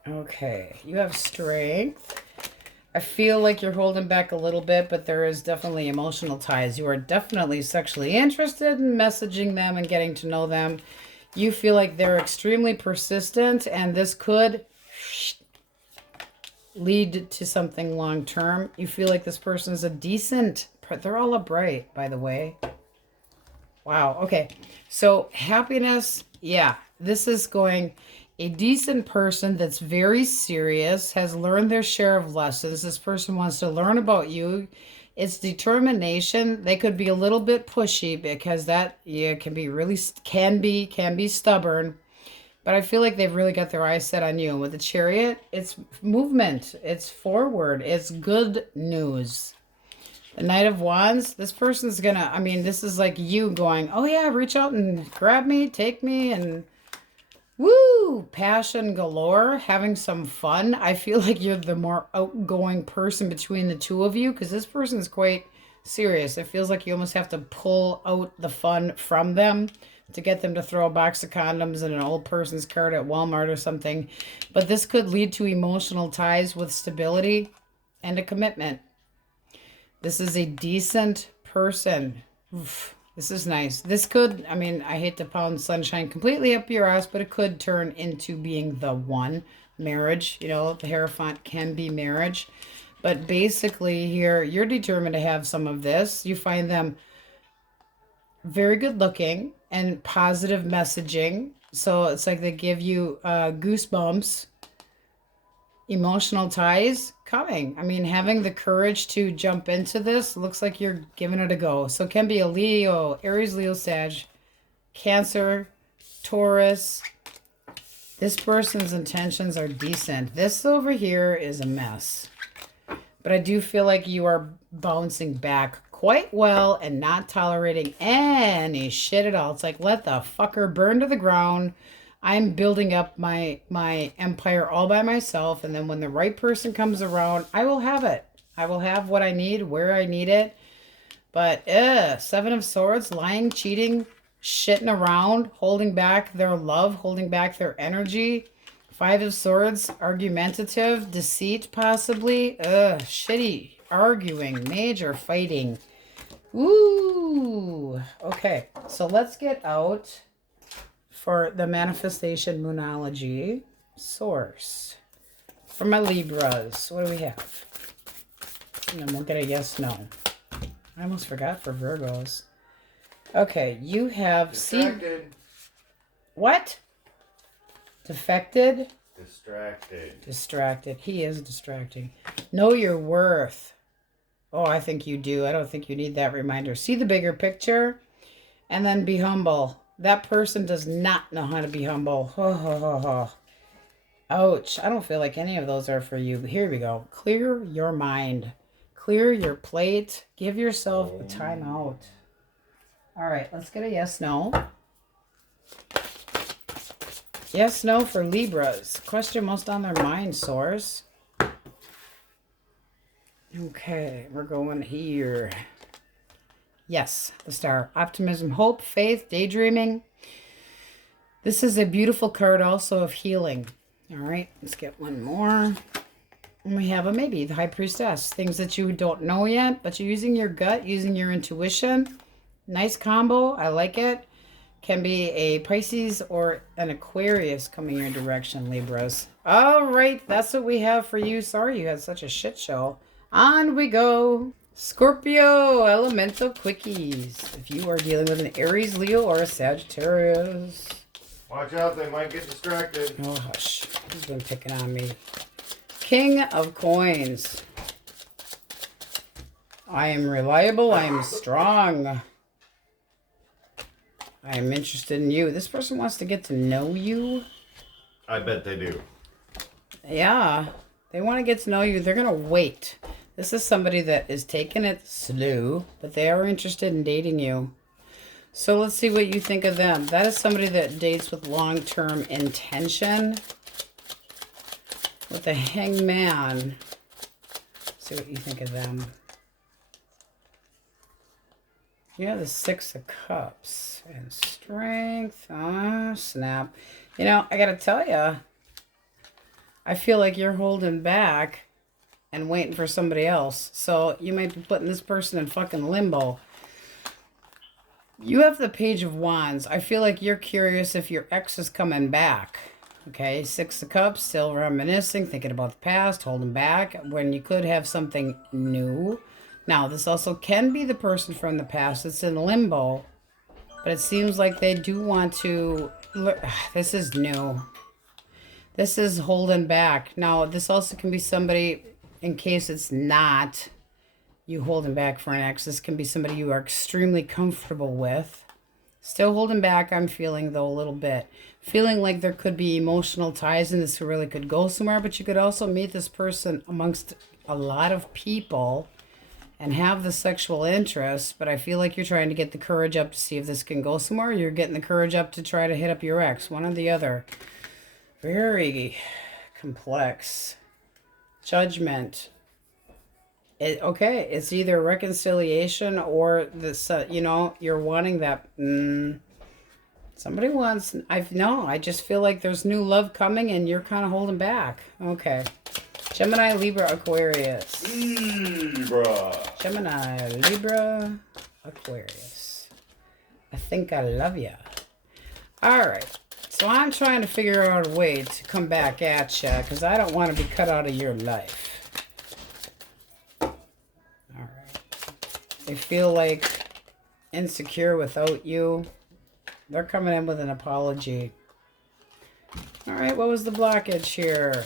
Okay, you have strength. I feel like you're holding back a little bit, but there is definitely emotional ties. You are definitely sexually interested in messaging them and getting to know them. You feel like they're extremely persistent, and this could lead to something long-term. You feel like this person is a decent... They're all upright, by the way. Wow, okay. So, happiness, yeah. This is going... A decent person that's very serious, has learned their share of lessons. This person wants to learn about you. It's determination. They could be a little bit pushy because that can be stubborn. But I feel like they've really got their eyes set on you. And with the Chariot, it's movement. It's forward. It's good news. The Knight of Wands, this person's gonna, this is like you going, oh yeah, reach out and grab me, take me, and woo, passion galore, having some fun. I feel like you're the more outgoing person between the two of you because this person's quite serious. It feels like you almost have to pull out the fun from them to get them to throw a box of condoms in an old person's cart at Walmart or something. But this could lead to emotional ties with stability and a commitment. This is a decent person. Oof. This is nice. This could, I mean, I hate to pound sunshine completely up your ass, but it could turn into being the one. Marriage, you know, the Hierophant can be marriage. But basically here, you're determined to have some of this. You find them very good looking and positive messaging. So it's like they give you goosebumps. Emotional ties coming. I mean, having the courage to jump into this looks like you're giving it a go. So it can be a Leo, Aries, Leo, Sag, Cancer, Taurus. This person's intentions are decent. This over here is a mess. But I do feel like you are bouncing back quite well and not tolerating any shit at all. It's like, let the fucker burn to the ground. I'm building up my empire all by myself, and then when the right person comes around, I will have it. I will have what I need, where I need it. But, Seven of Swords, lying, cheating, shitting around, holding back their love, holding back their energy. Five of Swords, argumentative, deceit possibly. Shitty, arguing, major fighting. Ooh. Okay, so let's get out for the manifestation moonology source. For my Libras, what do we have? And then we'll get a yes, no. I almost forgot for Virgos. Okay, you have... Distracted. What? Defected? Distracted. Distracted. He is distracting. Know your worth. Oh, I think you do. I don't think you need that reminder. See the bigger picture and then be humble. That person does not know how to be humble. Ho, ho, ho, ho. Ouch. I don't feel like any of those are for you. Here we go. Clear your mind. Clear your plate. Give yourself a time out. All right, let's get a yes, no. Yes, no for Libras. Question most on their mind, source. Okay, we're going here. Yes, the star. Optimism, hope, faith, daydreaming. This is a beautiful card also of healing. All right, let's get one more. And we have a maybe, the High Priestess. Things that you don't know yet, but you're using your gut, using your intuition. Nice combo. I like it. Can be a Pisces or an Aquarius coming your direction, Libras. All right, that's what we have for you. Sorry you had such a shit show. On we go. Scorpio, elemental quickies. If you are dealing with an Aries, Leo, or a Sagittarius. Watch out, they might get distracted. Oh, hush. He's been picking on me. King of coins. I am reliable. I am strong. I am interested in you. This person wants to get to know you. I bet they do. Yeah. They want to get to know you. They're going to wait. This is somebody that is taking it slow, but they are interested in dating you. So let's see what you think of them. That is somebody that dates with long-term intention. With the Hangman. See what you think of them. Yeah, the Six of Cups. And Strength. Ah, snap. You know, I gotta tell you, I feel like you're holding back and waiting for somebody else. So you might be putting this person in fucking limbo. You have the Page of Wands. I feel like you're curious if your ex is coming back. Okay, Six of Cups, still reminiscing, thinking about the past, holding back, when you could have something new. Now, this also can be the person from the past that's in limbo, but it seems like they do want to... This is new. This is holding back. Now, this also can be somebody, in case it's not you holding back for an ex, this can be somebody you are extremely comfortable with. Still holding back, I'm feeling, though, a little bit. Feeling like there could be emotional ties and this really could go somewhere, but you could also meet this person amongst a lot of people and have the sexual interest, but I feel like you're trying to get the courage up to see if this can go somewhere. You're getting the courage up to try to hit up your ex, one or the other. Very complex. Judgment. Okay, it's either reconciliation or this, you know, you're wanting that. Somebody wants, I just feel like there's new love coming and you're kind of holding back. Okay. Gemini, Libra, Aquarius. Libra. Gemini, Libra, Aquarius. I think I love you. All right. So I'm trying to figure out a way to come back at you because I don't want to be cut out of your life. All right. They feel like insecure without you. They're coming in with an apology. All right. What was the blockage here?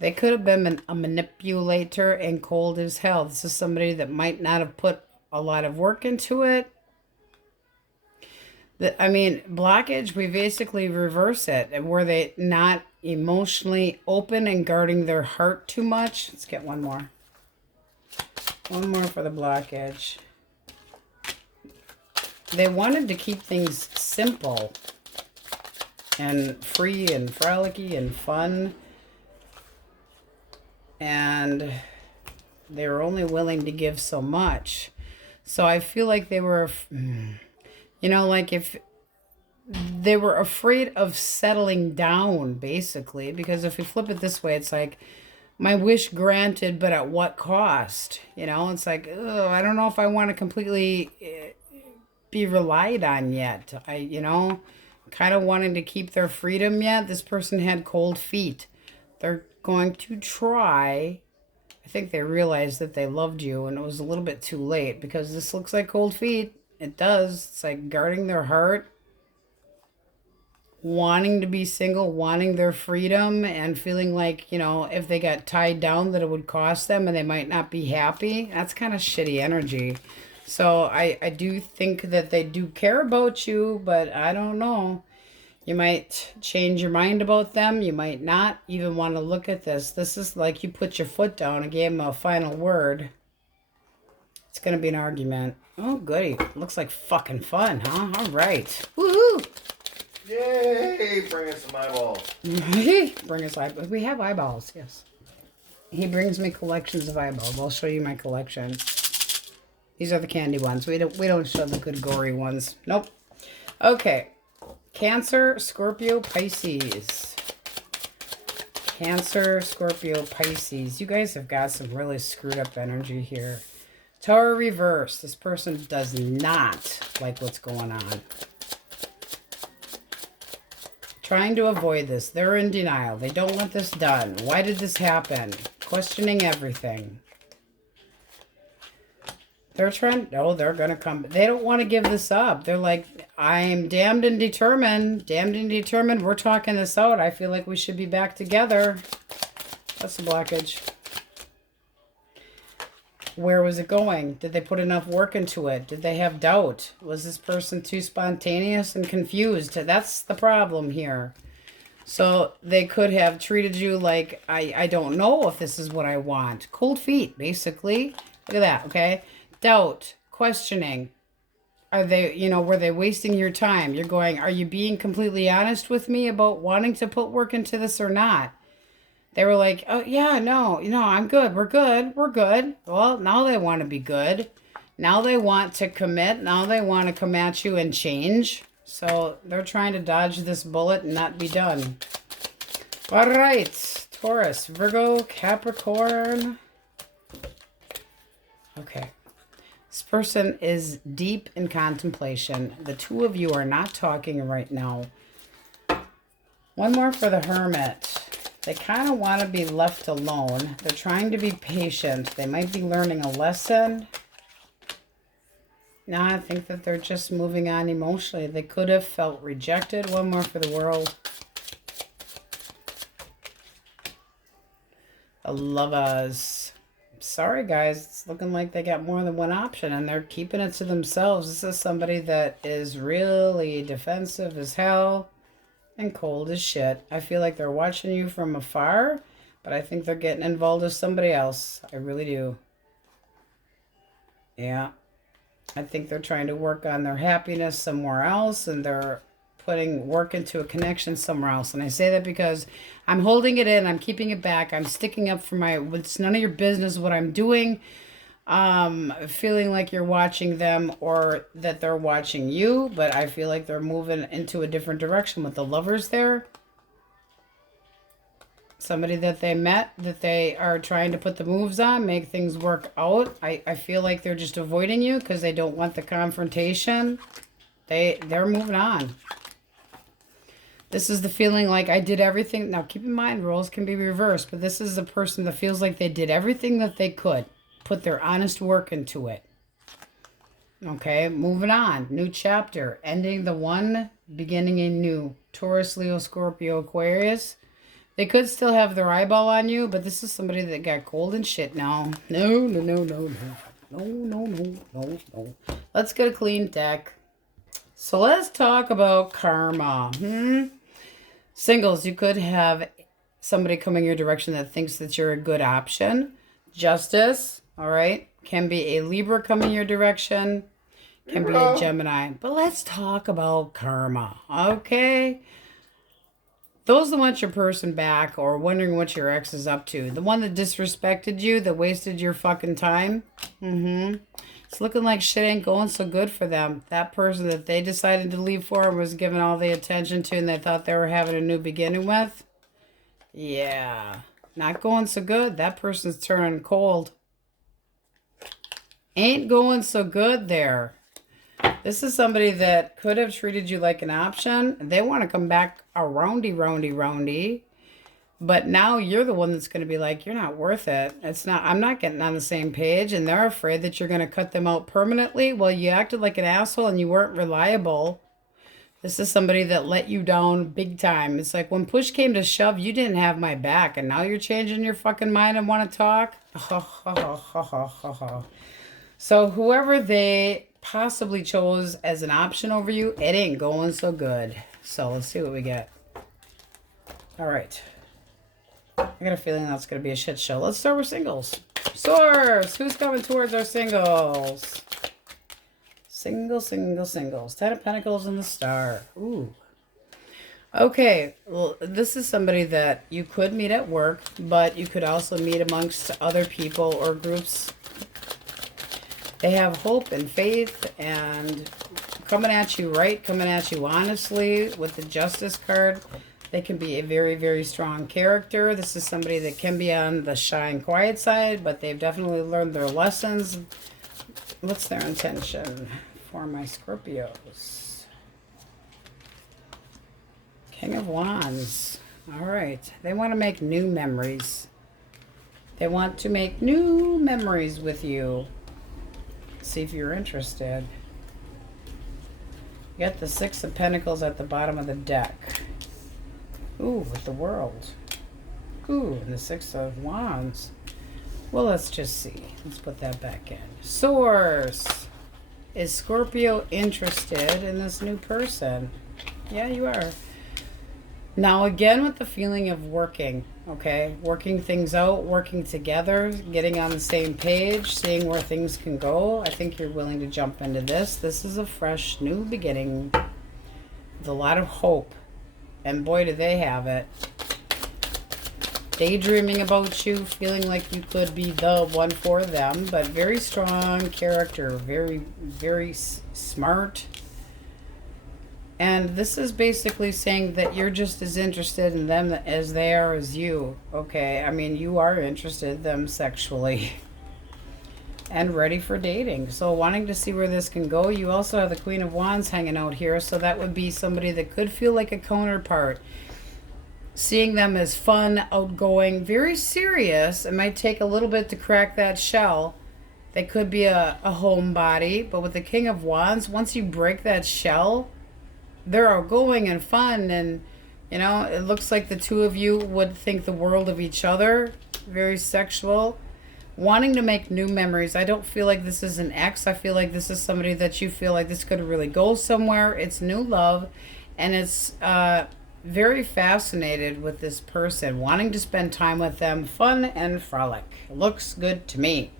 They could have been a manipulator and cold as hell. This is somebody that might not have put a lot of work into it. I mean, blockage, we basically reverse it. Were they not emotionally open and guarding their heart too much? Let's get one more. One more for the blockage. They wanted to keep things simple and free and frolicky and fun. And they were only willing to give so much. So I feel like they were, you know, like if they were afraid of settling down, basically. Because if you flip it this way, it's like, my wish granted, but at what cost? You know, it's like, oh, I don't know if I want to completely be relied on yet. You know, kind of wanting to keep their freedom yet. This person had cold feet. They're going to try. I think they realized that they loved you and it was a little bit too late because this looks like cold feet. It does. It's like guarding their heart, wanting to be single, wanting their freedom, and feeling like, you know, if they got tied down that it would cost them and they might not be happy. That's kind of shitty energy. So I do think that they do care about you, but I don't know. You might change your mind about them. You might not even want to look at this. This is like you put your foot down and gave them a final word. It's going to be an argument. Oh, goody. Looks like fucking fun, huh? All right. Woohoo! Yay! Bring us some eyeballs. Bring us eyeballs. We have eyeballs, yes. He brings me collections of eyeballs. I'll show you my collection. These are the candy ones. We don't show the good gory ones. Nope. Okay. Cancer, Scorpio, Pisces. Cancer, Scorpio, Pisces. You guys have got some really screwed up energy here. Tower reverse. This person does not like what's going on. Trying to avoid this. They're in denial. They don't want this done. Why did this happen? Questioning everything. They're trying, no, they're going to come. They don't want to give this up. They're like, I'm damned and determined. Damned and determined. We're talking this out. I feel like we should be back together. That's the blockage. Where was it going? Did they put enough work into it? Did they have doubt? Was this person too spontaneous and confused? That's the problem here. So they could have treated you like, I don't know if this is what I want. Cold feet, basically. Look at that, okay? Doubt, questioning. Are they, you know, were they wasting your time? You're going, are you being completely honest with me about wanting to put work into this or not? They were like, oh, yeah, no, I'm good. We're good. We're good. Well, now they want to be good. Now they want to commit. Now they want to come at you and change. So they're trying to dodge this bullet and not be done. All right. Taurus, Virgo, Capricorn. Okay. This person is deep in contemplation. The two of you are not talking right now. One more for the Hermit. They kind of want to be left alone. They're trying to be patient. They might be learning a lesson. No, I think that they're just moving on emotionally. They could have felt rejected. One more for the World. The Lovers. Sorry, guys. It's looking like they got more than one option, and they're keeping it to themselves. This is somebody that is really defensive as hell and cold as shit. I feel like they're watching you from afar, but I think they're getting involved with somebody else. I really do. Yeah. I think they're trying to work on their happiness somewhere else, and they're putting work into a connection somewhere else. And I say that because I'm holding it in. I'm keeping it back. I'm sticking up for my, it's none of your business what I'm doing. Feeling like you're watching them or that they're watching you, but I feel like they're moving into a different direction with the Lovers there. Somebody that they met, that they are trying to put the moves on, make things work out. I feel like they're just avoiding you because they don't want the confrontation. They're moving on. This is the feeling like I did everything. Now, keep in mind, roles can be reversed, but this is a person that feels like they did everything that they could. Put their honest work into it. Okay, moving on. New chapter. Ending the one, beginning a new. Taurus, Leo, Scorpio, Aquarius. They could still have their eyeball on you, but this is somebody that got cold and shit now. No, no, no, no, no. No, no, no, no, no. Let's get a clean deck. So let's talk about karma. Singles, you could have somebody coming your direction that thinks that you're a good option. Justice, all right, can be a Libra coming your direction. Can be a Gemini. But let's talk about karma, okay? Those that want your person back or wondering what your ex is up to. The one that disrespected you, that wasted your fucking time. It's looking like shit ain't going so good for them. That person that they decided to leave for and was given all the attention to and they thought they were having a new beginning with. Yeah. Not going so good. That person's turning cold. Ain't going so good there. This is somebody that could have treated you like an option. They want to come back a roundy. But now you're the one that's going to be like, you're not worth it. I'm not getting on the same page. And they're afraid that you're going to cut them out permanently. Well, you acted like an asshole and you weren't reliable. This is somebody that let you down big time. It's like when push came to shove, you didn't have my back. And now you're changing your fucking mind and want to talk. So whoever they possibly chose as an option over you, it ain't going so good. So let's see what we get. All right. I got a feeling that's going to be a shit show. Let's start with singles. Source, who's coming towards our singles? Singles. 10 of Pentacles and the Star. Ooh. Okay, well, this is somebody that you could meet at work, but you could also meet amongst other people or groups. They have hope and faith and coming at you right, coming at you honestly with the Justice card. They can be a very, very strong character. This is somebody that can be on the shy and quiet side, but they've definitely learned their lessons. What's their intention for my Scorpios? King of Wands. All right. They want to make new memories. They want to make new memories with you. See if you're interested. You got the 6 of Pentacles at the bottom of the deck. Ooh, with the World. Ooh, and the 6 of Wands. Well, let's just see. Let's put that back in. Source. Is Scorpio interested in this new person? Yeah, you are. Now, again, with the feeling of working, okay? Working things out, working together, getting on the same page, seeing where things can go. I think you're willing to jump into this. This is a fresh, new beginning with a lot of hope. And boy, do they have it. Daydreaming about you, feeling like you could be the one for them, but very strong character, very, very smart. And this is basically saying that you're just as interested in them as they are as you. Okay, I mean, you are interested in them sexually. And ready for dating. So wanting to see where this can go. You also have the Queen of Wands hanging out here. So that would be somebody that could feel like a counterpart. Seeing them as fun, outgoing, very serious. It might take a little bit to crack that shell. They could be a homebody. But with the King of Wands, once you break that shell, they're outgoing and fun. And, you know, it looks like the two of you would think the world of each other. Very sexual. Wanting to make new memories. I don't feel like this is an ex. I feel like this is somebody that you feel like this could really go somewhere. It's new love. And it's very fascinated with this person. Wanting to spend time with them. Fun and frolic. Looks good to me.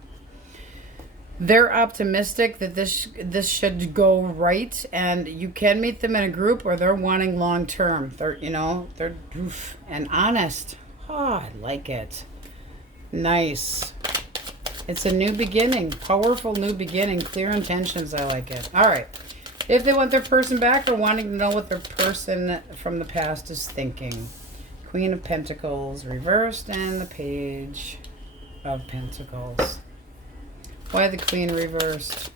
They're optimistic that this should go right. And you can meet them in a group or they're wanting long term. They're, you know, they're oof, and honest. Oh, I like it. Nice. It's a new beginning. Powerful new beginning. Clear intentions. I like it. All right. If they want their person back or wanting to know what their person from the past is thinking. Queen of Pentacles reversed and the Page of Pentacles. Why the Queen reversed?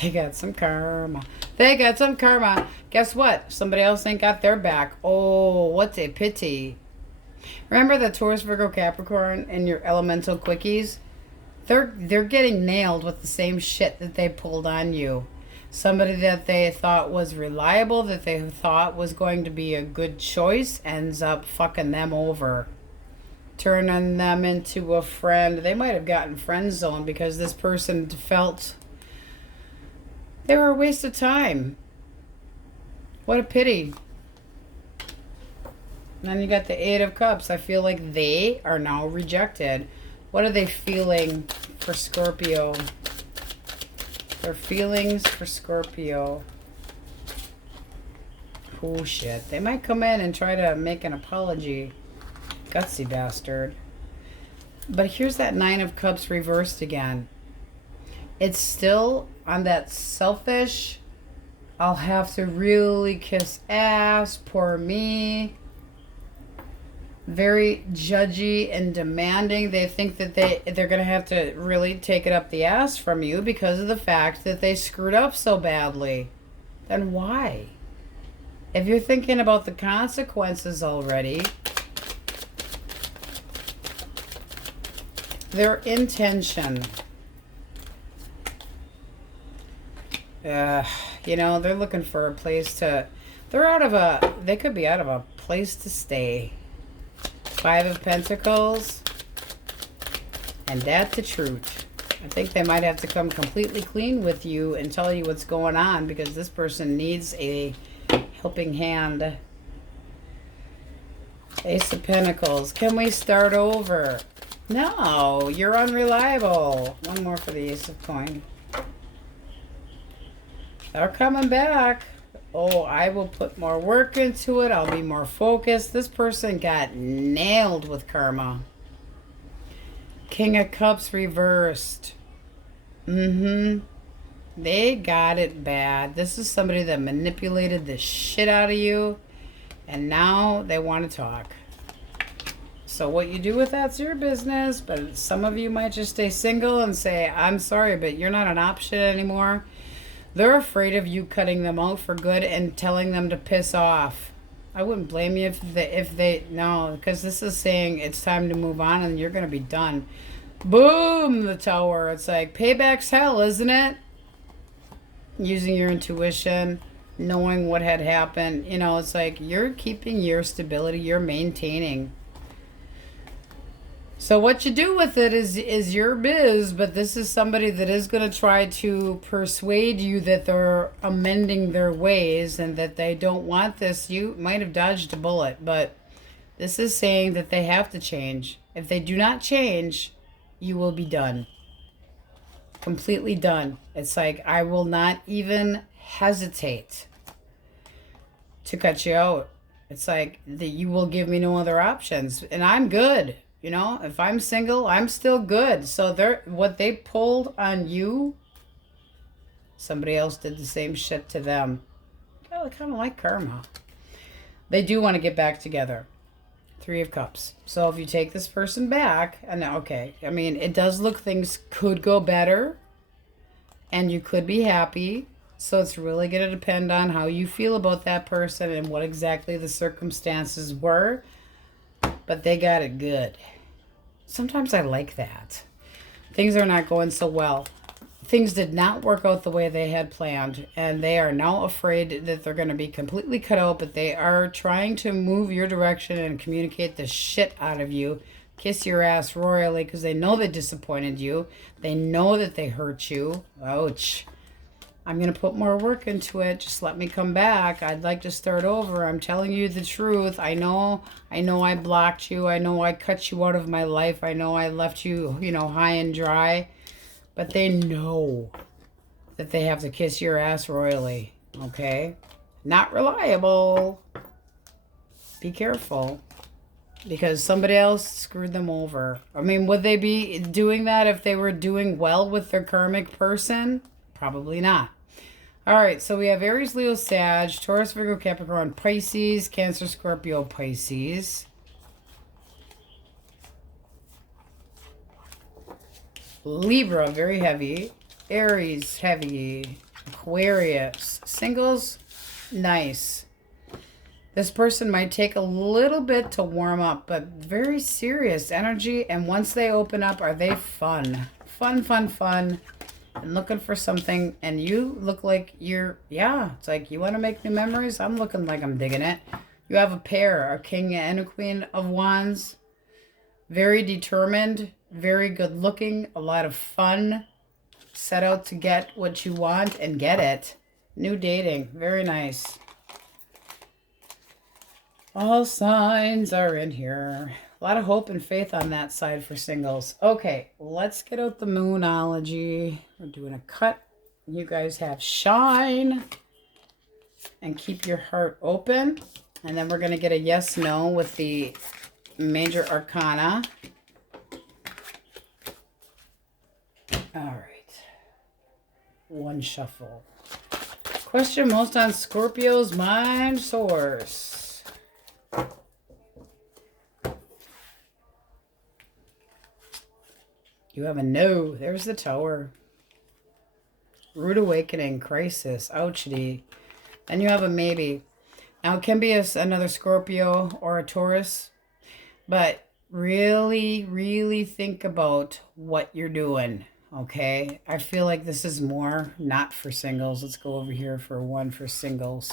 They got some karma. They got some karma. Guess what? Somebody else ain't got their back. Oh, what a pity. Remember the Taurus, Virgo, Capricorn and your elemental quickies? They're getting nailed with the same shit that they pulled on you. Somebody that they thought was reliable, that they thought was going to be a good choice, ends up fucking them over. Turning them into a friend. They might have gotten friend zoned because this person felt they were a waste of time. What a pity. And then you got the Eight of Cups. I feel like they are now rejected. What are they feeling for Scorpio? Their feelings for Scorpio. Oh shit. They might come in and try to make an apology. Gutsy bastard. But here's that Nine of Cups reversed again. It's still on that selfish, I'll have to really kiss ass, poor me. Very judgy and demanding. They think that they're going to have to really take it up the ass from you because of the fact that they screwed up so badly. Then why? If you're thinking about the consequences already, their intention. You know, they're looking for a place to... They could be out of a place to stay. Five of Pentacles. And that's the truth. I think they might have to come completely clean with you and tell you what's going on because this person needs a helping hand. Ace of Pentacles. Can we start over? No, you're unreliable. One more for the Ace of Coin. They're coming back. Oh, I will put more work into it. I'll be more focused. This person got nailed with karma. King of Cups reversed. They got it bad. This is somebody that manipulated the shit out of you. And now they want to talk. So what you do with that's your business. But some of you might just stay single and say, I'm sorry, but you're not an option anymore. They're afraid of you cutting them out for good and telling them to piss off. I wouldn't blame you if they no, because this is saying it's time to move on and you're going to be done. Boom, the Tower. It's like payback's hell, isn't it? Using your intuition, knowing what had happened. You know, it's like you're keeping your stability, you're maintaining. So what you do with it is your biz, but this is somebody that is going to try to persuade you that they're amending their ways and that they don't want this. You might have dodged a bullet, but this is saying that they have to change. If they do not change, you will be done. Completely done. It's like, I will not even hesitate to cut you out. It's like, you will give me no other options, and I'm good. You know, if I'm single, I'm still good. So what they pulled on you, somebody else did the same shit to them. I kind of like karma. They do want to get back together. Three of Cups. So if you take this person back, and okay, I mean, it does look things could go better, and you could be happy. So it's really going to depend on how you feel about that person and what exactly the circumstances were. But they got it good. Sometimes I like that. Things are not going so well. Things did not work out the way they had planned. And they are now afraid that they're going to be completely cut out. But they are trying to move your direction and communicate the shit out of you. Kiss your ass royally because they know they disappointed you. They know that they hurt you. Ouch. I'm going to put more work into it. Just let me come back. I'd like to start over. I'm telling you the truth. I know I blocked you. I know I cut you out of my life. I know I left you, high and dry. But they know that they have to kiss your ass royally. Okay? Not reliable. Be careful. Because somebody else screwed them over. I mean, would they be doing that if they were doing well with their karmic person? Probably not. All right, so we have Aries, Leo, Sag, Taurus, Virgo, Capricorn, Pisces, Cancer, Scorpio, Pisces. Libra, very heavy. Aries, heavy. Aquarius. Singles, nice. This person might take a little bit to warm up, but very serious energy. And once they open up, are they fun? Fun, fun, fun. And looking for something. And you look like you're, yeah, it's like you want to make new memories. I'm looking like I'm digging it. You have a pair, a king and a queen of wands. Very determined, very good looking, a lot of fun. Set out to get what you want and get it. New dating, very nice. All signs are in here. A lot of hope and faith on that side for singles. Okay, let's get out the Moonology. We're doing a cut. You guys have shine. And keep your heart open. And then we're going to get a yes, no with the major arcana. All right. One shuffle. Question most on Scorpio's mind source. You have a no. There's the Tower. Rude awakening, crisis, ouchity. Then you have a maybe. Now it can be another Scorpio or a Taurus, but really, really think about what you're doing, okay? I feel like this is more not for singles. Let's go over here for one for singles.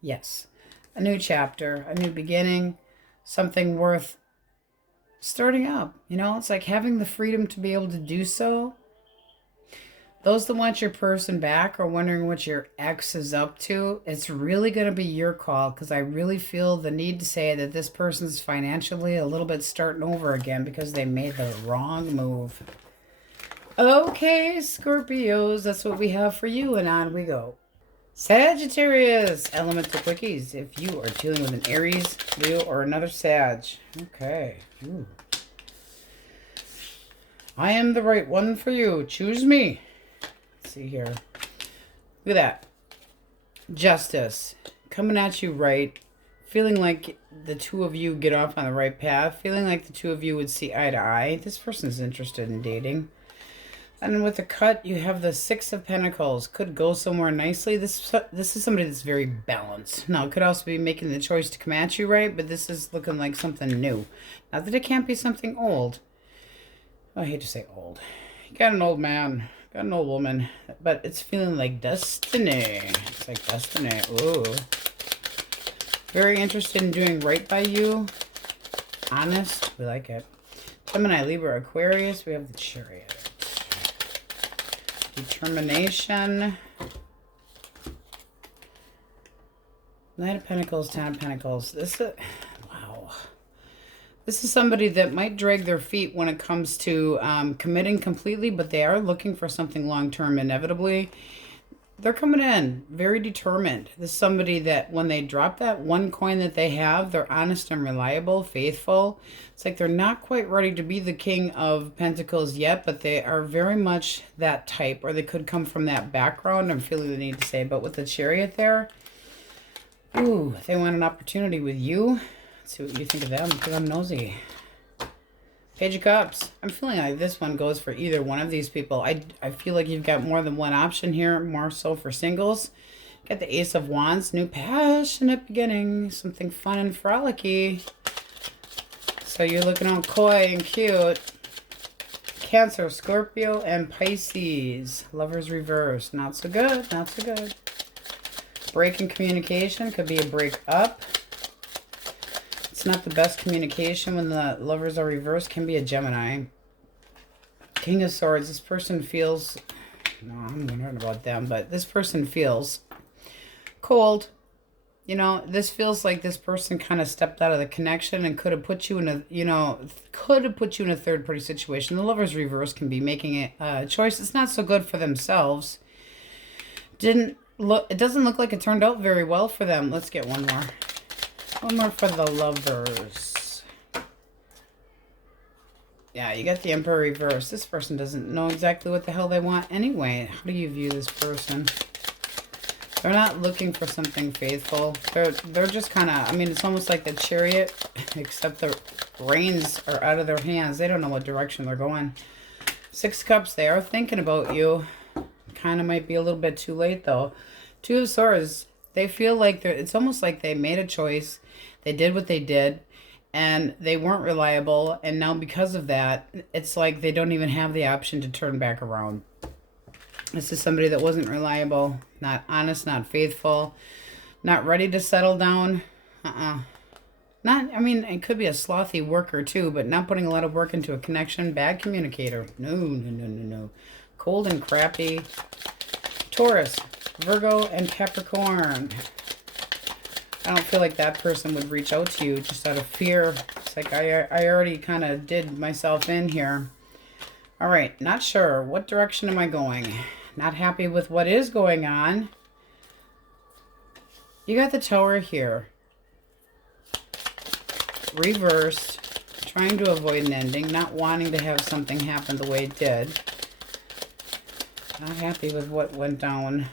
Yes. A new chapter, a new beginning, something worth starting up. You know, it's like having the freedom to be able to do so. Those that want your person back or wondering what your ex is up to, it's really going to be your call, because I really feel the need to say that this person's financially a little bit starting over again because they made the wrong move. Okay, Scorpios, that's what we have for you, and on we go. Sagittarius, elemental quickies. If you are dealing with an Aries, Leo, or another Sag. Okay. Ooh. I am the right one for you. Choose me. See here. Look at that. Justice. Coming at you right. Feeling like the two of you get off on the right path. Feeling like the two of you would see eye to eye. This person's interested in dating. And with the cut, you have the Six of Pentacles. Could go somewhere nicely. This is somebody that's very balanced. Now, it could also be making the choice to come at you right, but this is looking like something new. Not that it can't be something old. I hate to say old. You got an old man. Got an old woman, but it's feeling like destiny. It's like destiny. Ooh. Very interested in doing right by you. Honest. We like it. Gemini, Libra, Aquarius. We have the Chariot. Determination. Knight of Pentacles, Ten of Pentacles. Wow. This is somebody that might drag their feet when it comes to committing completely, but they are looking for something long-term inevitably. They're coming in very determined. This is somebody that when they drop that one coin that they have, they're honest and reliable, faithful. It's like they're not quite ready to be the King of Pentacles yet, but they are very much that type, or they could come from that background. I'm feeling the need to say, but with the Chariot there, ooh, they want an opportunity with you. See what you think of them, because I'm nosy. Page of Cups. I'm feeling like this one goes for either one of these people. I feel like you've got more than one option here, more so for singles. Got the Ace of Wands, new passionate beginning, something fun and frolicky. So you're looking all coy and cute. Cancer, Scorpio, and Pisces. Lovers reverse. Not so good, not so good. Break in communication, could be a break up. It's not the best communication when the lovers are reversed. Can be a Gemini. King of Swords. This person feels... No, I'm wondering about them. But this person feels cold. You know, this feels like this person kind of stepped out of the connection and could have put you in a, you know, could have put you in a third party situation. The lovers reverse can be making a choice. It's not so good for themselves. It doesn't look like it turned out very well for them. Let's get one more. One more for the lovers. Yeah, you got the Emperor reverse. This person doesn't know exactly what the hell they want anyway. How do you view this person? They're not looking for something faithful. They're just kind of, I mean, it's almost like the Chariot, except the reins are out of their hands. They don't know what direction they're going. 6 Cups, they are thinking about you. Kind of might be a little bit too late, though. 2 of Swords, they feel like it's almost like they made a choice. They did what they did, and they weren't reliable. And now because of that, it's like they don't even have the option to turn back around. This is somebody that wasn't reliable, not honest, not faithful, not ready to settle down. Not, I mean, it could be a slothy worker too, but not putting a lot of work into a connection. Bad communicator. No, no, no, no, no. Cold and crappy. Taurus, Virgo, and Capricorn. I don't feel like that person would reach out to you just out of fear. It's like I already kind of did myself in here. All right, not sure. What direction am I going? Not happy with what is going on. You got the Tower here. Reversed. Trying to avoid an ending. Not wanting to have something happen the way it did. Not happy with what went down.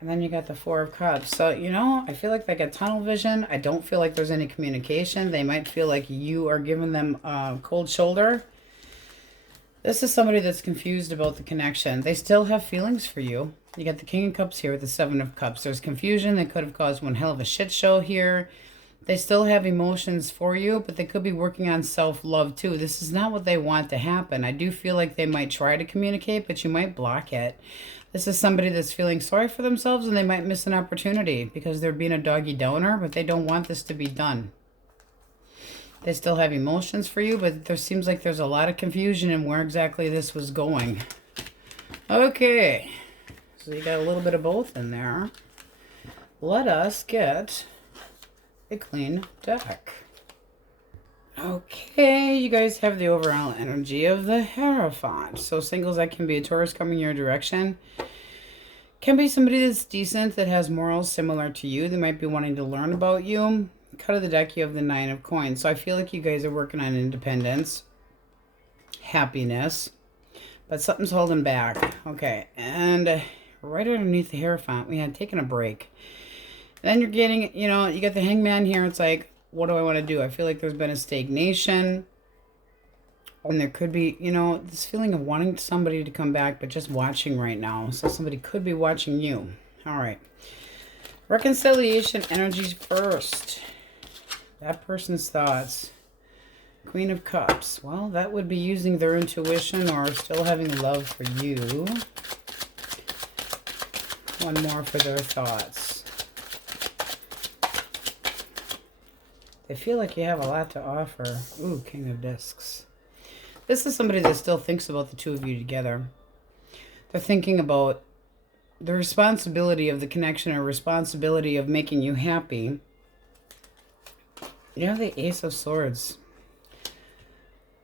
And then you got the 4 of Cups. So, you know, I feel like they got tunnel vision. I don't feel like there's any communication. They might feel like you are giving them a cold shoulder. This is somebody that's confused about the connection. They still have feelings for you. You got the King of Cups here with the 7 of Cups. There's confusion. They could have caused one hell of a shit show here. They still have emotions for you, but they could be working on self-love too. This is not what they want to happen. I do feel like they might try to communicate, but you might block it. This is somebody that's feeling sorry for themselves, and they might miss an opportunity because they're being a doggy donor, but they don't want this to be done. They still have emotions for you, but there seems like there's a lot of confusion in where exactly this was going. Okay. So you got a little bit of both in there. Let us get a clean deck. Okay, you guys have the overall energy of the Hierophant. So singles, that can be a Taurus coming your direction. Can be somebody that's decent, that has morals similar to you. They might be wanting to learn about you. Cut of the deck, you have the 9 of Coins. So I feel like you guys are working on independence, happiness, but something's holding back. Okay, and right underneath the Hierophant, we had taken a break. Then you're getting, you know, you got the Hangman here. It's like, what do I want to do? I feel like there's been a stagnation. And there could be, you know, this feeling of wanting somebody to come back, but just watching right now. So somebody could be watching you. All right. Reconciliation energies first. That person's thoughts. Queen of Cups. Well, that would be using their intuition or still having love for you. One more for their thoughts. They feel like you have a lot to offer. Ooh, King of Discs. This is somebody that still thinks about the two of you together. They're thinking about the responsibility of the connection or responsibility of making you happy. You have the Ace of Swords.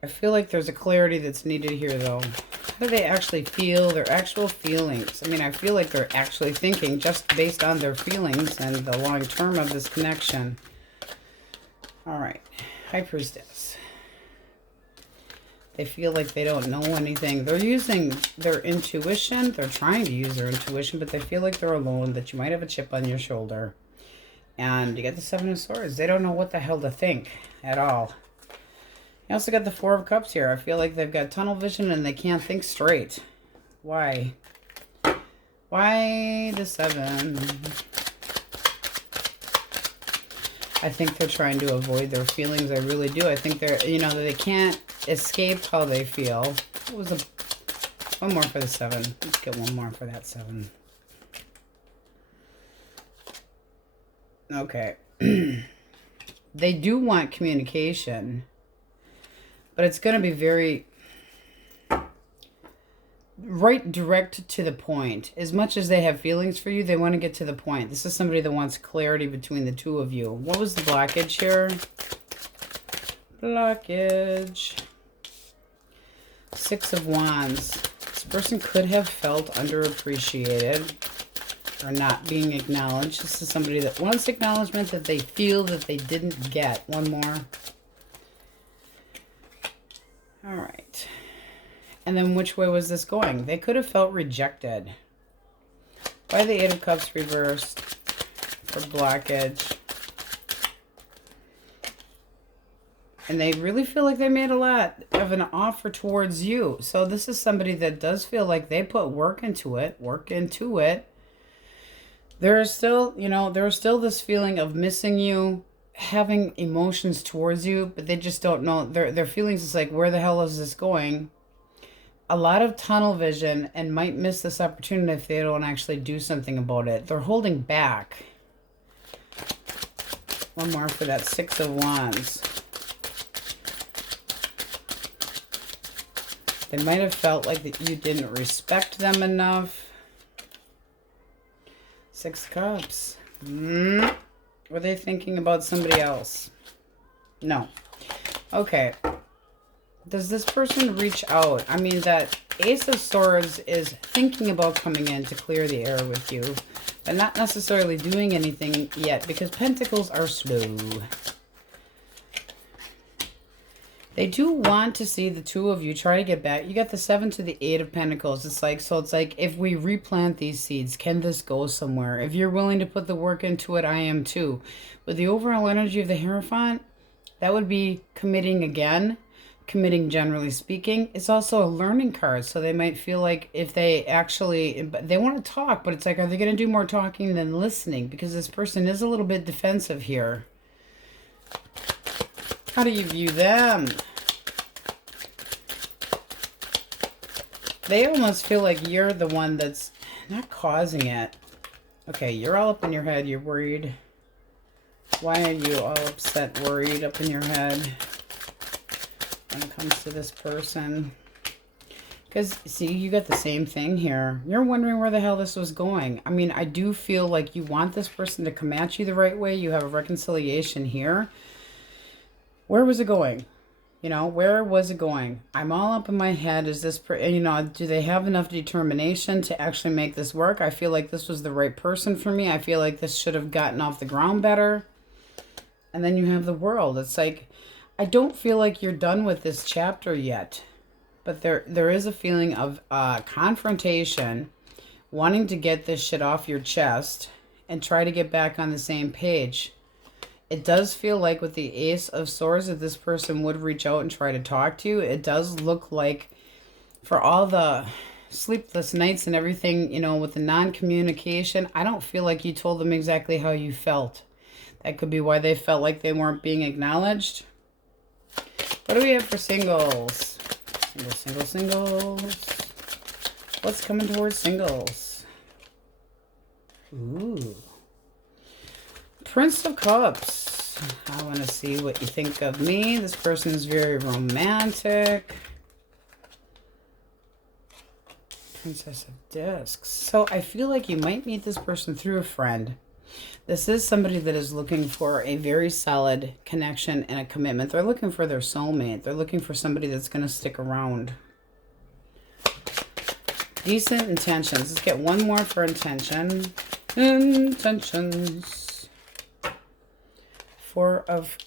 I feel like there's a clarity that's needed here, though. How do they actually feel? Their actual feelings. I mean, I feel like they're actually thinking just based on their feelings and the long term of this connection. All right. High Priestess. They feel like they don't know anything. They're using their intuition. They're trying to use their intuition, but they feel like they're alone, that you might have a chip on your shoulder. And you get the 7 of Swords. They don't know what the hell to think at all. You also got the 4 of Cups here. I feel like they've got tunnel vision and they can't think straight. Why? Why the 7? I think they're trying to avoid their feelings. I really do. I think they're, you know, they can't escape how they feel. What was the... One more for the 7. Let's get one more for that 7. Okay. They do want communication, but it's going to be very direct to the point. As much as they have feelings for you, they want to get to the point. This is somebody that wants clarity between the two of you. What was the blockage here? Blockage. 6 of Wands. This person could have felt underappreciated or not being acknowledged. This is somebody that wants acknowledgement that they feel that they didn't get. One more. All right. And then which way was this going? They could have felt rejected. Why the Eight of Cups reversed for blockage? And they really feel like they made a lot of an offer towards you. So this is somebody that does feel like they put work into it. There's still, you know, there's still this feeling of missing you, having emotions towards you, but they just don't know. Their feelings is like, where the hell is this going? A lot of tunnel vision and might miss this opportunity if they don't actually do something about it. They're holding back. One more for that Six of Wands. They might have felt like that you didn't respect them enough. Six of Cups. Were they thinking about somebody else? No. Okay. Does this person reach out? I mean, that Ace of Swords is thinking about coming in to clear the air with you, but not necessarily doing anything yet because Pentacles are slow. They do want to see the two of you try to get back. You got the Seven to the Eight of Pentacles. It's like, so it's like, if we replant these seeds, can this go somewhere? If you're willing to put the work into it, I am too. With the overall energy of the Hierophant, that would be committing again. Committing, generally speaking. It's also a learning card, so they might feel like if they actually, they want to talk, but it's like, are they going to do more talking than listening? Because this person is a little bit defensive here. How do you view them? They almost feel like you're the one that's not causing it. Okay, you're all up in your head. You're worried. Why are you all upset, worried, up in your head when it comes to this person? Because, see, you got the same thing here. You're wondering where the hell this was going. I mean, I do feel like you want this person to come at you the right way. You have a reconciliation here. Where was it going? You know, where was it going? I'm all up in my head. Is this, you know, do they have enough determination to actually make this work? I feel like this was the right person for me. I feel like this should have gotten off the ground better. And then you have the World. It's like, I don't feel like you're done with this chapter yet. But there is a feeling of confrontation, wanting to get this shit off your chest and try to get back on the same page. It does feel like with the Ace of Swords that this person would reach out and try to talk to you. It does look like, for all the sleepless nights and everything, you know, with the non-communication, I don't feel like you told them exactly how you felt. That could be why they felt like they weren't being acknowledged. What do we have for singles? Singles. What's coming towards singles? Ooh. Prince of Cups. I want to see what you think of me. This person is very romantic. Princess of Discs. So I feel like you might meet this person through a friend. This is somebody that is looking for a very solid connection and a commitment. They're looking for their soulmate. They're looking for somebody that's going to stick around. Decent intentions. Let's get one more for intention. Intentions.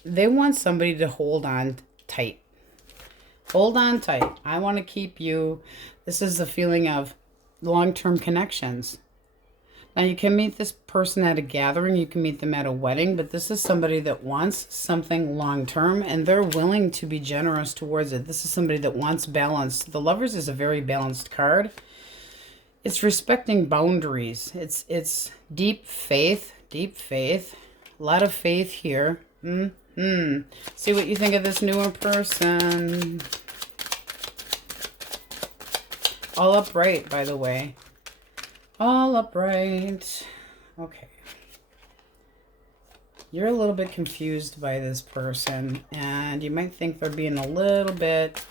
They want somebody to hold on tight. Hold on tight. I want to keep you. This is the feeling of long-term connections. Now, you can meet this person at a gathering. You can meet them at a wedding. But this is somebody that wants something long-term. And they're willing to be generous towards it. This is somebody that wants balance. The Lovers is a very balanced card. It's respecting boundaries. It's deep faith. Deep faith. A lot of faith here. See what you think of this newer person. All upright, by the way. All upright. Okay. You're a little bit confused by this person, and you might think they're being a little bit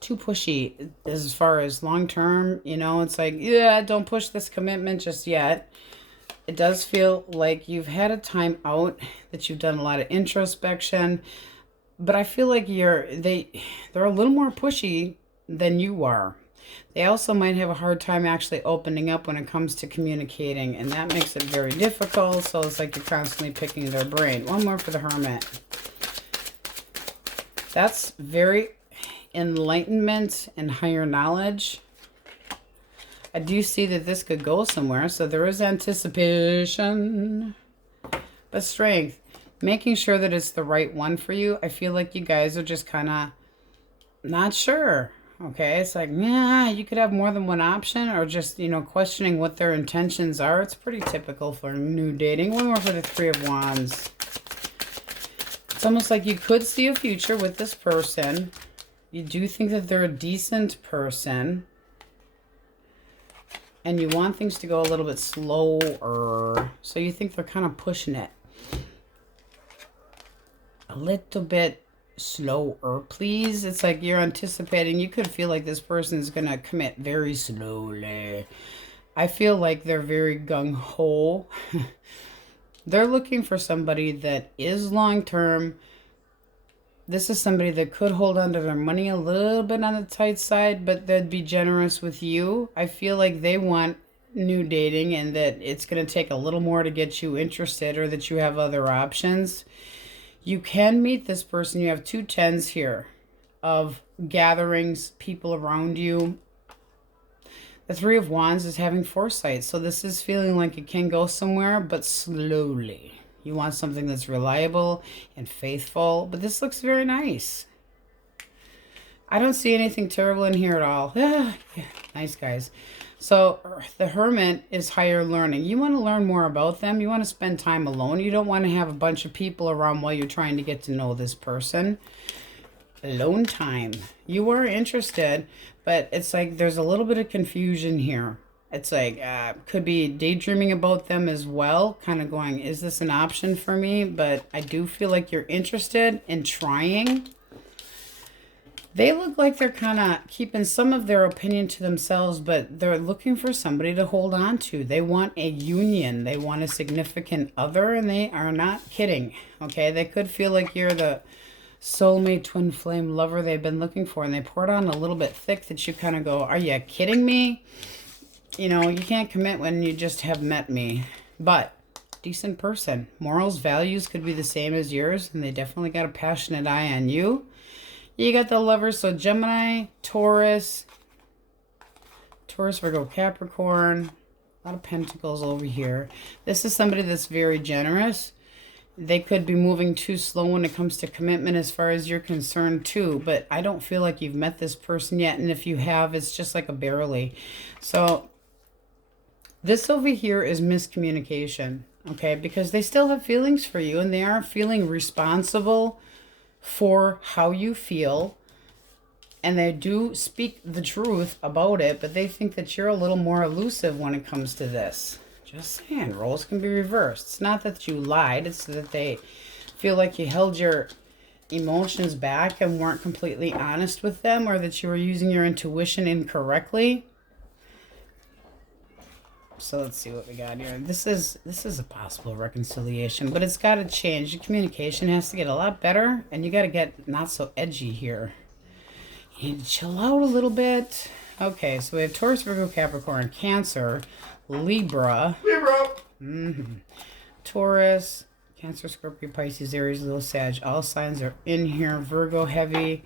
too pushy as far as long term. You know, it's like, yeah, don't push this commitment just yet. It does feel like you've had a time out, that you've done a lot of introspection, but I feel like they're a little more pushy than you are. They also might have a hard time actually opening up when it comes to communicating, and that makes it very difficult. So it's like you're constantly picking their brain. One more for the Hermit. That's very enlightenment and higher knowledge. I do see that this could go somewhere, so there is anticipation. But strength, making sure that it's the right one for you. I feel like you guys are just kind of not sure. Okay, it's like, yeah, you could have more than one option, or just, you know, questioning what their intentions are. It's pretty typical for new dating. One more for the Three of Wands. It's almost like you could see a future with this person. You do think that they're a decent person. And you want things to go a little bit slower. So you think they're kind of pushing it a little bit slower, please. It's like you're anticipating. You could feel like this person is going to commit very slowly. I feel like they're very gung-ho. They're looking for somebody that is long-term. This is somebody that could hold on to their money a little bit on the tight side, but they'd be generous with you. I feel like they want new dating and that it's going to take a little more to get you interested, or that you have other options. You can meet this person. You have 2 tens here of gatherings, people around you. The Three of Wands is having foresight. So this is feeling like it can go somewhere, but slowly. You want something that's reliable and faithful, but this looks very nice. I don't see anything terrible in here at all. Yeah, nice, guys. So the Hermit is higher learning. You want to learn more about them. You want to spend time alone. You don't want to have a bunch of people around while you're trying to get to know this person. Alone time. You are interested, but it's like there's a little bit of confusion here. It's like, could be daydreaming about them as well. Kind of going, is this an option for me? But I do feel like you're interested in trying. They look like they're kind of keeping some of their opinion to themselves, but they're looking for somebody to hold on to. They want a union. They want a significant other, and they are not kidding. Okay, they could feel like you're the soulmate twin flame lover they've been looking for, and they pour it on a little bit thick that you kind of go, are you kidding me? You know, you can't commit when you just have met me. But decent person. Morals, values could be the same as yours, and they definitely got a passionate eye on you. You got the Lovers, so Gemini, Taurus, Virgo, Capricorn. A lot of pentacles over here. This is somebody that's very generous. They could be moving too slow when it comes to commitment as far as you're concerned too. But I don't feel like you've met this person yet. And if you have, it's just like a barely. So this over here is miscommunication. Okay, because they still have feelings for you, and they are feeling responsible for how you feel, and they do speak the truth about it, but they think that you're a little more elusive when it comes to this. Just saying, roles can be reversed. It's not that you lied, it's that they feel like you held your emotions back and weren't completely honest with them, or that you were using your intuition incorrectly. So let's see what we got here. This is a possible reconciliation, but it's got to change. Your communication has to get a lot better, and you got to get not so edgy here. You need to chill out a little bit. Okay, so we have Taurus, Virgo, Capricorn, Cancer, Libra. Taurus, Cancer, Scorpio, Pisces, Aries, Leo, Sag. All signs are in here. Virgo heavy.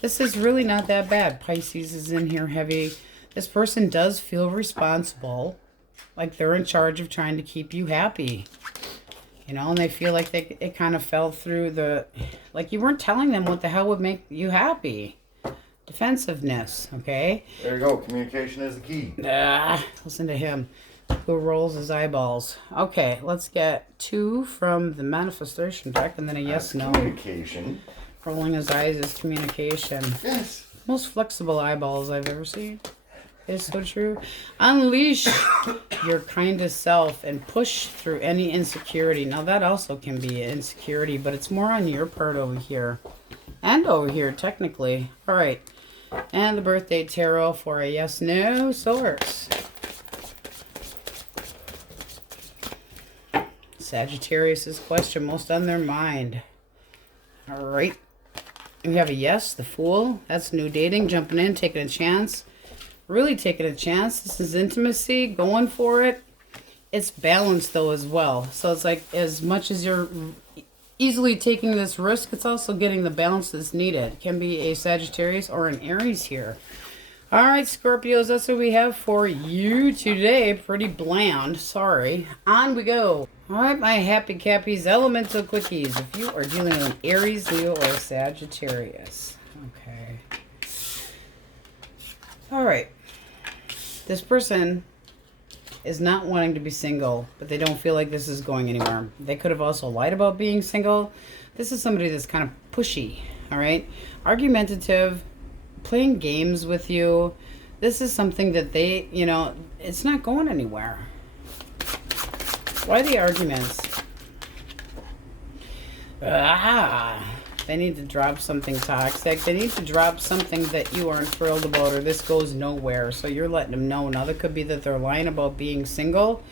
This is really not that bad. Pisces is in here heavy. This person does feel responsible. Like they're in charge of trying to keep you happy. You know, and they feel like it kind of fell through the... Like you weren't telling them what the hell would make you happy. Defensiveness, okay? There you go. Communication is the key. Listen to him. Who rolls his eyeballs. Okay, let's get 2 from the manifestation deck, and then a yes, no. Communication. Rolling his eyes is communication. Yes. Most flexible eyeballs I've ever seen. It's so true. Unleash your kindest self and push through any insecurity. Now that also can be an insecurity, but it's more on your part over here. And over here, technically. All right. And the birthday tarot for a yes, no source. Sagittarius' question most on their mind. All right. We have a yes, the Fool. That's new dating, jumping in, taking a chance. Really taking a chance. This is intimacy, going for it. It's balanced though as well. So it's like as much as you're easily taking this risk, it's also getting the balance that's needed. It can be a Sagittarius or an Aries here. All right, Scorpios, that's what we have for you today. Pretty bland, sorry. On we go. All right, my happy cappies, elemental quickies. If you are dealing with an Aries, Leo, or Sagittarius. Okay. All right. This person is not wanting to be single, but they don't feel like this is going anywhere. They could have also lied about being single. This is somebody that's kind of pushy, all right? Argumentative, playing games with you. This is something that they, you know, it's not going anywhere. Why the arguments? They need to drop something toxic. They need to drop something that you aren't thrilled about, or this goes nowhere. So you're letting them know. Now, that could be that they're lying about being single,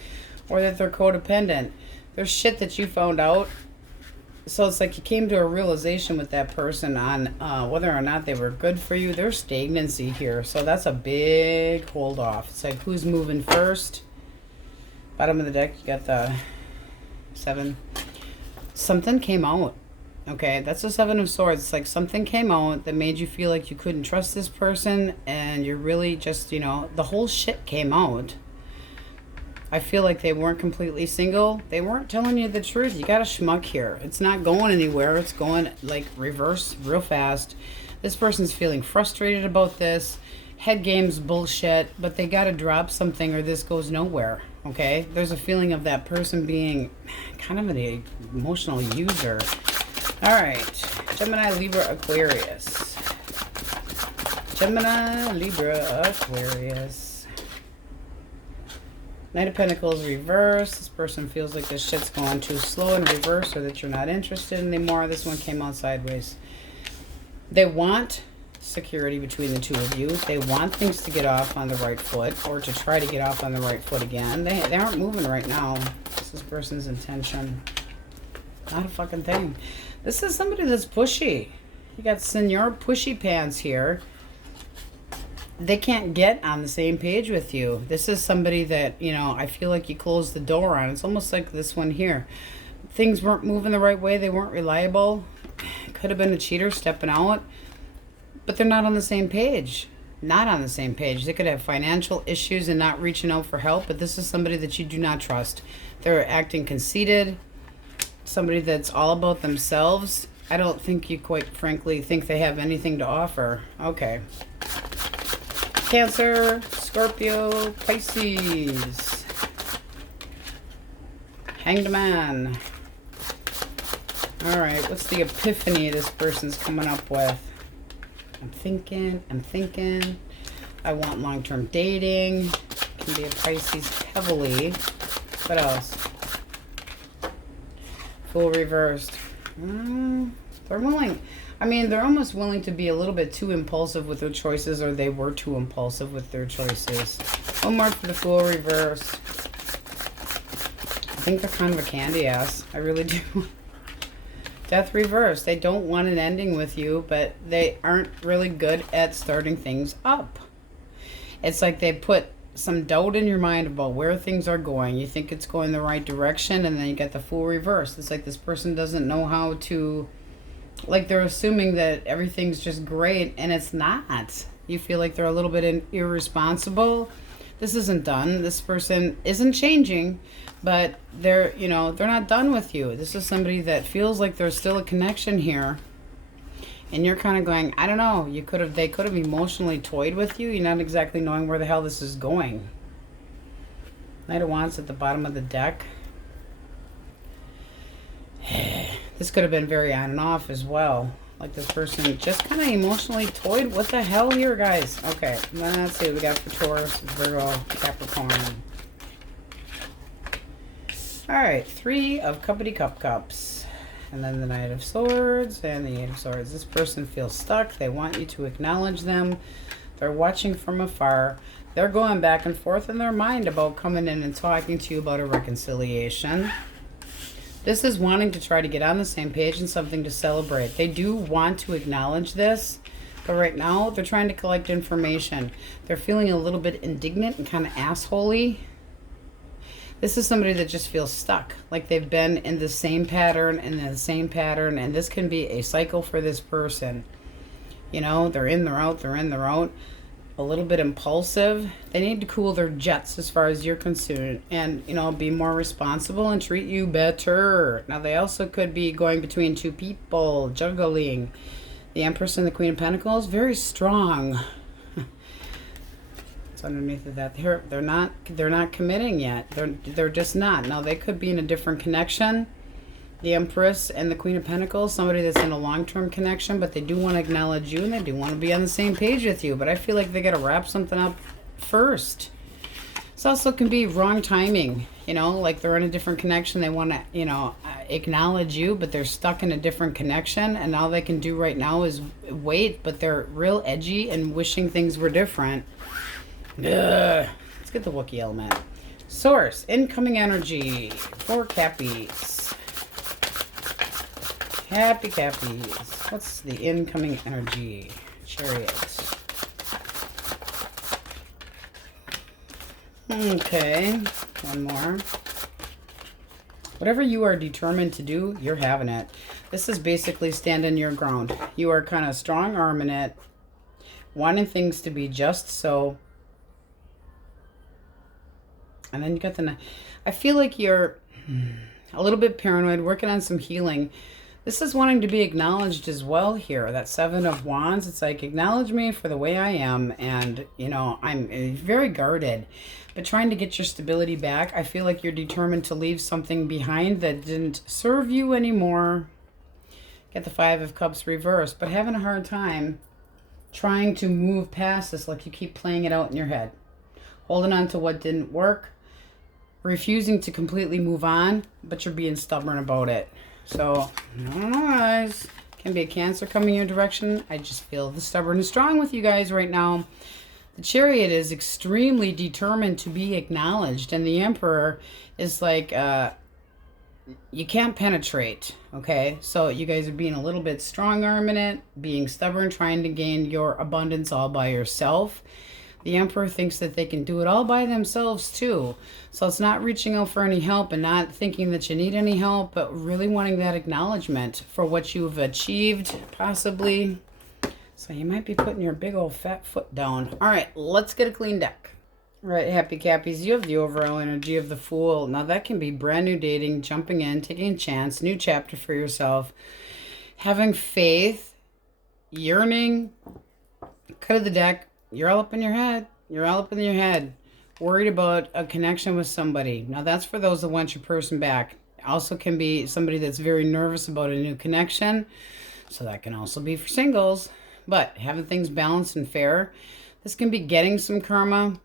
or that they're codependent. There's shit that you found out. So it's like you came to a realization with that person on whether or not they were good for you. There's stagnancy here. So that's a big hold off. It's like, who's moving first? Bottom of the deck, you got the 7. Something came out. Okay, that's the 7 of Swords. It's like something came out that made you feel like you couldn't trust this person, and you're really just, you know, the whole shit came out. I feel like they weren't completely single. They weren't telling you the truth. You got a schmuck here. It's not going anywhere. It's going like reverse real fast. This person's feeling frustrated about this. Head game's bullshit, but they got to drop something or this goes nowhere. Okay? There's a feeling of that person being kind of an emotional user. All right, Gemini, Libra, Aquarius. Gemini, Libra, Aquarius. Knight of Pentacles, reverse. This person feels like this shit's going too slow in reverse, or that you're not interested anymore. This one came out sideways. They want security between the two of you. They want things to get off on the right foot, or to try to get off on the right foot again. They aren't moving right now. This is person's intention. Not a fucking thing. This is somebody that's pushy. You got Senor Pushy Pants here. They can't get on the same page with you. This is somebody that, you know, I feel like you closed the door on. It's almost like this one here. Things weren't moving the right way. They weren't reliable. Could have been a cheater stepping out. But they're not on the same page. Not on the same page. They could have financial issues and not reaching out for help. But this is somebody that you do not trust. They're acting conceited. Somebody that's all about themselves. I don't think you quite frankly think they have anything to offer. Okay. Cancer, Scorpio, Pisces. Hanged Man. All right, what's the epiphany this person's coming up with? I'm thinking. I want long-term dating. Can be a Pisces heavily. What else? Full reversed. They're willing. I mean, they're almost willing to be a little bit too impulsive with their choices, or they were too impulsive with their choices. One more for the Fool reversed. I think they're kind of a candy ass. I really do. Death reversed. They don't want an ending with you, but they aren't really good at starting things up. It's like they put some doubt in your mind about where things are going. You think it's going the right direction, and then you get the Fool reverse. It's like this person doesn't know how to, like they're assuming that everything's just great, and it's not. You feel like they're a little bit irresponsible. This isn't done. This person isn't changing, but they're, you know, they're not done with you. This is somebody that feels like there's still a connection here. And you're kind of going, I don't know, they could have emotionally toyed with you. You're not exactly knowing where the hell this is going. Knight of Wands at the bottom of the deck. This could have been very on and off as well. Like this person just kind of emotionally toyed. What the hell here, guys? Okay, let's see what we got for Taurus, Virgo, Capricorn. All right, 3 of Cups. And then the Knight of Swords and the 8 of Swords. This person feels stuck. They want you to acknowledge them. They're watching from afar. They're going back and forth in their mind about coming in and talking to you about a reconciliation. This is wanting to try to get on the same page and something to celebrate. They do want to acknowledge this, but right now they're trying to collect information. They're feeling a little bit indignant and kind of assholey. This is somebody that just feels stuck, like they've been in the same pattern and and this can be a cycle for this person. You know, they're in, they're out, they're in, they're out. a little bit impulsive. They need to cool their jets as far as you're concerned and, you know, be more responsible and treat you better. Now, they also could be going between two people, juggling. The Empress and the Queen of Pentacles, very strong. It's underneath of that. They're not committing yet. They're just not. Now, they could be in a different connection. The Empress and the Queen of Pentacles, somebody that's in a long-term connection, but they do want to acknowledge you and they do want to be on the same page with you. But I feel like they got to wrap something up first. This also can be wrong timing, you know, like they're in a different connection. They want to, you know, acknowledge you, but they're stuck in a different connection. And all they can do right now is wait, but they're real edgy and wishing things were different. Ugh. Let's get the Wookiee element. Source, incoming energy for Cappies. Happy Cappies. What's the incoming energy? Chariot. Okay, one more. Whatever you are determined to do, you're having it. This is basically standing your ground. You are kind of strong-arming it, wanting things to be just so. And then you got the... I feel like you're a little bit paranoid, working on some healing. This is wanting to be acknowledged as well here. That Seven of Wands, it's like, acknowledge me for the way I am. And, you know, I'm very guarded. But trying to get your stability back, I feel like you're determined to leave something behind that didn't serve you anymore. Get the Five of Cups reversed. But having a hard time trying to move past this, like you keep playing it out in your head. Holding on to what didn't work. Refusing to completely move on, but you're being stubborn about it. So, I don't know, guys. Can be a Cancer coming your direction. I just feel the stubborn is strong with you guys right now. The Chariot is extremely determined to be acknowledged. And the Emperor is like, you can't penetrate. Okay? So, you guys are being a little bit strong-arming it. Being stubborn, trying to gain your abundance all by yourself. The Emperor thinks that they can do it all by themselves too. So it's not reaching out for any help and not thinking that you need any help, but really wanting that acknowledgement for what you've achieved, possibly. So you might be putting your big old fat foot down. All right, let's get a clean deck. All right, Happy Cappies, you have the overall energy of the Fool. Now that can be brand new dating, jumping in, taking a chance, new chapter for yourself, having faith, yearning. Cut of the deck. You're all up in your head. You're all up in your head. Worried about a connection with somebody. Now, that's for those that want your person back. Also can be somebody that's very nervous about a new connection. So that can also be for singles. But having things balanced and fair. This can be getting some karma.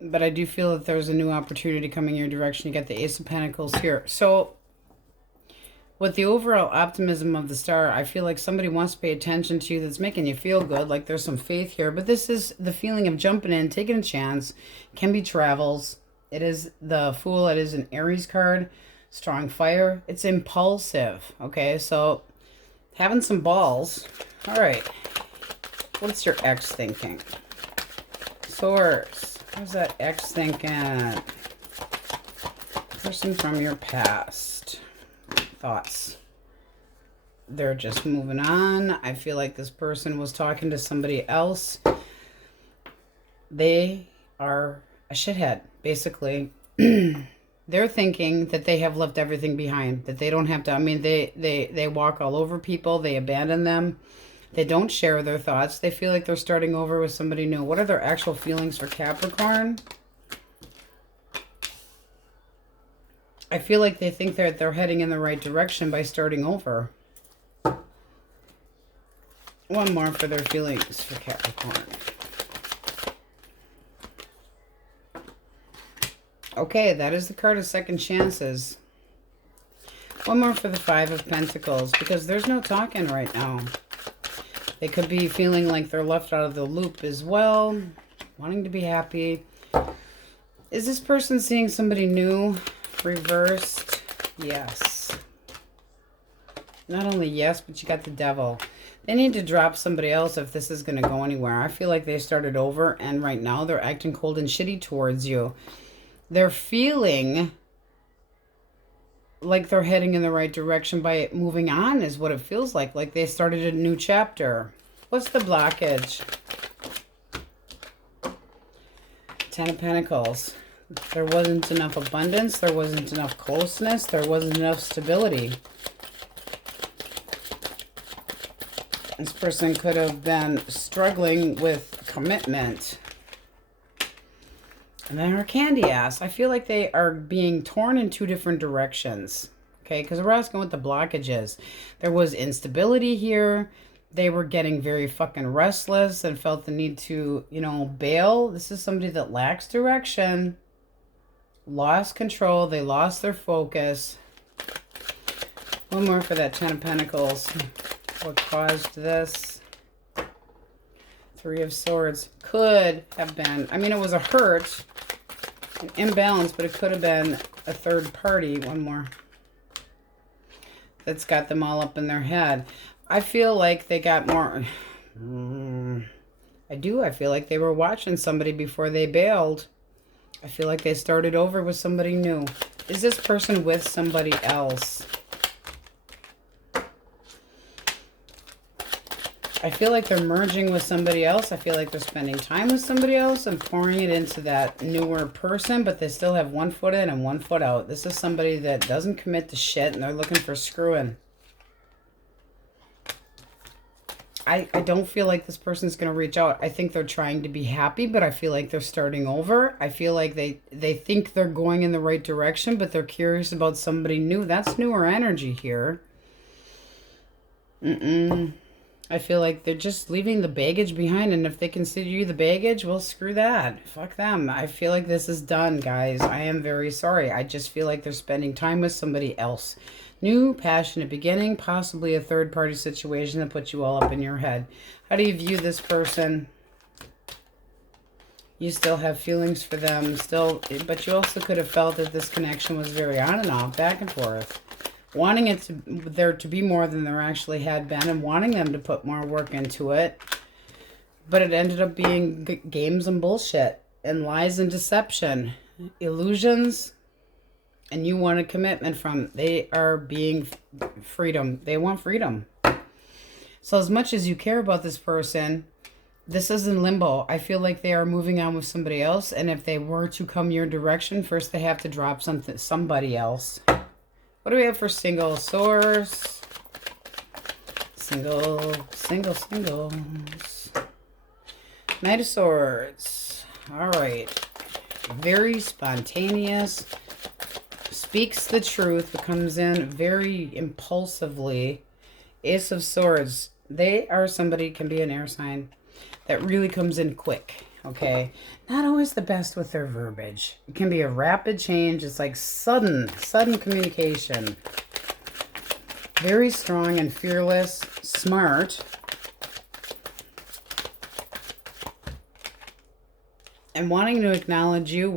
But I do feel that there's a new opportunity coming your direction. You got the Ace of Pentacles here. So, with the overall optimism of the star, I feel like somebody wants to pay attention to you that's making you feel good, like there's some faith here. But this is the feeling of jumping in, taking a chance. Can be travels. It is the Fool. It is an Aries card. Strong fire. It's impulsive. Okay, so having some balls. All right. What's your ex thinking? Source. What's that ex thinking? Person from your past. Thoughts. They're just moving on. I feel like this person was talking to somebody else. They are a shithead, basically. They're thinking that they have left everything behind, that they don't have to. I mean, they walk all over people. They abandon them. They don't share their thoughts. They feel like they're starting over with somebody new. What are their actual feelings for Capricorn? I feel like they think that they're heading in the right direction by starting over. One more for their feelings for Capricorn. Okay, that is the card of second chances. One more for the Five of Pentacles, because there's no talking right now. They could be feeling like they're left out of the loop as well, wanting to be happy. Is this person seeing somebody new? Reversed? Yes. Not only yes, but you got the Devil. They need to drop somebody else if this is going to go anywhere. I feel like they started over, and right now they're acting cold and shitty towards you. They're feeling like they're heading in the right direction by moving on is what it feels like they started a new chapter. What's the blockage? Ten of Pentacles. There wasn't enough abundance. There wasn't enough closeness. There wasn't enough stability. This person could have been struggling with commitment. And then her candy ass. I feel like they are being torn in two different directions. Okay, because we're asking what the blockage is. There was instability here. They were getting very fucking restless and felt the need to, you know, bail. This is somebody that lacks direction. Lost control. They lost their focus. One more for that Ten of Pentacles. What caused this? Three of Swords. Could have been, I mean, it was a hurt, an imbalance, but it could have been a third party. One more. That's got them all up in their head. I feel like they got more. I feel like they were watching somebody before they bailed. I feel like they started over with somebody new. Is this person with somebody else? I feel like they're merging with somebody else. I feel like they're spending time with somebody else and pouring it into that newer person, but they still have 1 foot in and 1 foot out. This is somebody that doesn't commit to shit and they're looking for screwing. I don't feel like this person's going to reach out. I think they're trying to be happy, but I feel like they're starting over. I feel like they think they're going in the right direction, but they're curious about somebody new. That's newer energy here. I feel like they're just leaving the baggage behind, and if they consider you the baggage, well, screw that. Fuck them. I feel like this is done, guys. I am very sorry. I just feel like they're spending time with somebody else. New, passionate beginning, possibly a third-party situation that puts you all up in your head. How do you view this person? You still have feelings for them, but you also could have felt that this connection was very on and off, back and forth. Wanting there to be more than there actually had been, and wanting them to put more work into it. But it ended up being games and bullshit, and lies and deception, illusions, and you want a commitment from. They are being freedom. They want freedom. So as much as you care about this person, this is in limbo. I feel like they are moving on with somebody else, and if they were to come your direction, first they have to drop somebody else. What do we have for single source? Singles. Knight of Swords. All right. Very spontaneous. Speaks the truth, but comes in very impulsively. Ace of Swords. They are somebody, can be an air sign, that really comes in quick. Okay, not always the best with their verbiage. It can be a rapid change. It's like sudden communication. Very strong and fearless, smart. And wanting to acknowledge you,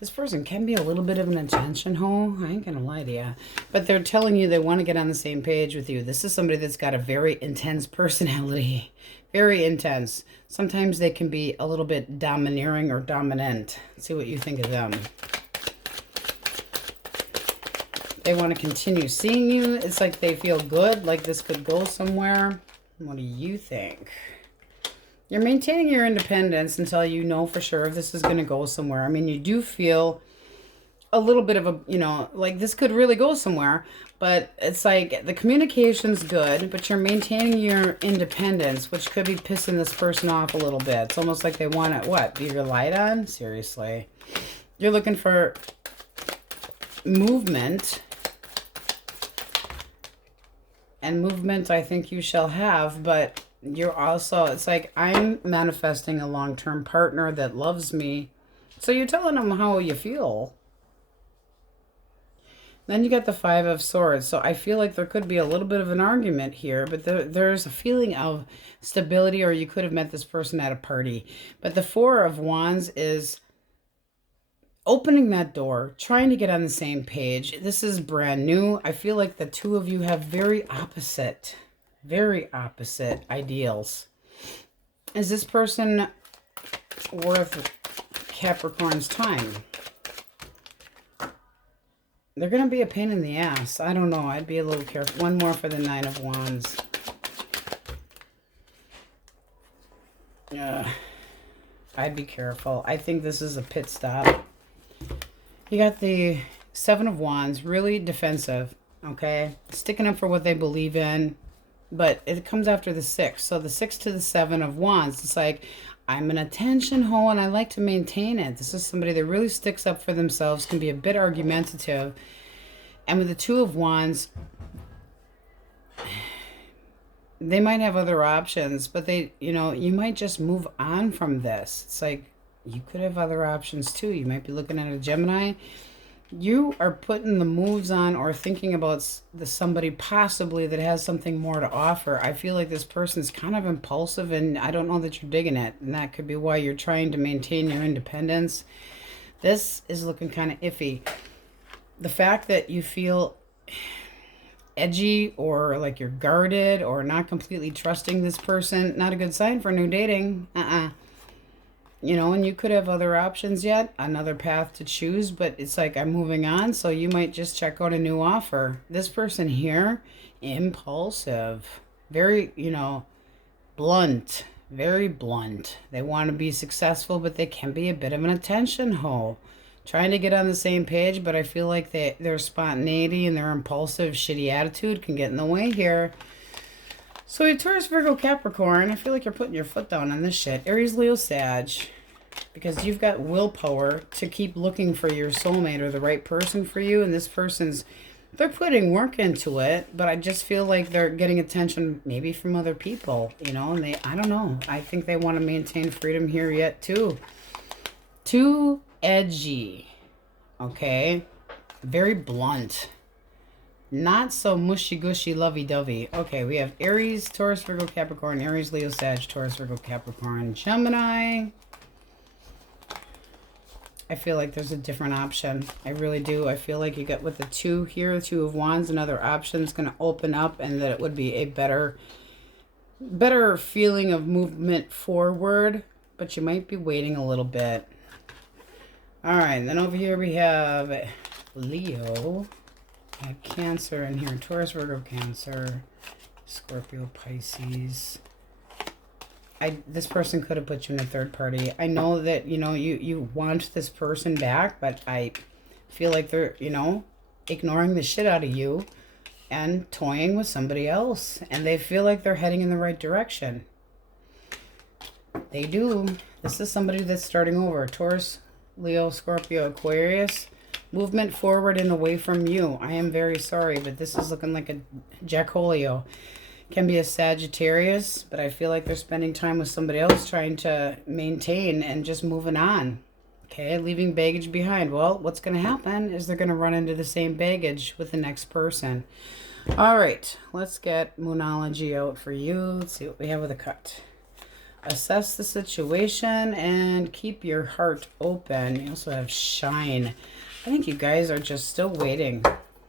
this person can be a little bit of an attention hoe. I ain't gonna lie to you. But they're telling you they want to get on the same page with you. This is somebody that's got a very intense personality. Very intense. Sometimes they can be a little bit domineering or dominant. Let's see what you think of them. They want to continue seeing you. It's like they feel good, like this could go somewhere. What do you think? You're maintaining your independence until you know for sure if this is going to go somewhere. I mean, you do feel a little bit of a, you know, like this could really go somewhere. But it's like the communication's good, but you're maintaining your independence, which could be pissing this person off a little bit. It's almost like they want to, what, be relied on? Seriously. You're looking for movement. And movement I think you shall have, but you're also, it's like I'm manifesting a long-term partner that loves me. So you're telling them how you feel. Then you got the Five of Swords. So I feel like there could be a little bit of an argument here, but there's a feeling of stability, or you could have met this person at a party. But the Four of Wands is opening that door, trying to get on the same page. This is brand new. I feel like the two of you have very opposite ideals. Is this person worth Capricorn's time? They're going to be a pain in the ass. I don't know. I'd be a little careful. One more for the Nine of Wands. I'd be careful. I think this is a pit stop. You got the Seven of Wands, really defensive, okay? Sticking up for what they believe in, but it comes after the 6. So the 6 to the 7 of Wands, it's like, I'm an attention whore and I like to maintain it. This is somebody that really sticks up for themselves, can be a bit argumentative. And with the 2 of Wands, they might have other options, but they, you know, you might just move on from this. It's like, you could have other options too. You might be looking at a Gemini. You are putting the moves on or thinking about somebody possibly that has something more to offer. I feel like this person's kind of impulsive and I don't know that you're digging it. And that could be why you're trying to maintain your independence. This is looking kind of iffy. The fact that you feel edgy or like you're guarded or not completely trusting this person, not a good sign for new dating. You know, and you could have other options yet, another path to choose, but it's like I'm moving on, so you might just check out a new offer. This person here, impulsive, very, you know, blunt, very blunt. They want to be successful, but they can be a bit of an attention hoe. Trying to get on the same page, but I feel like their spontaneity and their impulsive, shitty attitude can get in the way here. So your Taurus, Virgo, Capricorn, I feel like you're putting your foot down on this shit. Aries, Leo, Sag. Because you've got willpower to keep looking for your soulmate or the right person for you. And this person's, they're putting work into it. But I just feel like they're getting attention maybe from other people. You know, and I don't know. I think they want to maintain freedom here yet too. Too edgy. Okay. Very blunt. Not so mushy-gushy, lovey-dovey. Okay, we have Aries, Taurus, Virgo, Capricorn, Aries, Leo, Sag, Taurus, Virgo, Capricorn, Gemini. I feel like there's a different option. I really do. I feel like you got with the 2 here, the 2 of Wands, another option is going to open up and that it would be a better feeling of movement forward, but you might be waiting a little bit. All right, then over here we have Leo. I have Cancer in here. Taurus, Virgo, Cancer, Scorpio, Pisces. This person could have put you in a third party. I know that, you know, you want this person back, but I feel like they're, you know, ignoring the shit out of you and toying with somebody else. And they feel like they're heading in the right direction. They do. This is somebody that's starting over. Taurus, Leo, Scorpio, Aquarius. Movement forward and away from you. I am very sorry, but this is looking like a Jackolio. Can be a Sagittarius, but I feel like they're spending time with somebody else trying to maintain and just moving on. Okay, leaving baggage behind. Well, what's going to happen is they're going to run into the same baggage with the next person. All right, let's get Moonology out for you. Let's see what we have with a cut. Assess the situation and keep your heart open. You also have Shine. I think you guys are just still waiting.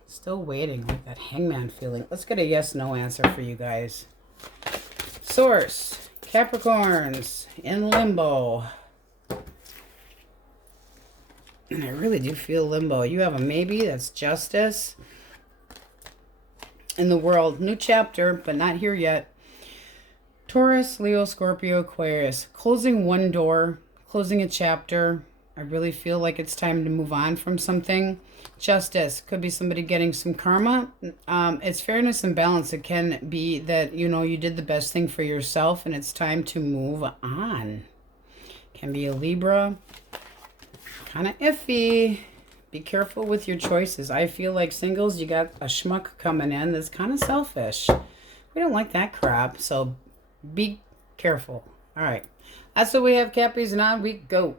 Still waiting, like that hangman feeling. Let's get a yes/no answer for you guys. Source, Capricorns in limbo. And I really do feel limbo. You have a maybe, that's justice. In the world, new chapter, but not here yet. Taurus, Leo, Scorpio, Aquarius. Closing one door, closing a chapter. I really feel like it's time to move on from something. Justice. Could be somebody getting some karma. It's fairness and balance. It can be that, you know, you did the best thing for yourself and it's time to move on. Can be a Libra. Kind of iffy. Be careful with your choices. I feel like singles, you got a schmuck coming in that's kind of selfish. We don't like that crap, so be careful. All right. That's what we have, Cappies, and on we go.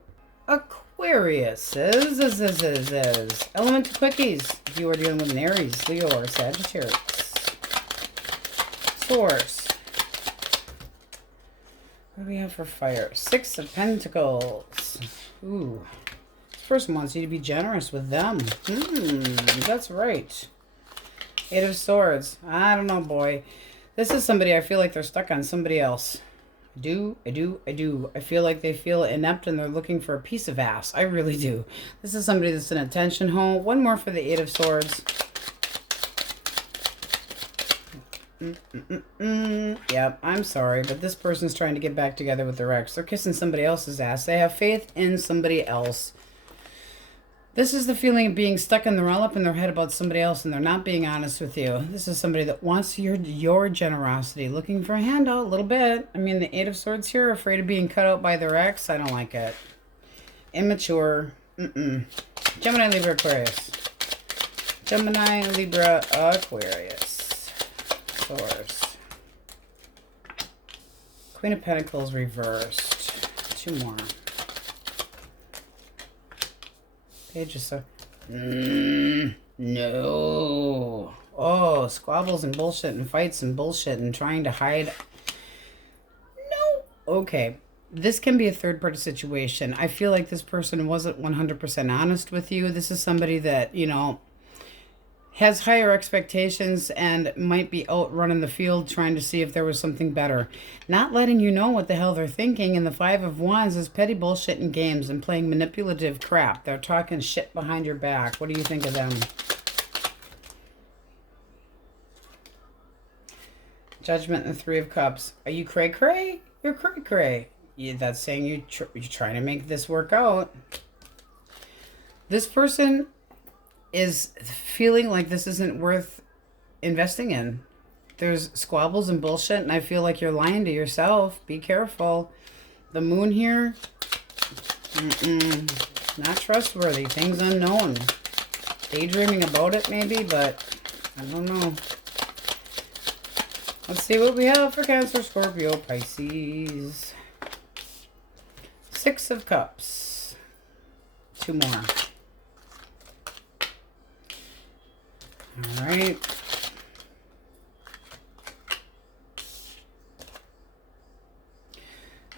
Aquarius is element of quickies. If you are dealing with an Aries, Leo, or Sagittarius. Source. What do we have for fire? 6 of Pentacles. Ooh. This person wants you to be generous with them. That's right. 8 of Swords. I don't know, boy. This is somebody I feel like they're stuck on somebody else. I do. I feel like they feel inept and they're looking for a piece of ass. I really do. This is somebody that's an attention hole. One more for the 8 of Swords. Yep, I'm sorry, but this person's trying to get back together with their ex. They're kissing somebody else's ass. They have faith in somebody else. This is the feeling of being stuck in the all up in their head about somebody else, and they're not being honest with you. This is somebody that wants your generosity, looking for a handout a little bit. I mean, the Eight of Swords here, afraid of being cut out by their ex. I don't like it. Immature. Gemini, Libra, Aquarius. Gemini, Libra, Aquarius. Source. Queen of Pentacles reversed. 2 more. Page of so. No. Oh, squabbles and bullshit and fights and bullshit and trying to hide. No. Okay. This can be a third-party situation. I feel like this person wasn't 100% honest with you. This is somebody that, you know, has higher expectations and might be out running the field trying to see if there was something better. Not letting you know what the hell they're thinking. And the Five of Wands is petty bullshit and games and playing manipulative crap. They're talking shit behind your back. What do you think of them? Judgment and the Three of Cups. Are you cray-cray? You're cray-cray. Yeah, that's saying you're trying to make this work out. This person is feeling like this isn't worth investing in. There's squabbles and bullshit, and I feel like you're lying to yourself. Be careful. The Moon here, not trustworthy. Things unknown. Daydreaming about it maybe, but I don't know. Let's see what we have for Cancer, Scorpio, Pisces. 6 of Cups. 2 more. All right.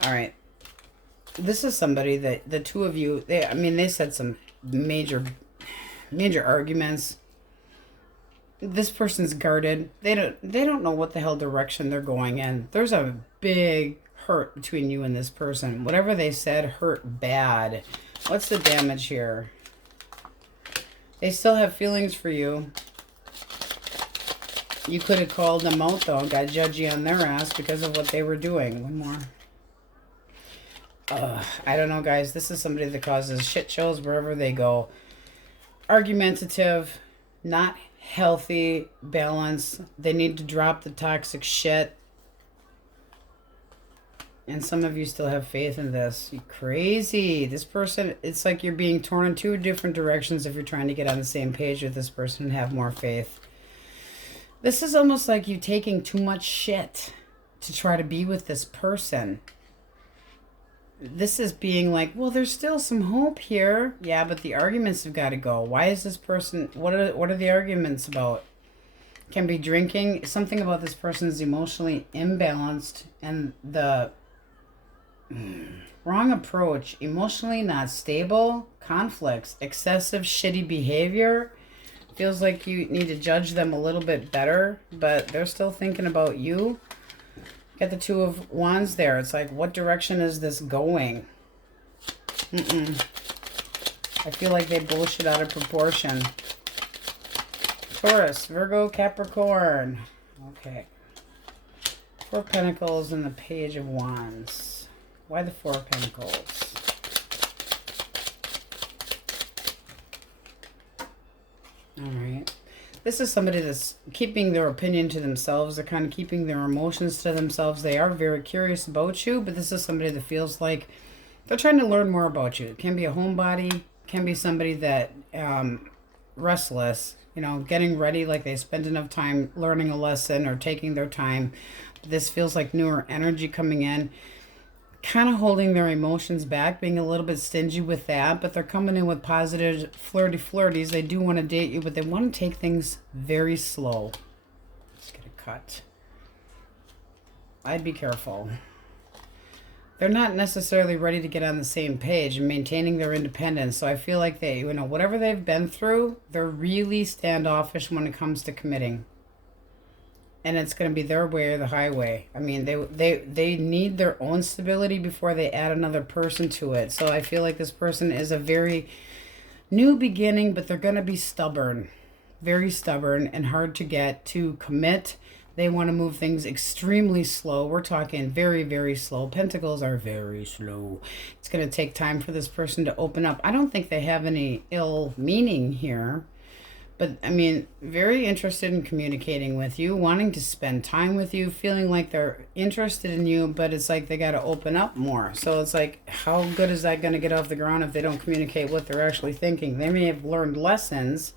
All right. This is somebody that the two of you, they said some major arguments. This person's guarded. They don't know what the hell direction they're going in. There's a big hurt between you and this person. Whatever they said hurt bad. What's the damage here? They still have feelings for you. You could have called them out, though, and got judgy on their ass because of what they were doing. One more. I don't know, guys. This is somebody that causes shit shows wherever they go. Argumentative, not healthy, balance. They need to drop the toxic shit. And some of you still have faith in this. You crazy. This person, it's like you're being torn in 2 different directions if you're trying to get on the same page with this person and have more faith. This is almost like you taking too much shit to try to be with this person. This is being like, well, there's still some hope here. Yeah, but the arguments have got to go. Why is this person, what are the arguments about? Can be drinking. Something about this person is emotionally imbalanced and the wrong approach. Emotionally not stable. Conflicts. Excessive shitty behavior. Feels like you need to judge them a little bit better, but they're still thinking about you. Get the Two of Wands there. It's like, what direction is this going? I feel like they bullshit out of proportion. Taurus, Virgo, Capricorn. Okay. 4 of Pentacles and the Page of Wands. Why the 4 of Pentacles? All right. This is somebody that's keeping their opinion to themselves. They're kind of keeping their emotions to themselves. They are very curious about you, but this is somebody that feels like they're trying to learn more about you. It can be a homebody. Can be somebody that restless, you know, getting ready, like they spend enough time learning a lesson or taking their time. This feels like newer energy coming in. Kind of holding their emotions back, being a little bit stingy with that, but they're coming in with positive flirties. They do want to date you, but they want to take things very slow. Let's get a cut. I'd be careful. They're not necessarily ready to get on the same page and maintaining their independence, so I feel like they, you know, whatever they've been through, they're really standoffish when it comes to committing. And it's going to be their way or the highway. I mean, they need their own stability before they add another person to it. So I feel like this person is a very new beginning, but they're going to be stubborn. Very stubborn and hard to get to commit. They want to move things extremely slow. We're talking very, very slow. Pentacles are very slow. It's going to take time for this person to open up. I don't think they have any ill meaning here. But, I mean, very interested in communicating with you, wanting to spend time with you, feeling like they're interested in you, but it's like they got to open up more. So it's like, how good is that going to get off the ground if they don't communicate what they're actually thinking? They may have learned lessons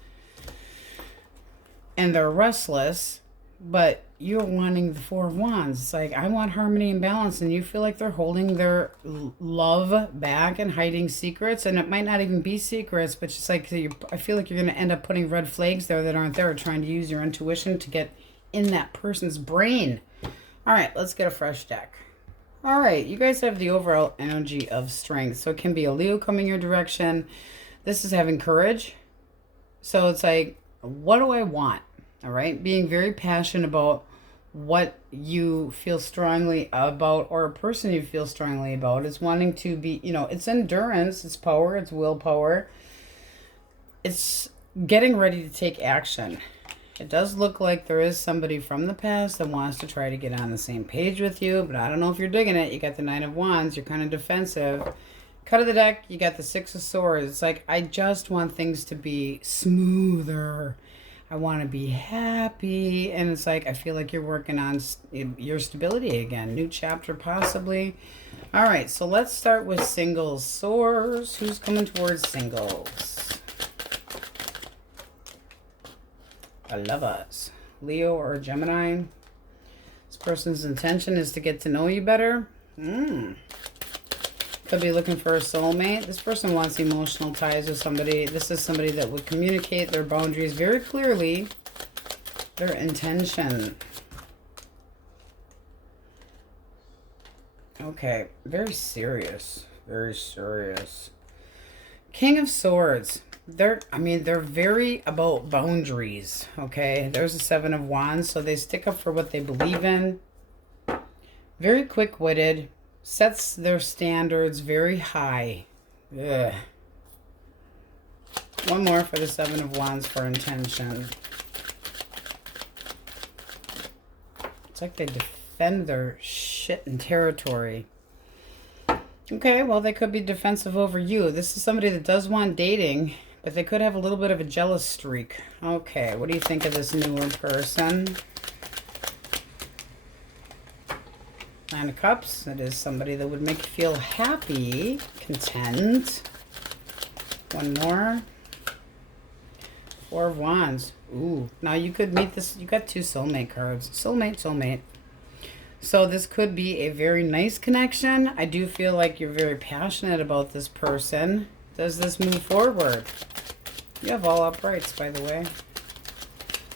and they're restless, but you're wanting the Four of Wands. It's like, I want harmony and balance, and you feel like they're holding their love back and hiding secrets, and it might not even be secrets, but just like, I feel like you're going to end up putting red flags there that aren't there, trying to use your intuition to get in that person's brain. All right, let's get a fresh deck. All right, you guys have the overall energy of strength. So it can be a Leo coming your direction. This is having courage. So it's like, what do I want? All right, being very passionate about what you feel strongly about, or a person you feel strongly about, is wanting to be, you know, it's endurance, it's power, it's willpower. It's getting ready to take action. It does look like there is somebody from the past that wants to try to get on the same page with you, but I don't know if you're digging it. You got the Nine of Wands, you're kind of defensive. Cut of the deck, you got the Six of Swords. It's like, I just want things to be smoother. I want to be happy. And it's like, I feel like you're working on your stability again. New chapter, possibly. All right, so let's start with singles. Swords. Who's coming towards singles? I love us. Leo or Gemini. This person's intention is to get to know you better. Could be looking for a soulmate. This person wants emotional ties with somebody. This is somebody that would communicate their boundaries very clearly. Their intention. Okay, very serious. Very serious. King of Swords. They're very about boundaries. Okay, there's a Seven of Wands, so they stick up for what they believe in. Very quick-witted. Sets their standards very high. Ugh. One more for the Seven of Wands for intention. It's like they defend their shit and territory. Okay, well, they could be defensive over you. This is somebody that does want dating, but they could have a little bit of a jealous streak. Okay, what do you think of this newer person? Nine of Cups. It is somebody that would make you feel happy, content. One more. Four of Wands. Ooh. Now you could meet this. You got two soulmate cards. Soulmate, soulmate. So this could be a very nice connection. I do feel like you're very passionate about this person. Does this move forward? You have all uprights, by the way.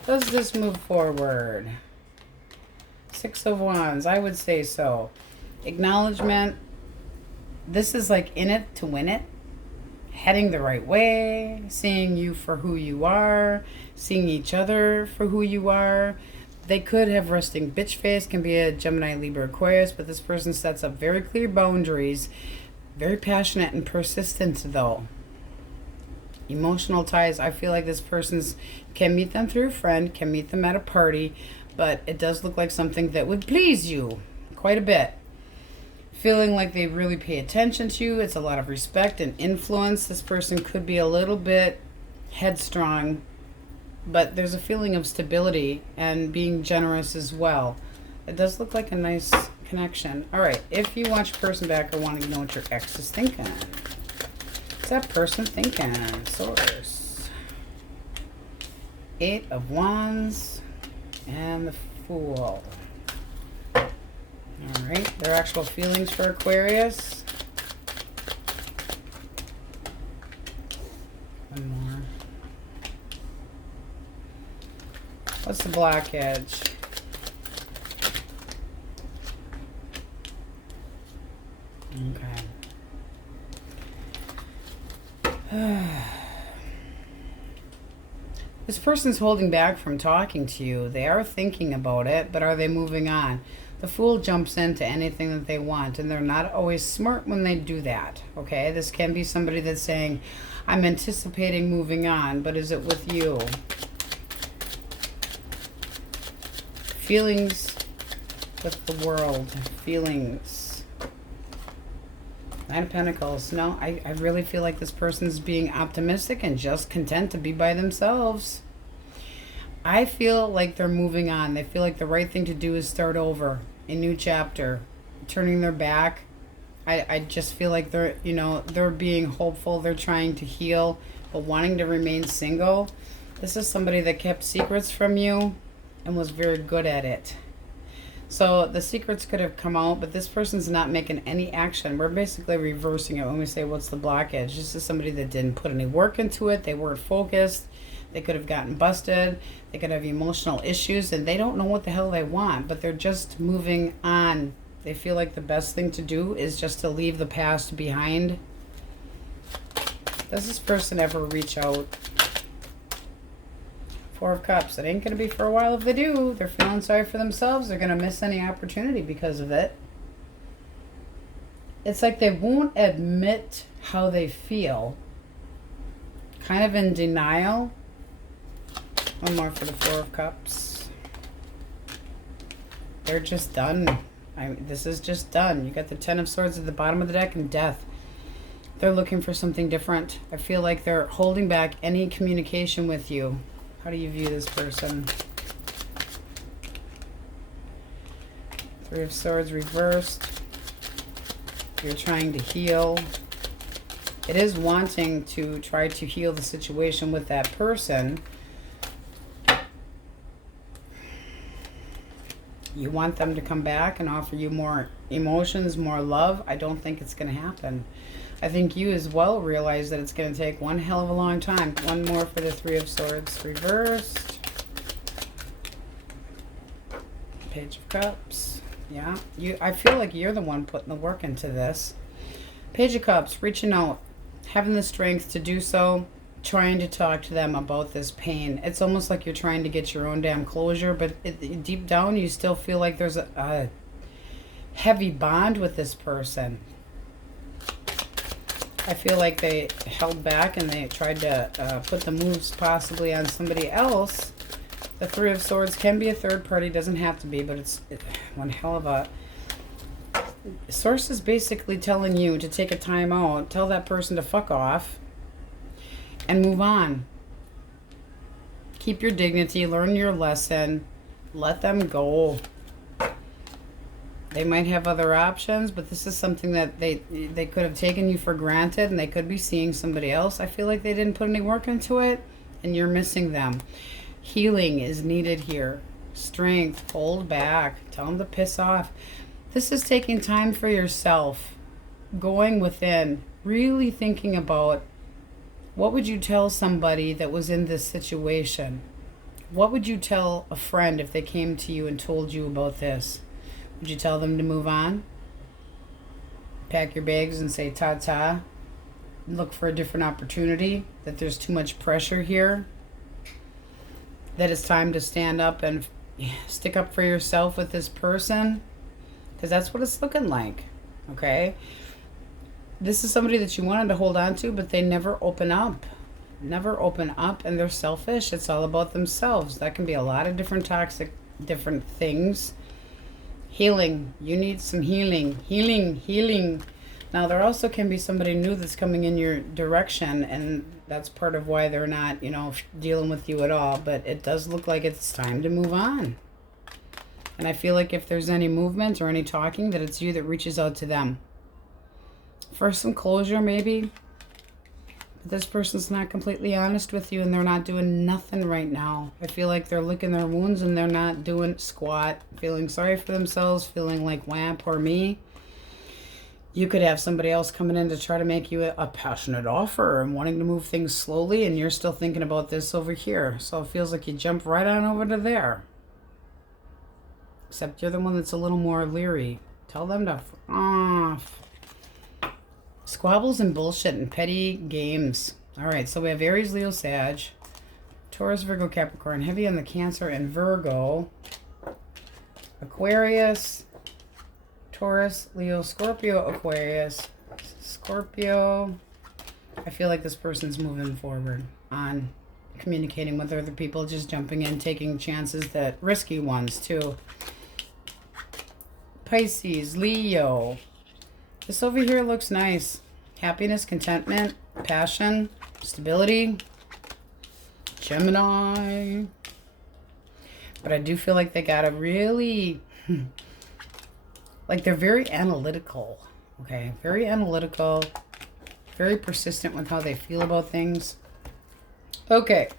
Does this move forward? Six of Wands, I would say so. Acknowledgement. This is like in it to win it. Heading the right way. Seeing you for who you are. Seeing each other for who you are. They could have resting bitch face. Can be a Gemini, Libra, Aquarius. But this person sets up very clear boundaries. Very passionate and persistent though. Emotional ties. I feel like this person's can meet them through a friend. Can meet them at a party. But it does look like something that would please you quite a bit. Feeling like they really pay attention to you. It's a lot of respect and influence. This person could be a little bit headstrong, but there's a feeling of stability and being generous as well. It does look like a nice connection. All right, if you want your person back or want to know what your ex is thinking. What's that person thinking? Source. Eight of Wands. And the Fool. All right, their actual feelings for Aquarius. One more. What's the black edge? Okay. This person's holding back from talking to you. They are thinking about it, but are they moving on? The Fool jumps into anything that they want, and they're not always smart when they do that, okay? This can be somebody that's saying, I'm anticipating moving on, but is it with you? Feelings with the world. Feelings. Nine of Pentacles. No, I really feel like this person's being optimistic and just content to be by themselves. I feel like they're moving on. They feel like the right thing to do is start over. A new chapter. Turning their back. I just feel like they're, you know, they're being hopeful. They're trying to heal, but wanting to remain single. This is somebody that kept secrets from you and was very good at it. So the secrets could have come out, but this person's not making any action. We're basically reversing it when we say what's the blockage. This is somebody that didn't put any work into it. They weren't focused. They could have gotten busted. They could have emotional issues, and they don't know what the hell they want, but they're just moving on. They feel like the best thing to do is just to leave the past behind. Does this person ever reach out? Four of Cups. It ain't going to be for a while if they do. They're feeling sorry for themselves. They're going to miss any opportunity because of it. It's like they won't admit how they feel. Kind of in denial. One more for the Four of Cups. They're just done. This is just done. You got the Ten of Swords at the bottom of the deck and Death. They're looking for something different. I feel like they're holding back any communication with you. How do you view this person? Three of Swords reversed. You're trying to heal. It is wanting to try to heal the situation with that person. You want them to come back and offer you more emotions, more love. I don't think it's going to happen. I think you as well realize that it's going to take one hell of a long time. One more for the Three of Swords reversed. Page of Cups. Yeah, I feel like you're the one putting the work into this. Page of Cups, reaching out, having the strength to do so, trying to talk to them about this pain. It's almost like you're trying to get your own damn closure, but deep down you still feel like there's a heavy bond with this person. I feel like they held back and they tried to put the moves possibly on somebody else. The Three of Swords can be a third party, doesn't have to be, but it's one hell of a... Source is basically telling you to take a time out, tell that person to fuck off, and move on. Keep your dignity, learn your lesson, let them go. They might have other options, but this is something that they could have taken you for granted, and they could be seeing somebody else. I feel like they didn't put any work into it, and you're missing them. Healing is needed here. Strength, hold back, tell them to piss off. This is taking time for yourself, going within, really thinking about what would you tell somebody that was in this situation? What would you tell a friend if they came to you and told you about this? Would you tell them to move on? Pack your bags and say ta-ta? Look for a different opportunity? That there's too much pressure here? That it's time to stand up and stick up for yourself with this person? Because that's what it's looking like, okay? This is somebody that you wanted to hold on to, but they never open up. Never open up, and they're selfish. It's all about themselves. That can be a lot of different toxic, different things. Healing. You need some healing. Healing, healing. Now, there also can be somebody new that's coming in your direction, and that's part of why they're not, you know, dealing with you at all. But it does look like it's time to move on. And I feel like if there's any movement or any talking, that it's you that reaches out to them. For some closure, maybe. But this person's not completely honest with you, and they're not doing nothing right now. I feel like they're licking their wounds, and they're not doing squat. Feeling sorry for themselves, feeling like, wham, poor me. You could have somebody else coming in to try to make you a passionate offer and wanting to move things slowly, and you're still thinking about this over here. So it feels like you jump right on over to there. Except you're the one that's a little more leery. Tell them to f off. Squabbles and bullshit and petty games. All right, so we have Aries, Leo, Sag, Taurus, Virgo, Capricorn, heavy on the Cancer and Virgo, Aquarius, Taurus, Leo, Scorpio, Aquarius, Scorpio. I feel like this person's moving forward on. communicating with other people, just jumping in, taking chances, that risky ones too. Pisces, Leo. This over here looks nice. Happiness, contentment, passion, stability. Gemini. But I do feel like they gotta really, like they're very analytical. Okay, very analytical, very persistent with how they feel about things. Okay,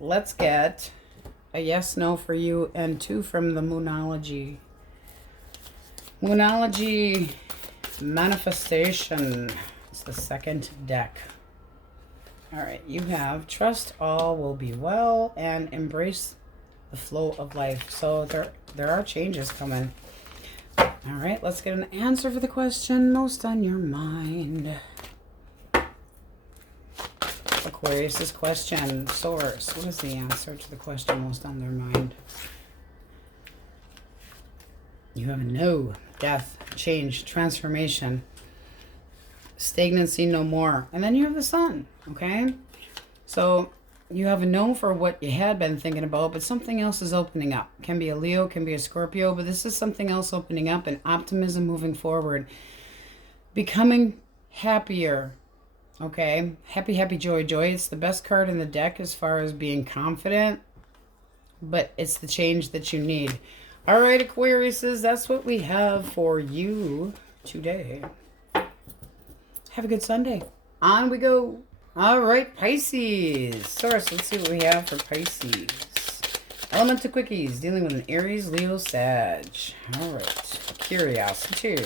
let's get a yes, no for you and 2 from the Moonology. Moonology Manifestation. It's the second deck. All right, you have trust all will be well and embrace the flow of life. So there are changes coming. All right, let's get an answer for the question most on your mind. Aquarius's question. Source. What is the answer to the question most on their mind? You have a no. Death, change, transformation, stagnancy, no more. And then you have the Sun, okay? So you have a no for what you had been thinking about, but something else is opening up. Can be a Leo, can be a Scorpio, but this is something else opening up, and optimism moving forward. Becoming happier, okay? Happy, happy, joy, joy. It's the best card in the deck as far as being confident, but it's the change that you need. All right, Aquariuses, that's what we have for you today. Have a good Sunday. On we go. All right, Pisces. Source, let's see what we have for Pisces. Elemental Quickies, dealing with an Aries, Leo, Sag. All right, curiosity.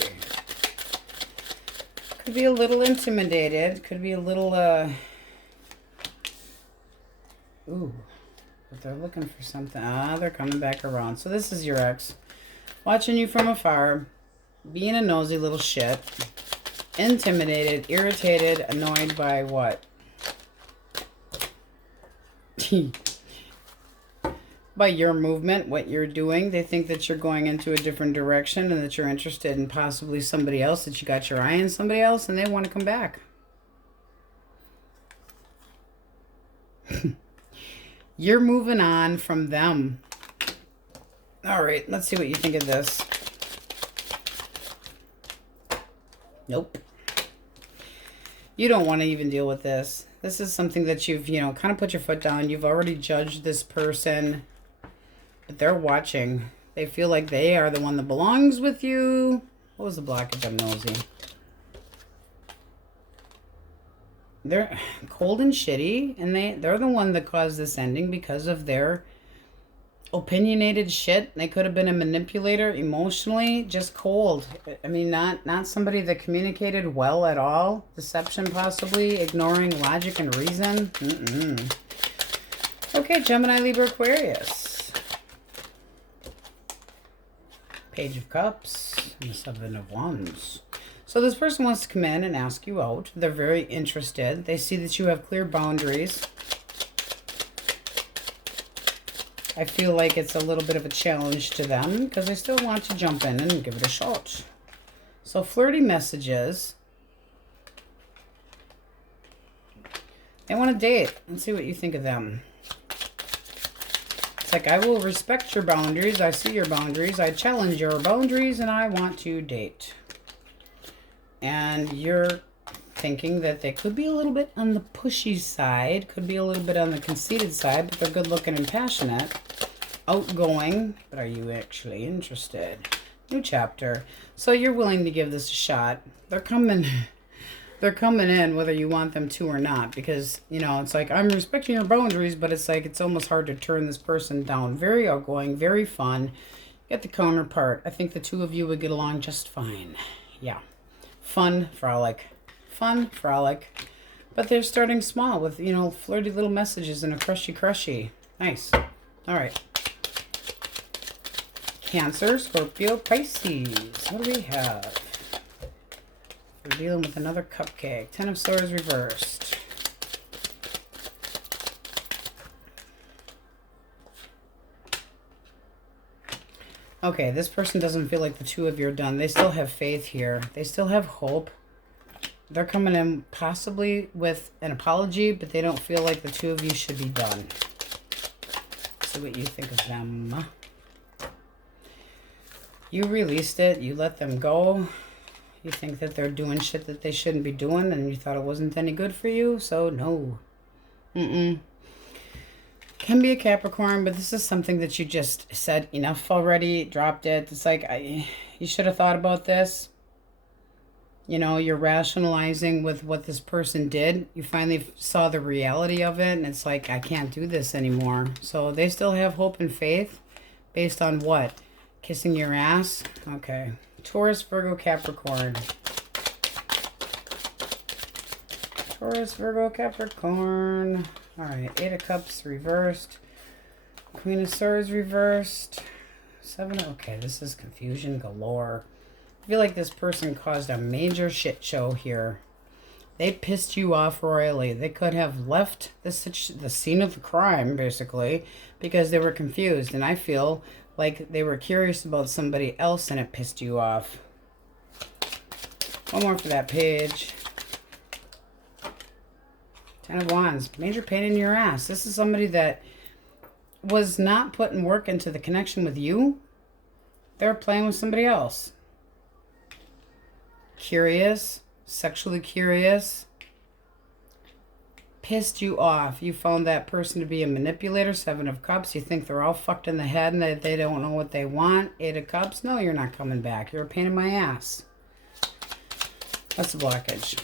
Could be a little intimidated. Could be a little, ooh. But they're looking for something. Ah, they're coming back around. So this is your ex. Watching you from afar. Being a nosy little shit. Intimidated, irritated, annoyed by what? By your movement, what you're doing. They think that you're going into a different direction and that you're interested in possibly somebody else, that you got your eye on somebody else, and they want to come back. You're moving on from them. All right, let's see what you think of this. Nope. You don't want to even deal with this. This is something that you've, kind of put your foot down. You've already judged this person, but they're watching. They feel like they are the one that belongs with you. What was the blockage? I'm nosy. They're cold and shitty, and they're the one that caused this ending because of their opinionated shit. They could have been a manipulator emotionally, just cold. I mean, not somebody that communicated well at all. Deception possibly, ignoring logic and reason. Okay, Gemini, Libra, Aquarius. Page of Cups and the 7 of Wands. So this person wants to come in and ask you out. They're very interested. They see that you have clear boundaries. I feel like it's a little bit of a challenge to them because they still want to jump in and give it a shot. So flirty messages. They want to date. Let's see what you think of them. It's like, I will respect your boundaries. I see your boundaries. I challenge your boundaries and I want to date. And you're thinking that they could be a little bit on the pushy side, could be a little bit on the conceited side, but they're good looking and passionate, outgoing. But are you actually interested? New chapter. So you're willing to give this a shot. They're coming in whether you want them to or not, because it's like, I'm respecting your boundaries, but it's like it's almost hard to turn this person down. Very outgoing, very fun. Get the counterpart. I think the two of you would get along just fine. Yeah. Fun, frolic. But they're starting small with, flirty little messages and a crushy. Nice. All right. Cancer, Scorpio, Pisces. What do we have? We're dealing with another cupcake. 10 of Swords reversed. Okay, this person doesn't feel like the two of you are done. They still have faith here. They still have hope. they're coming in possibly with an apology, but they don't feel like the two of you should be done. See what you think of them. You released it. You let them go. You think that they're doing shit that they shouldn't be doing, and you thought it wasn't any good for you, so no. Can be a Capricorn, but this is something that you just said enough already, dropped it. It's like, you should have thought about this. You know, you're rationalizing with what this person did. You finally saw the reality of it, and it's like, I can't do this anymore. So they still have hope and faith based on what? Kissing your ass? Okay. Taurus, Virgo, Capricorn. Taurus, Virgo, Capricorn. All right. 8 of Cups reversed. Queen of Swords reversed. 7. Okay, this is confusion galore. I feel like this person caused a major shit show here. They pissed you off royally. They could have left the scene of the crime, basically, because they were confused. And I feel like they were curious about somebody else and it pissed you off. One more for that page. 10 of Wands. Major pain in your ass. This is somebody that was not putting work into the connection with you. They're playing with somebody else. Curious, sexually curious, pissed you off. You found that person to be a manipulator. 7 of Cups. You think they're all fucked in the head and that they don't know what they want. 8 of Cups. No, you're not coming back. You're a pain in my ass. That's a blockage.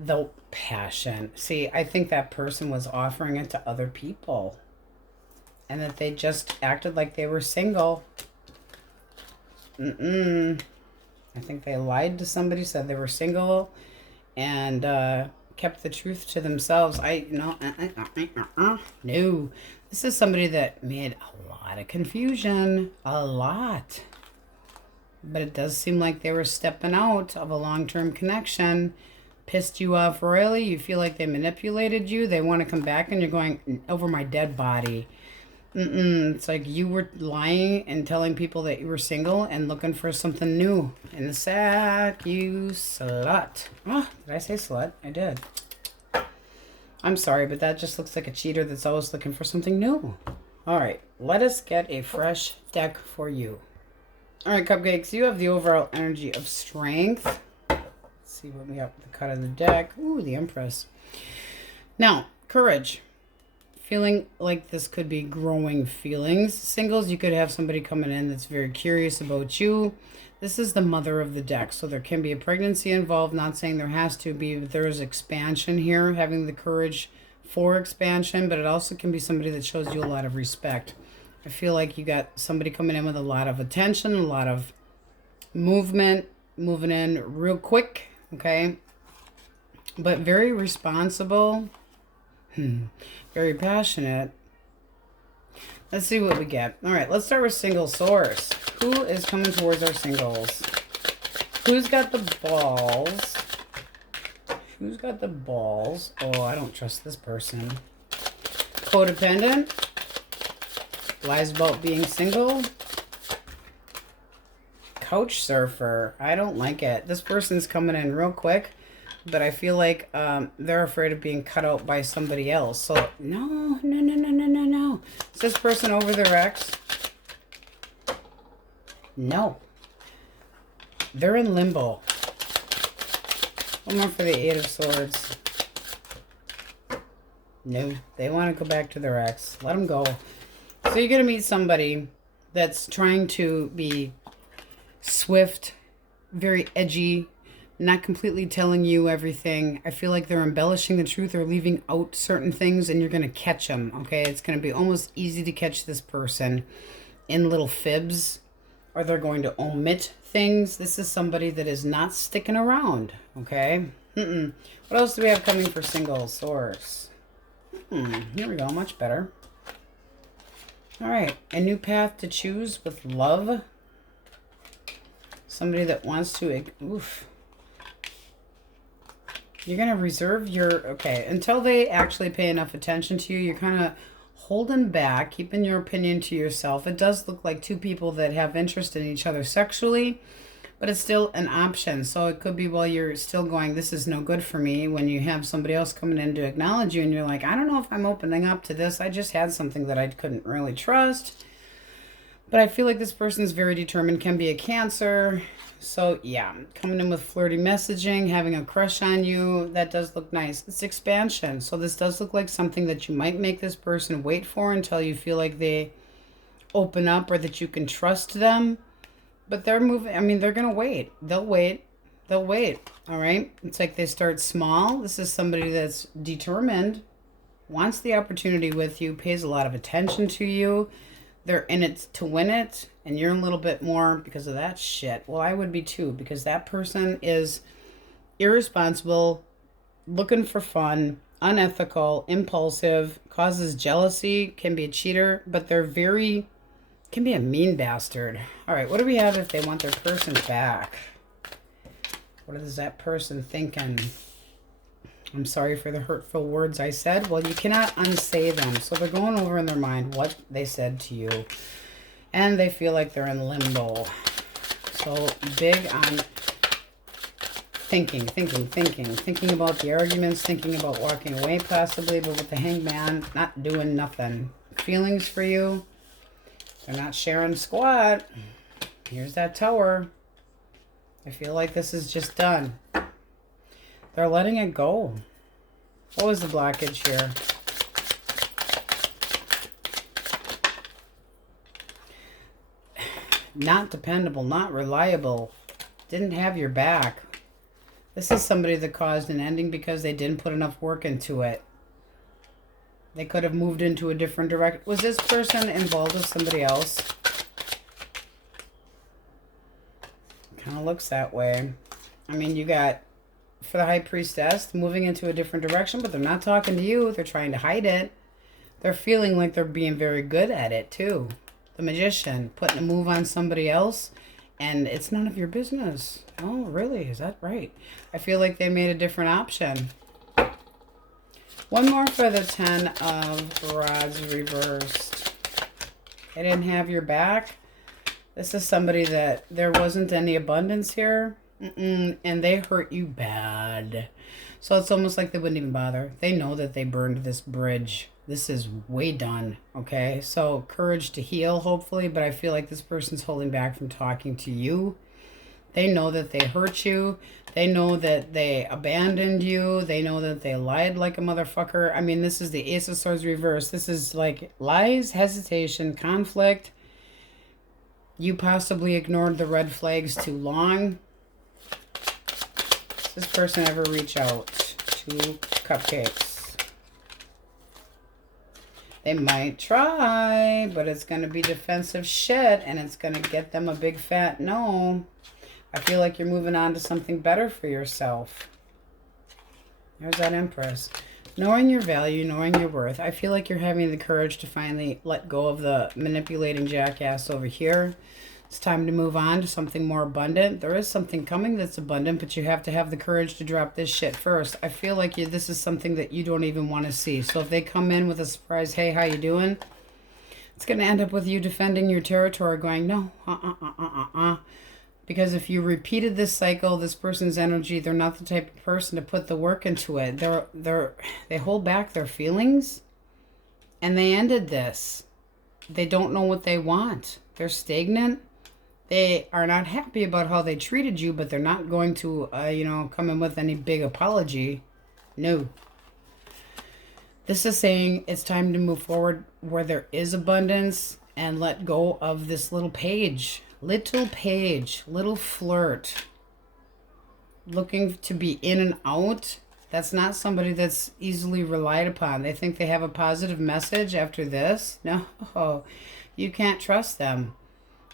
The passion. See, I think that person was offering it to other people. And that they just acted like they were single. I think they lied to somebody, said they were single, and kept the truth to themselves. No. This is somebody that made a lot of confusion. A lot. But it does seem like they were stepping out of a long-term connection. Pissed you off royally. You feel like they manipulated you. They want to come back, and you're going, over my dead body. It's like you were lying and telling people that you were single and looking for something new. In the sack, you slut. Oh, did I say slut? I did. I'm sorry, but that just looks like a cheater that's always looking for something new. All right, let us get a fresh deck for you. All right, Cupcakes, you have the overall energy of strength. Let's see what we got with the cut of the deck. Ooh, the Empress. Now, courage. Feeling like this could be growing feelings. Singles, you could have somebody coming in that's very curious about you. This is the mother of the deck, so there can be a pregnancy involved. Not saying there has to be, but there is expansion here, having the courage for expansion, but it also can be somebody that shows you a lot of respect. I feel like you got somebody coming in with a lot of attention, a lot of movement, moving in real quick, okay? But very responsible. Very passionate. Let's see what we get. All right, let's start with single source. Who is coming towards our singles? Who's got the balls? Who's got the balls? Oh, I don't trust this person. Codependent. Lies about being single. Couch surfer. I don't like it. This person's coming in real quick. But I feel like they're afraid of being cut out by somebody else. So, no. Is this person over their ex? No. They're in limbo. One more for the 8 of Swords. No. They want to go back to their ex. Let them go. So you're going to meet somebody that's trying to be swift, very edgy, not completely telling you everything. I feel like they're embellishing the truth or leaving out certain things, and you're going to catch them, okay? It's going to be almost easy to catch this person in little fibs, or they're going to omit things. This is somebody that is not sticking around, okay? What else do we have coming for single source? Here we go, much better. All right, a new path to choose with love. Somebody that wants to, You're going to reserve your, until they actually pay enough attention to you, you're kind of holding back, keeping your opinion to yourself. It does look like two people that have interest in each other sexually, but it's still an option. So it could be while you're still going, this is no good for me, when you have somebody else coming in to acknowledge you and you're like, I don't know if I'm opening up to this. I just had something that I couldn't really trust. But I feel like this person's very determined, can be a Cancer. So yeah, coming in with flirty messaging, having a crush on you, that does look nice. It's expansion. So this does look like something that you might make this person wait for until you feel like they open up or that you can trust them. But they're moving. I mean, they're going to wait. They'll wait. They'll wait. All right. It's like they start small. This is somebody that's determined, wants the opportunity with you, pays a lot of attention to you. They're in it to win it, and you're a little bit more because of that shit. Well, I would be too, because that person is irresponsible, looking for fun, unethical, impulsive, causes jealousy, can be a cheater, but they're very, can be a mean bastard. All right, what do we have if they want their person back? What is that person thinking? I'm sorry for the hurtful words I said. Well, you cannot unsay them. So they're going over in their mind what they said to you. And they feel like they're in limbo. So big on thinking about the arguments, thinking about walking away possibly, but with the Hangman, not doing nothing. Feelings for you. They're not sharing squat. Here's that Tower. I feel like this is just done. They're letting it go. What was the blockage here? Not dependable, not reliable. Didn't have your back. This is somebody that caused an ending because they didn't put enough work into it. They could have moved into a different direction. Was this person involved with somebody else? Kind of looks that way. I mean, you got, for the High Priestess, moving into a different direction, but they're not talking to you. They're trying to hide it. They're feeling like they're being very good at it, too. The Magician, putting a move on somebody else, and it's none of your business. Oh, really? Is that right? I feel like they made a different option. One more for the 10 of Rods reversed. They didn't have your back. This is somebody that there wasn't any abundance here. And they hurt you bad. So it's almost like they wouldn't even bother. They know that they burned this bridge. This is way done. Okay, so courage to heal, hopefully. But I feel like this person's holding back from talking to you. They know that they hurt you. They know that they abandoned you. They know that they lied like a motherfucker. I mean, this is the Ace of Swords reversed. This is like lies, hesitation, conflict. You possibly ignored the red flags too long. Does this person ever reach out? 2 cupcakes. They might try, but it's going to be defensive shit, and it's going to get them a big fat no. I feel like you're moving on to something better for yourself. There's that Empress. Knowing your value, knowing your worth. I feel like you're having the courage to finally let go of the manipulating jackass over here. It's time to move on to something more abundant. There is something coming that's abundant, but you have to have the courage to drop this shit first. I feel like this is something that you don't even want to see. So if they come in with a surprise, hey, how you doing? It's going to end up with you defending your territory, going, no, Because if you repeated this cycle, this person's energy, they're not the type of person to put the work into it. They hold back their feelings, and they ended this. They don't know what they want. They're stagnant. They are not happy about how they treated you, but they're not going to, come in with any big apology. No. This is saying it's time to move forward where there is abundance and let go of this little page. Little page, little flirt. Looking to be in and out. That's not somebody that's easily relied upon. They think they have a positive message after this. No, you can't trust them.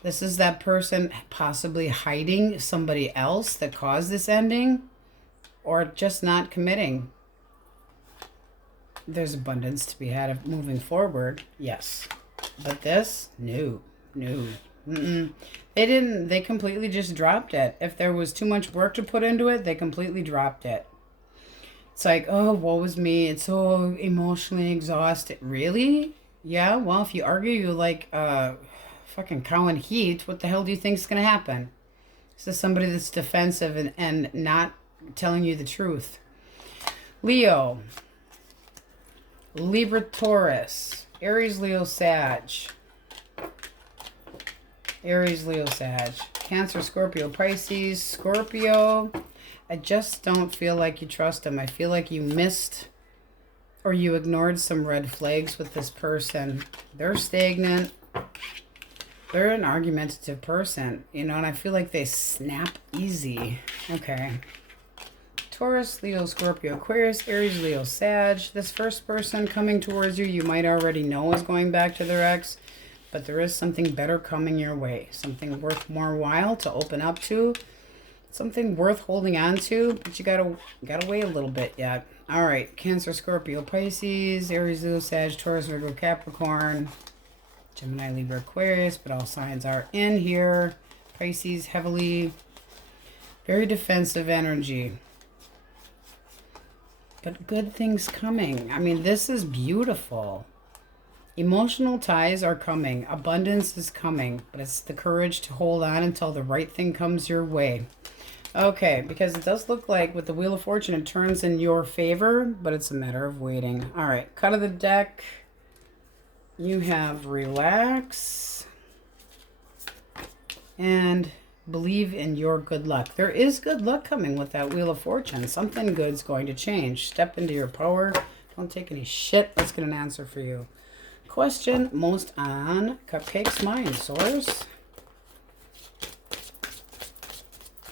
This is that person possibly hiding somebody else that caused this ending, or just not committing. There's abundance to be had of moving forward, yes. But this, no. They completely just dropped it. If there was too much work to put into it, they completely dropped it. It's like, oh, woe is me. It's so emotionally exhausted. Really? Yeah, well, if you argue, you like fucking cow in heat, what the hell do you think is going to happen? This is somebody that's defensive and not telling you the truth. Leo, Libra, Taurus, Aries, Leo, Sag, Aries, Leo, Sag, Cancer, Scorpio, Pisces, Scorpio. I just don't feel like you trust them. I feel like you missed or you ignored some red flags with this person. They're stagnant. They're an argumentative person, you know, and I feel like they snap easy. Okay. Taurus, Leo, Scorpio, Aquarius, Aries, Leo, Sag. This first person coming towards you, you might already know is going back to their ex, but there is something better coming your way. Something worth more while to open up to. Something worth holding on to, but you gotta wait a little bit yet. All right, Cancer, Scorpio, Pisces, Aries, Leo, Sag, Taurus, Virgo, Capricorn, Gemini, Libra, Aquarius, but all signs are in here. Pisces, heavily, very defensive energy. But good things coming. I mean, this is beautiful. Emotional ties are coming. Abundance is coming, but it's the courage to hold on until the right thing comes your way. Okay, because it does look like with the Wheel of Fortune, it turns in your favor, but it's a matter of waiting. All right, cut of the deck. You have relax and believe in your good luck. There is good luck coming with that Wheel of Fortune. Something good's going to change. Step into your power. Don't take any shit. Let's get an answer for you. Question most on Cupcake's mind, source.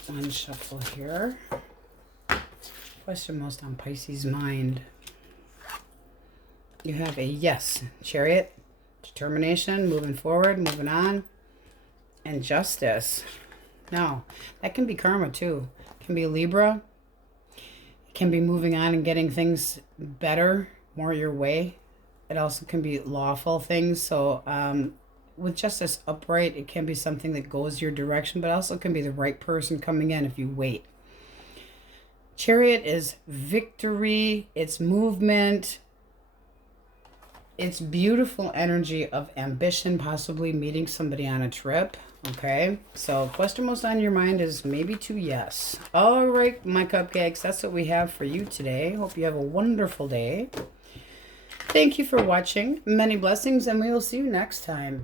Unshuffle here. Question most on Pisces' mind. You have a yes. Chariot. Determination. Moving forward. Moving on. And justice. Now, that can be karma too. It can be Libra. It can be moving on and getting things better, more your way. It also can be lawful things. So, with justice upright, it can be something that goes your direction, but also can be the right person coming in if you wait. Chariot is victory, it's movement, it's beautiful energy of ambition, possibly meeting somebody on a trip. Okay, so question most on your mind is maybe to yes. All right, my cupcakes, that's what we have for you today. Hope you have a wonderful day. Thank you for watching. Many blessings, and we will see you next time.